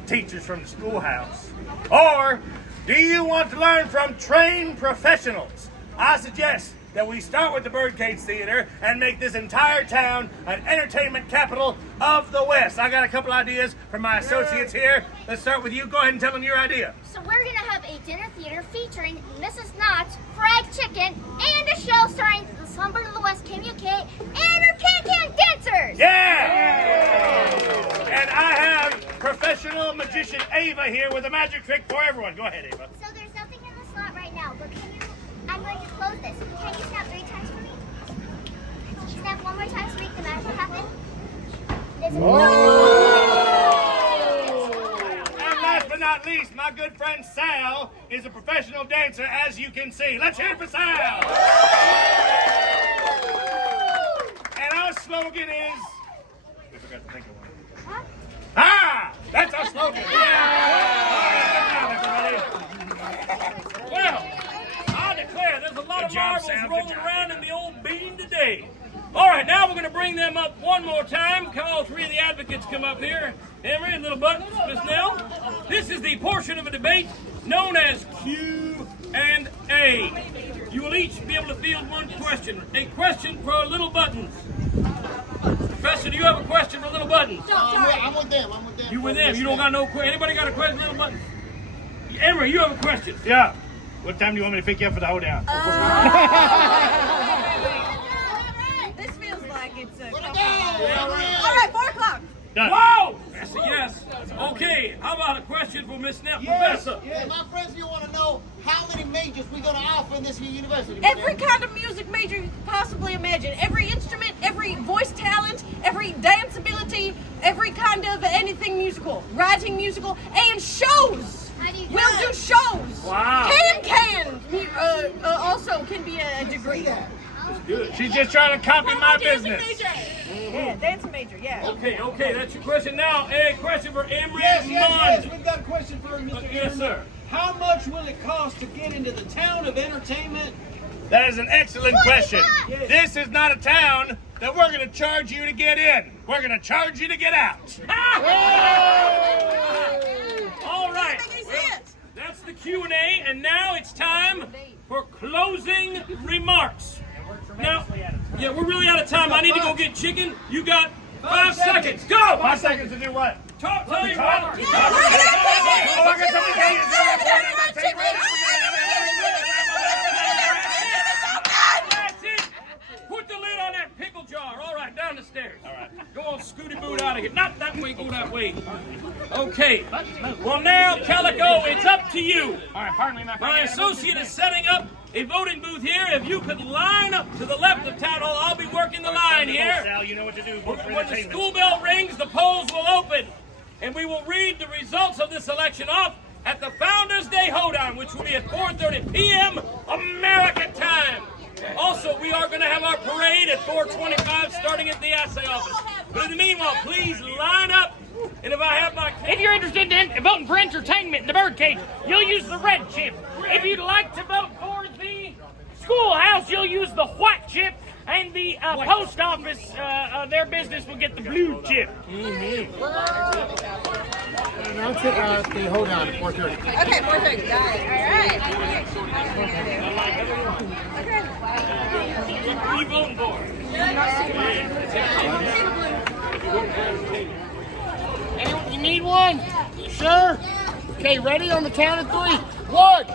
teachers from the schoolhouse. Or do you want to learn from trained professionals? I suggest that we start with the Birdcage Theater and make this entire town an entertainment capital of the West. I got a couple ideas from my associates here. Let's start with you. Go ahead and tell them your idea. So we're gonna have a dinner theater featuring Mrs. Knott's fried chicken and a show starring the Songbird of the West, KMUK, and her can-can dancers. Yeah! And I have professional magician Ava here with a magic trick for everyone. Go ahead, Ava. So there's nothing in the slot right now, but I'm going to close this. Can you snap 3 times for me? Snap 1 more time to make the magic happen. And last but not least, my good friend Sal is a professional dancer, as you can see. Let's hear it for Sal! And our slogan is... We forgot to think of one. Huh? Ah! That's our slogan! Well, I declare there's a lot of marbles rolling around in the old bean today. All right, now we're going to bring them up one more time. All 3 of the advocates come up here. Emery and Little Buttons, Miss Nell. This is the portion of a debate known as Q and A. You will each be able to field one question. A question for Little Buttons. Professor, do you have a question for Little Buttons? I'm with them. You with them? You don't got no question? Anybody got a question, Little Buttons? Emery, you have a question? Yeah. What time do you want me to pick you up for the hoedown? This feels like it's a... All right, 4 o'clock. Done. Whoa! That's a yes. Okay, how about a question for Miss Knott, Professor? Hey, my friends, you want to know how many majors we're going to offer in this here university? Every kind of music major you can possibly imagine. Every instrument, every voice talent, every dance ability, every kind of anything musical. Writing musical, and shows. We'll do shows. Wow. Also can be a degree. Good. She's just trying to copy my business. Yeah, dance major, yeah. Okay, that's your question. Now, a question for Emery Yes, Mond. we've got a question for Mr. Yes, sir. How much will it cost to get into the town of entertainment? That is an excellent question. This is not a town that we're going to charge you to get in. We're going to charge you to get out. All right. That's the Q&A, and now it's time for closing remarks. Now, yeah, we're really out of time. I need to go get chicken. You got 5 seconds. Go! 5 seconds to do what? Tell you what. That's it. Put the lid on that pickle jar. All right, down the stairs. All right. Go on, Scooty Boot out of here. Not that way, go that way. Okay. Well, now, Calico, it's up to you. All right, pardon me, My associate is setting up a voting booth here. If you could line up to the left of Town Hall, I'll be working the line here. Sal, you know what to do. When the school bell rings, the polls will open, and we will read the results of this election off at the Founders Day Hoedown, which will be at 4:30 p.m. American time. Also, we are going to have our parade at 4:25, starting at the assay office. But in the meanwhile, please line up. And if you're interested in voting for entertainment in the birdcage, you'll use the red chip. If you'd like to vote for the schoolhouse, you'll use the white chip. And the post office, their business will get the blue chip. Announce it the hoedown at 4:30. Okay, 4:30. Got it. All right. Who are you voting for? You need one? You sure? Okay, ready on the count of 3. 1.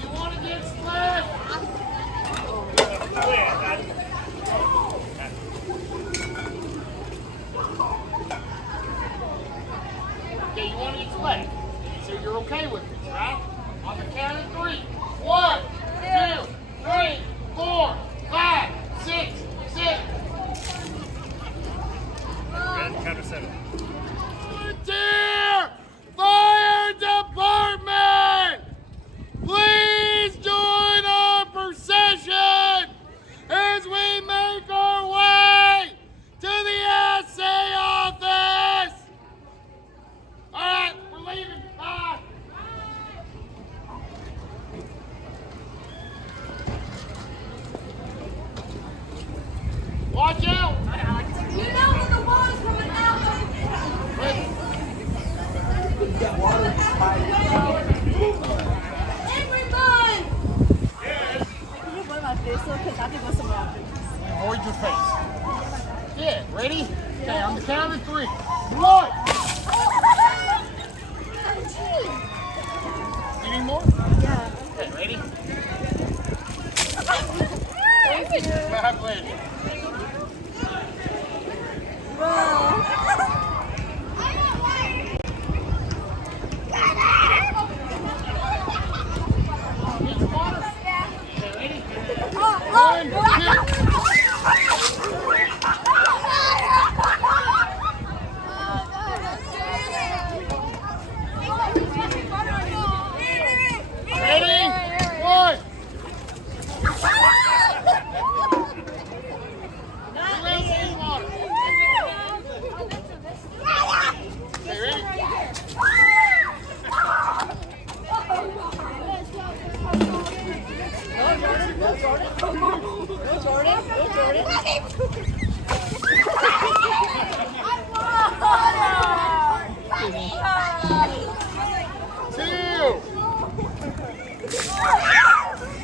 You want to get split? Okay, you want to get split. So you're okay with it, right? On the count of 3. 1, 2, 3, 4, 5, 6, 6. Count of 7. Volunteer Fire Department! Please join our procession as we make our way to the assay office! Alright, we're leaving. Bye! Watch out! You know who the ones from an album. Everyone! Yes. Can you blur my face though? Because I think what's some laughing. Avoid your face. Yeah, ready? Okay, on the count of 3. 1. You need more? Yeah. Okay, ready? Thank you. My pleasure. Ready? 1.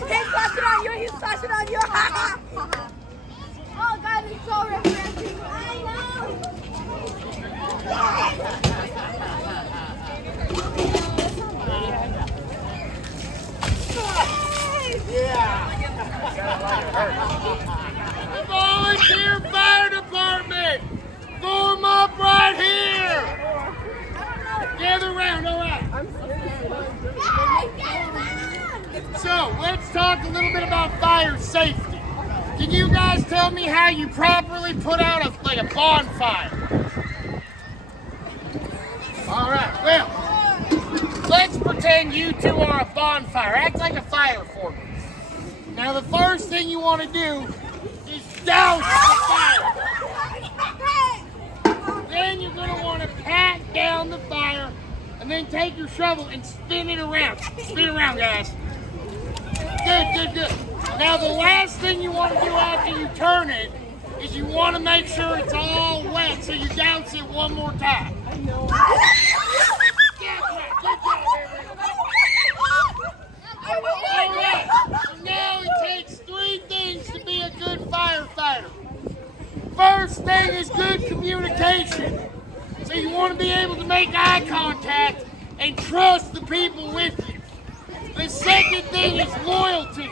He's flashing on you. He's flashing on you. Oh God, it's so refreshing. I know. The volunteer fire department, form up right here. Gather around, all right. So let's talk a little bit about fire safety. Can you guys tell me how you properly put out a bonfire? All right. Well, let's pretend you two are a bonfire. Act like a fire for me. Now the first thing you want to do is douse the fire. Then you're going to want to pat down the fire and then take your shovel and spin it around. Spin it around, guys. Good. Now the last thing you want to do after you turn it is you want to make sure it's all wet, so you douse it one more time. Good job, all right. So now it takes three things to be a good firefighter. First thing is good communication. So you want to be able to make eye contact and trust the people with you. The second thing is loyalty.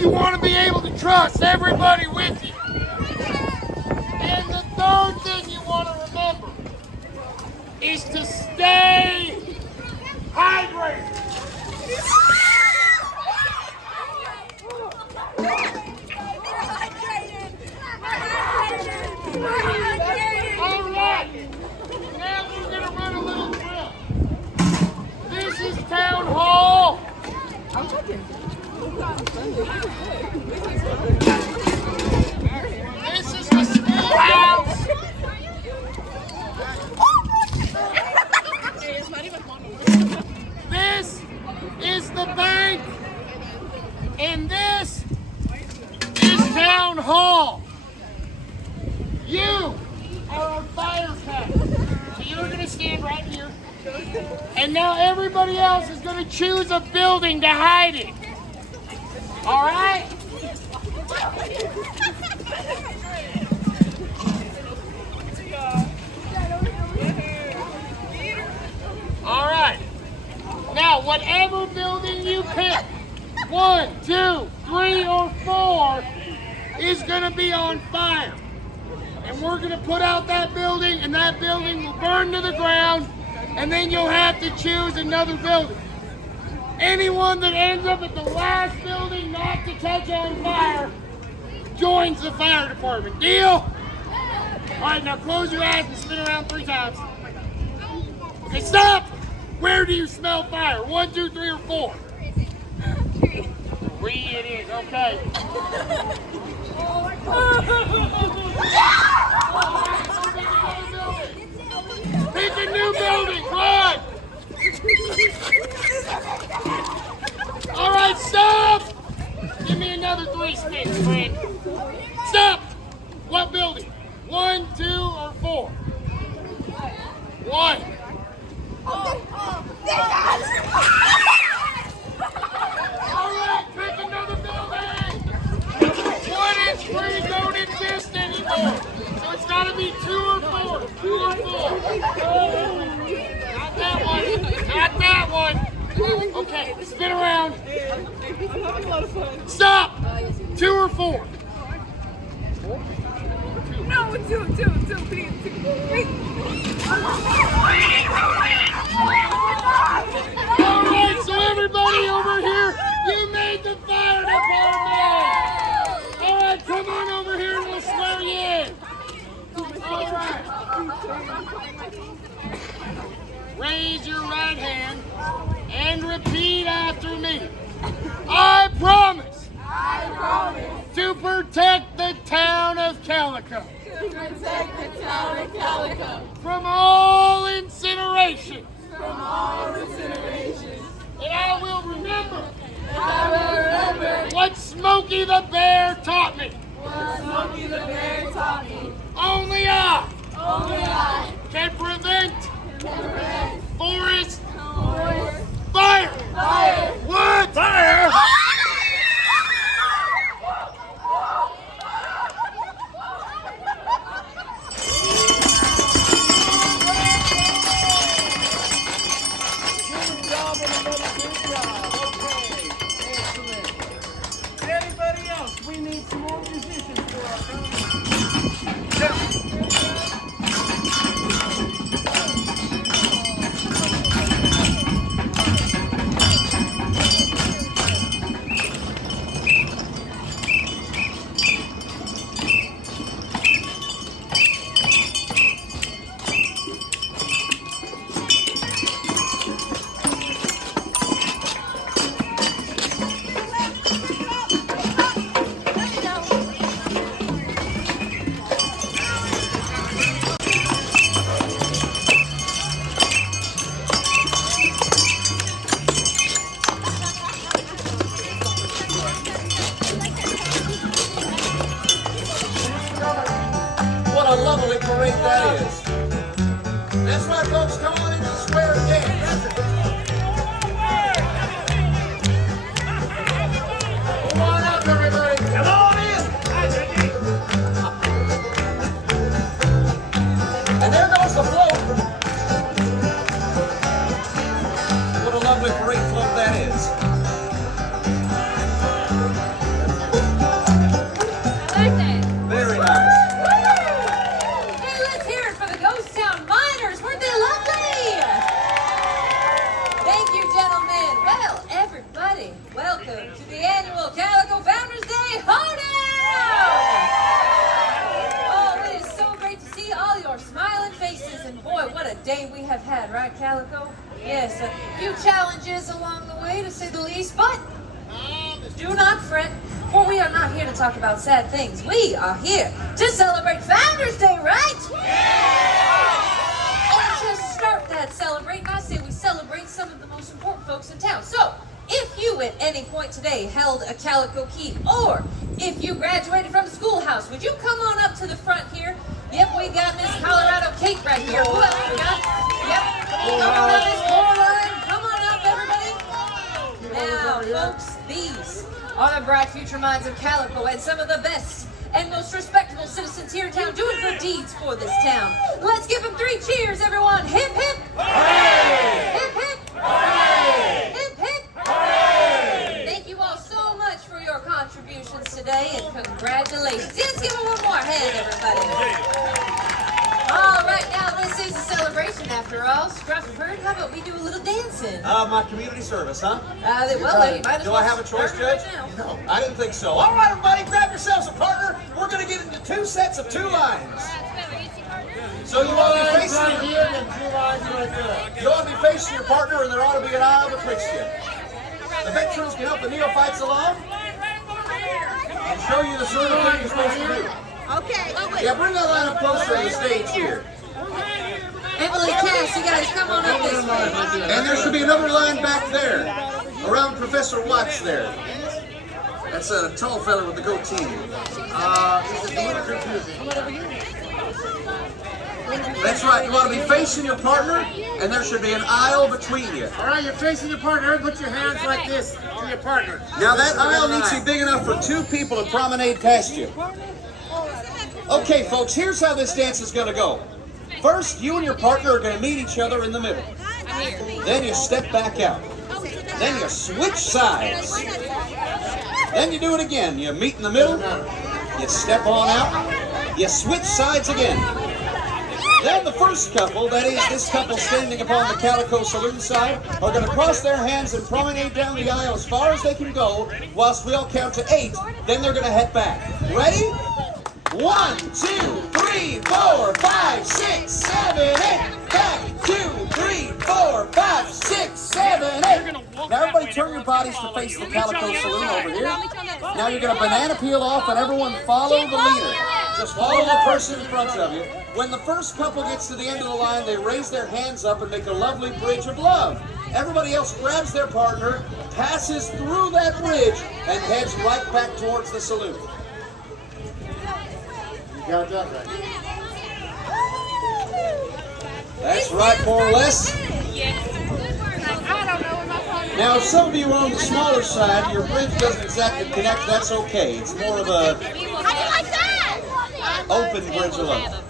You want to be able to trust everybody with you. And the third thing you want to remember is to stay hydrated. All right. Now we're going to run a little drill. This is town hall. This is the schoolhouse. This is the bank. And this is town hall. You are our fire captain. So you're going to stand right here. And now everybody else is going to choose a building to hide in. All right? All right. Now, whatever building you pick, 1, 2, 3, or 4, is going to be on fire. And we're going to put out that building, and that building will burn to the ground, and then you'll have to choose another building. Anyone that ends up at the last building not to catch on fire joins the fire department. Deal? All right, now close your eyes and spin around 3 times. Okay, stop! Where do you smell fire? 1, 2, 3, or 4? 3 it is, okay. Pick a new building, run! All right, stop! Give me another 3 spins, friend. Stop! What building? 1, 2, or 4? 1. All right, pick another building. 1 and 3 don't exist anymore. So it's got to be 2 or 4. 2 or 4. Not that one. Not that one. Okay, spin around. I'm having a lot of fun. Stop! 2 or 4? No, 2, please. All right, so everybody over here, you made the fire department. All right, come on over here and we'll swear you in. All right. Raise your right hand and repeat after me. I promise to protect the town of Calico from all incineration. And I will remember what Smokey the Bear taught me. Welcome to the annual Calico Founders Day hoedown! Oh, it is so great to see all your smiling faces, and boy, what a day we have had, right, Calico? Yes, a few challenges along the way, to say the least, but do not fret, for we are not here to talk about sad things. We are here to celebrate Founders Day, right? And to start that celebrating, I say we celebrate some of the most important folks in town. So, if you at any point today held a Calico key, or if you graduated from the schoolhouse, would you come on up to the front here? Yep, we got Miss Colorado Kate right here. Who else we got? Yep, come on up, Miss Coraline. Come on up, everybody. Now, folks, these are the bright future minds of Calico and some of the best and most respectable citizens here in town doing good deeds for this town. Let's give them 3 cheers, everyone. Hip, hip. Hooray! Hip, hip. Hooray! Hip, hip. Hooray! Thank you all so much for your contributions today, and congratulations. Let's give them one more hand, everybody. All right, now this is a celebration after all. Scruff Bird, how about we do a little dancing? My community service, huh? Well, you might as Do well I have a choice, start Judge? right now. No, I didn't think so. All right, everybody, grab yourselves a partner. We're going to get into 2 sets of 2 lines. So you want to be facing right here and 2 lines right there. You ought to be facing your partner, and there ought to be an aisle betwixt you. The veterans can help the neophytes along and show you the sort of thing you're supposed to do. Okay. Yeah, bring that line up closer to the stage here. Emily, Cass, you guys come on up this way. And there should be another line back there, around Professor Watts there. That's a tall fella with the goatee. This is a little confusing. That's right, you want to be facing your partner, and there should be an aisle between you. All right, you're facing your partner. Put your hands like this to your partner. Now that aisle needs to be big enough for 2 people to promenade past you. Okay, folks, here's how this dance is going to go. First, you and your partner are going to meet each other in the middle. Then you step back out. Then you switch sides. Then you do it again. You meet in the middle. You step on out. You switch sides again. Then the first couple, that is this couple standing upon the Calico saloon side, are going to cross their hands and promenade down the aisle as far as they can go, whilst we all count to 8. Then they're going to head back. Ready? 1, 2, 3, 4, 5, 6, 7, 8. Back. 2, 3, 4, 5, 6, 7, 8. Now everybody turn your bodies to face the Calico saloon over here. Now you're going to banana peel off and everyone follow the leader. Just follow the person in front of you. When the first couple gets to the end of the line, they raise their hands up and make a lovely bridge of love. Everybody else grabs their partner, passes through that bridge, and heads right back towards the saloon. You got that right. That's right, more or less. Now, if some of you are on the smaller side, your bridge doesn't exactly connect, that's okay. It's more of a open bridge of love.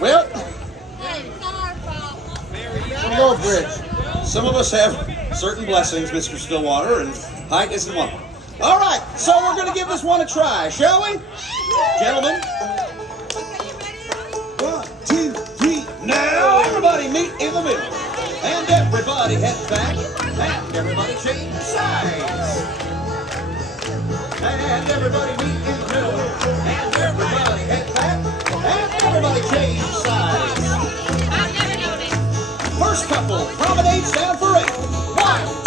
Well, No bridge. some of us have certain blessings, Mr. Stillwater, and height isn't one of them. All right, so we're going to give this one a try, shall we? Gentlemen. 1, 2, 3, now everybody meet in the middle. And everybody head back, and everybody change sides. And everybody meet in the middle, and everybody head back, and everybody change sides. First couple promenades down for 8. 1,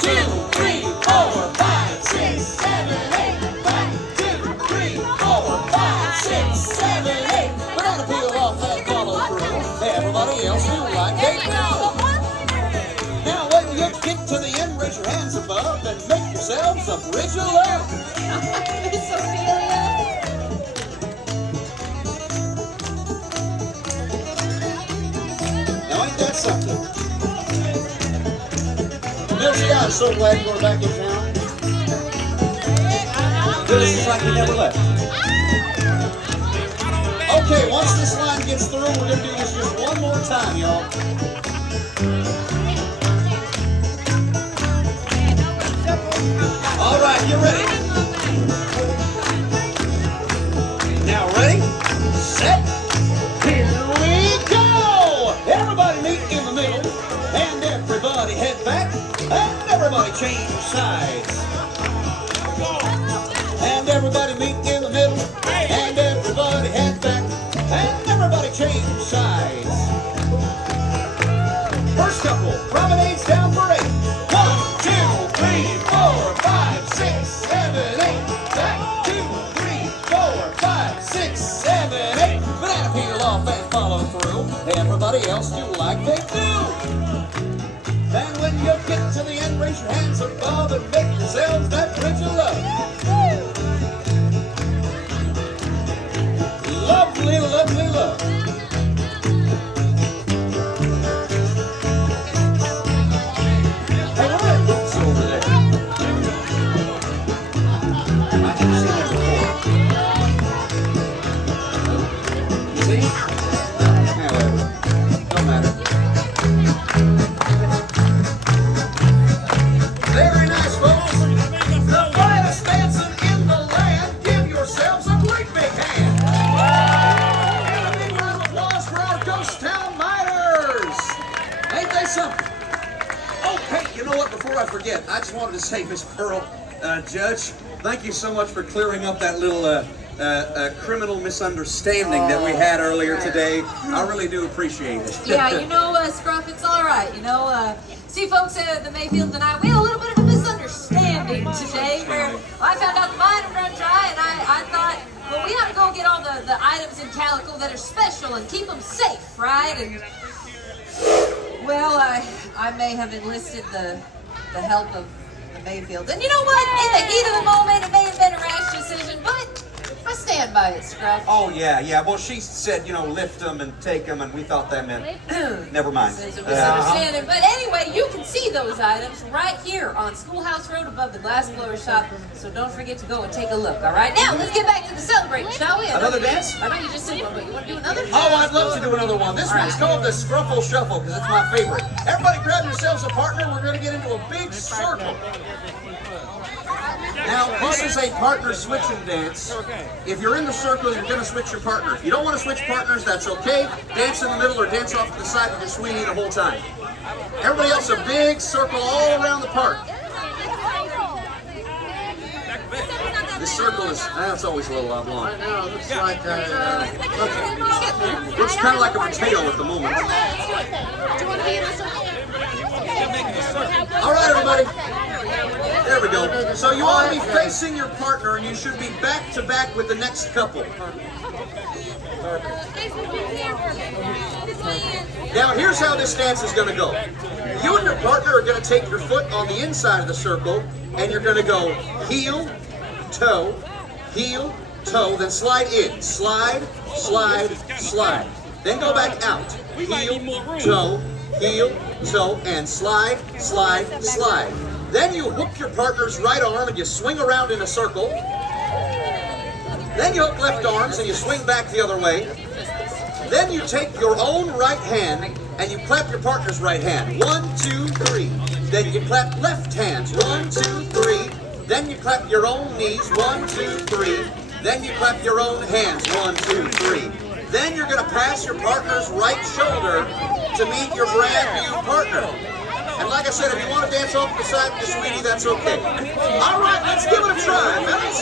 2, 3, 4, 5, 6, 7, 8. 1, 2, 3, 4, 5, 6, 7, 8. Banana peel off and follow through. Everybody else do like they do. Now when you get to the end, raise your hands above and make yourselves a bridge of love. Miss Ophelia. Now ain't that something? Milty, I'm so glad you're back in town. This is like you never left. Okay, once this line gets through, we're going to do this just one more time, y'all. All right, you ready? Now ready, set, here we go! Everybody meet in the middle, and everybody head back, and everybody change sides. And everybody meet in the middle. And everybody head back. And everybody change sides. First couple, promenades down for 8. 1, 2, 3, 4, 5, 6, 7, 8. Back 2, 3, 4, 5, 6, 7, 8. Banana peel off and follow through. Everybody else do like they do. Then when you get to the end, raise your hands above and make yourselves that bridge of love. Lovely, lovely love. Hey, what are the books over there? I haven't seen that before. You see? Anyway, don't matter. Very nice, folks. The finest dancing in the land. Give yourselves a great big hand. And a big round of applause for our Ghost Town Miners. Ain't they something? Oh, hey, you know what? Before I forget, I just wanted to say, Miss Pearl, Judge, thank you so much for clearing up that little criminal misunderstanding that we had earlier today. I really do appreciate it. Yeah, you know, Scruff, it's all right. You know, see, folks, the Mayfield and I, we had a little bit of a misunderstanding today where I found out the mine had run dry, and I thought, well, we have to go get all the items in Calico that are special and keep them safe, right? And, well, I may have enlisted the help of the Mayfield. And you know what? In the heat of the moment, it may have been a rash decision, but I stand by it, Scruff. Oh, yeah. Well, she said, you know, lift them and take them, and we thought that meant, never mind. There's a misunderstanding. But anyway, you can see those items right here on Schoolhouse Road above the glass blower shop, so don't forget to go and take a look, all right? Now, let's get back to the celebrating, shall we? Another dance? I know you just said one, but you want to do another? Oh, I'd love to do another one. This one's called the Scruffle Shuffle, because it's my favorite. Everybody grab yourselves a partner. We're going to get into a big circle. Now, this is a partner switching dance. If you're in the circle, you're going to switch your partner. If you don't want to switch partners, that's okay. Dance in the middle or dance off to the side with your sweetie the whole time. Everybody else, a big circle all around the park. This circle is, it's always a little oblong. I know, it looks like Looks kind of like a potato at the moment. Do you want to be in the circle? All right, everybody. There we go. So you want to be facing your partner, and you should be back to back with the next couple. Now, here's how this dance is going to go. You and your partner are going to take your foot on the inside of the circle, and you're going to go heel, toe, then slide in. Slide, slide, slide. Then go back out. Heel, toe, and slide, slide, slide. Then you hook your partner's right arm and you swing around in a circle. Then you hook left arms and you swing back the other way. Then you take your own right hand and you clap your partner's right hand. 1, 2, 3. Then you clap left hands. 1, 2, 3. Then you clap your own knees. 1, 2, 3. Then you clap your own hands. 1, 2, 3. Then you're going to pass your partner's right shoulder to meet your brand new partner. And like I said, if you want to dance off the side with your sweetie, that's okay. All right, let's give it a try, fellas.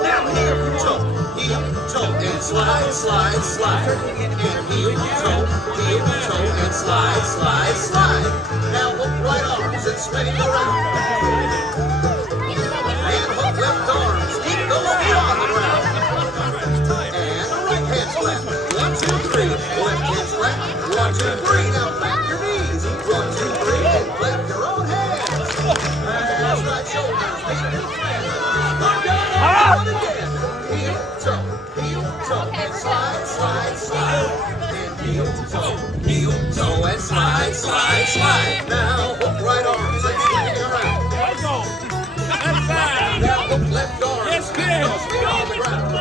Now, heel, toe, and slide, slide, slide. And heel, toe, and slide, slide, slide. Now hook right arms and swing around. And hook left arms. Keep those feet on the ground. And the right hand's clap. 1, 2, 3. Left hand's clap. 1, 2, 3. Now clap your knees. 1, 2, 3. And clap your own hands. And cross right shoulders. Make your friends. One again. Heel, toe, and slide, slide, slide. And heel, toe, and slide, slide, slide. Now hook right arms and swing around. Let's go. That's fine. Now hook left arms. Yes, Keep those feet on the ground.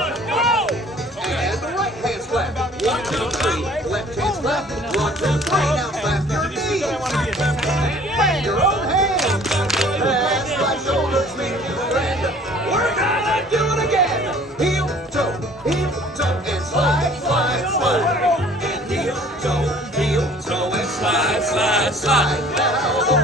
And the right hand's clap. 1, 2, 3. Left hand's clap. 1, 2, 3. Now clap your knees. And clap your own hands. Pass my shoulders, make you friend. We're gonna do it again. Heel, toe, and slide, slide, slide. And heel, toe, and slide, slide, slide, slide. Now the little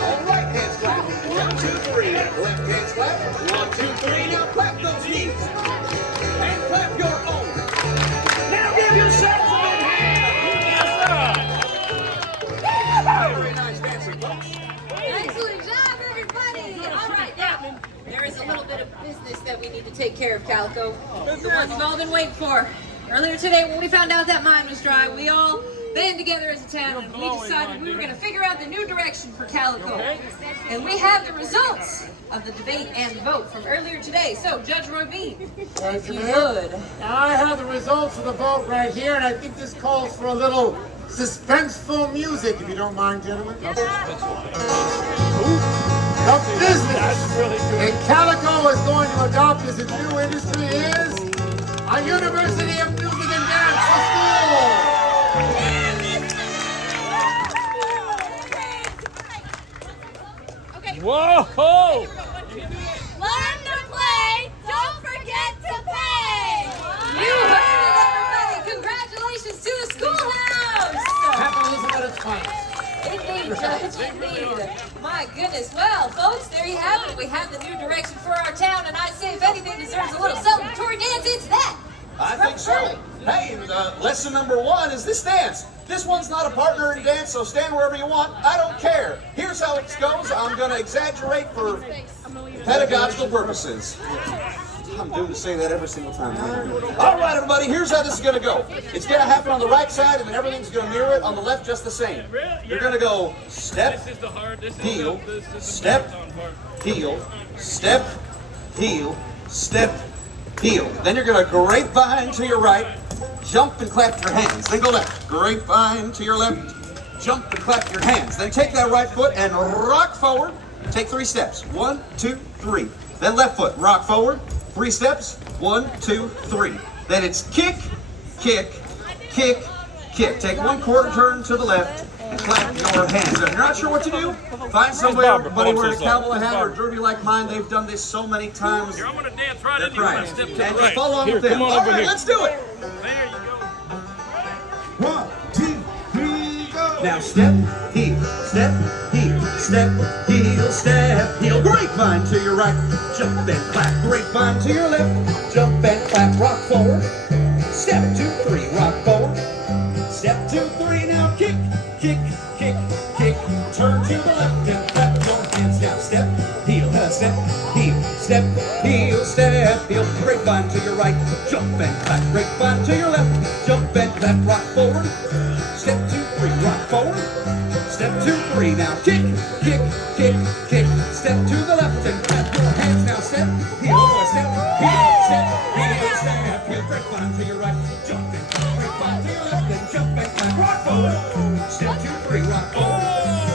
All right, hands clap. 1, 2, 3. Left hands clap. 1, 2, 3. Now clap those knees. And clap your own. Now give yourselves a big hand. Very nice dancing, folks. Excellent job, everybody. All right, now, there is a little bit of business that we need to take care of, Calico. The one you've all been waiting for. Earlier today, when we found out that mine was dry, we all band together as a town and we decided we were going to figure out the new direction for Calico. And we have the results of the debate and vote from earlier today. So, Judge Ravine, if you would. I have the results of the vote right here, and I think this calls for a little suspenseful music, if you don't mind, gentlemen. The business that Calico is going to adopt as a new industry is a University of Music and Dance School. Whoa! Learn to play, don't forget to pay! You heard it, everybody! Congratulations to the schoolhouse! Capitalism at its finest. Indeed, Judge, indeed. My goodness. Well, folks, there you have it. We have the new direction for our town, and I say if anything deserves a little celebratory dance, it's that. I think so. Hey, lesson number 1 is this dance. This one's not a partner in dance, so stand wherever you want. I don't care. Here's how it goes. I'm going to exaggerate for pedagogical purposes. I'm due to say that every single time. All right, everybody, here's how this is going to go. It's going to happen on the right side, and then everything's going to mirror it on the left just the same. You're going to go step, heel, step, heel, step, heel, step, heel. Then you're going to grapevine to your right, jump and clap your hands. Then go left, grapevine to your left, jump and clap your hands. Then take that right foot and rock forward. Take 3 steps. 1, 2, 3. Then left foot, rock forward. 3 steps. 1, 2, 3. Then it's kick, kick, kick, kick. Take 1/4 turn to the left and clap your hands. If you're not sure what to do, find somebody wearing a cowboy hat or a derby like mine. They've done this so many times. Here, I'm going to dance right into Right. you. Step to And the just right. follow on Here, with them. come on All over right, here. let's do it. There you go. 1, 2, 3, go. Now step, heel, step, heel, step, heel, step, heel. Grapevine to your right, jump and clap. Grapevine to your left, jump and clap. Rock forward. Step 2, 3, rock forward. Step 2, 3. Now kick, kick, kick, kick. Turn to the left and clap your hands. Now step, heel, step, heel, step, heel, step, heel. Grapevine to your right, jump and clap. Grapevine to your left, jump and clap. Rock forward. Step 2, 3, rock forward. Step 2, 3. Now kick, kick, kick, kick. Step to the left and clap your hands. Now step, heel, step, heel, step, heel, step, heel. Grapevine to your right, jump and clap. Grapevine to your left and jump and clap. Rock forward. Step 2, 3, rock forward.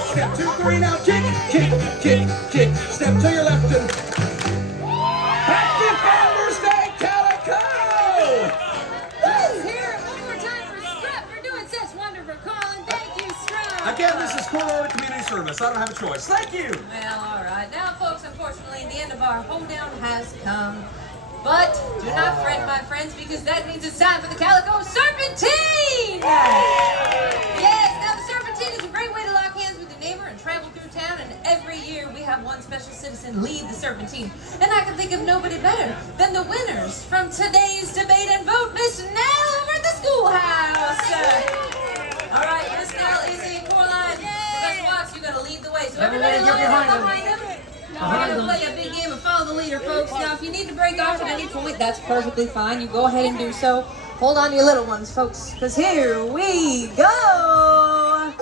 Step 2, 3. Now kick, kick, kick, kick. Step to your left and Happy Founders Day, Calico! Let's hear it one more time for Scrap for doing such wonderful calling. Thank you, Scrap. Again, this is court order community service. I don't have a choice. Thank you. Well, all right. Now, folks, unfortunately, the end of our hoedown has come. But do not fret, my friends, because that means it's time for the Calico Serpentine! Yes, now the Serpentine is a great way to lock hands with your neighbor and travel through town, and every year we have one special citizen lead the Serpentine. And I can think of nobody better than the winners from today's debate and vote, Miss Nell over at the schoolhouse. All right, Miss Nell is in Coraline. Professor Watts, you got to lead the way. So everybody line up behind him. We're going to play a big game of follow the leader, folks. Now, if you need to break off at any point, that's perfectly fine. You go ahead and do so. Hold on to your little ones, folks, because here we go.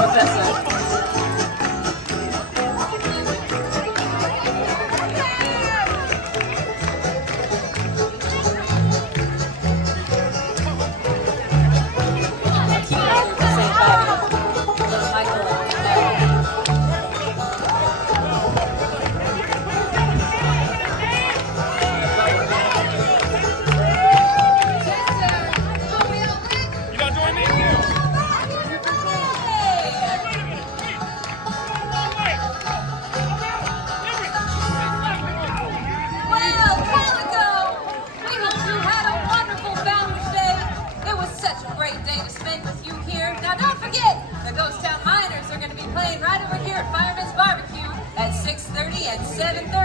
Well, Calico, we hope you had a wonderful Founders Day. It was such a great day to spend with you here. Now, don't forget, the Ghost Town Miners are going to be playing right over here at Fireman's Barbecue at 6:30 and 7:30.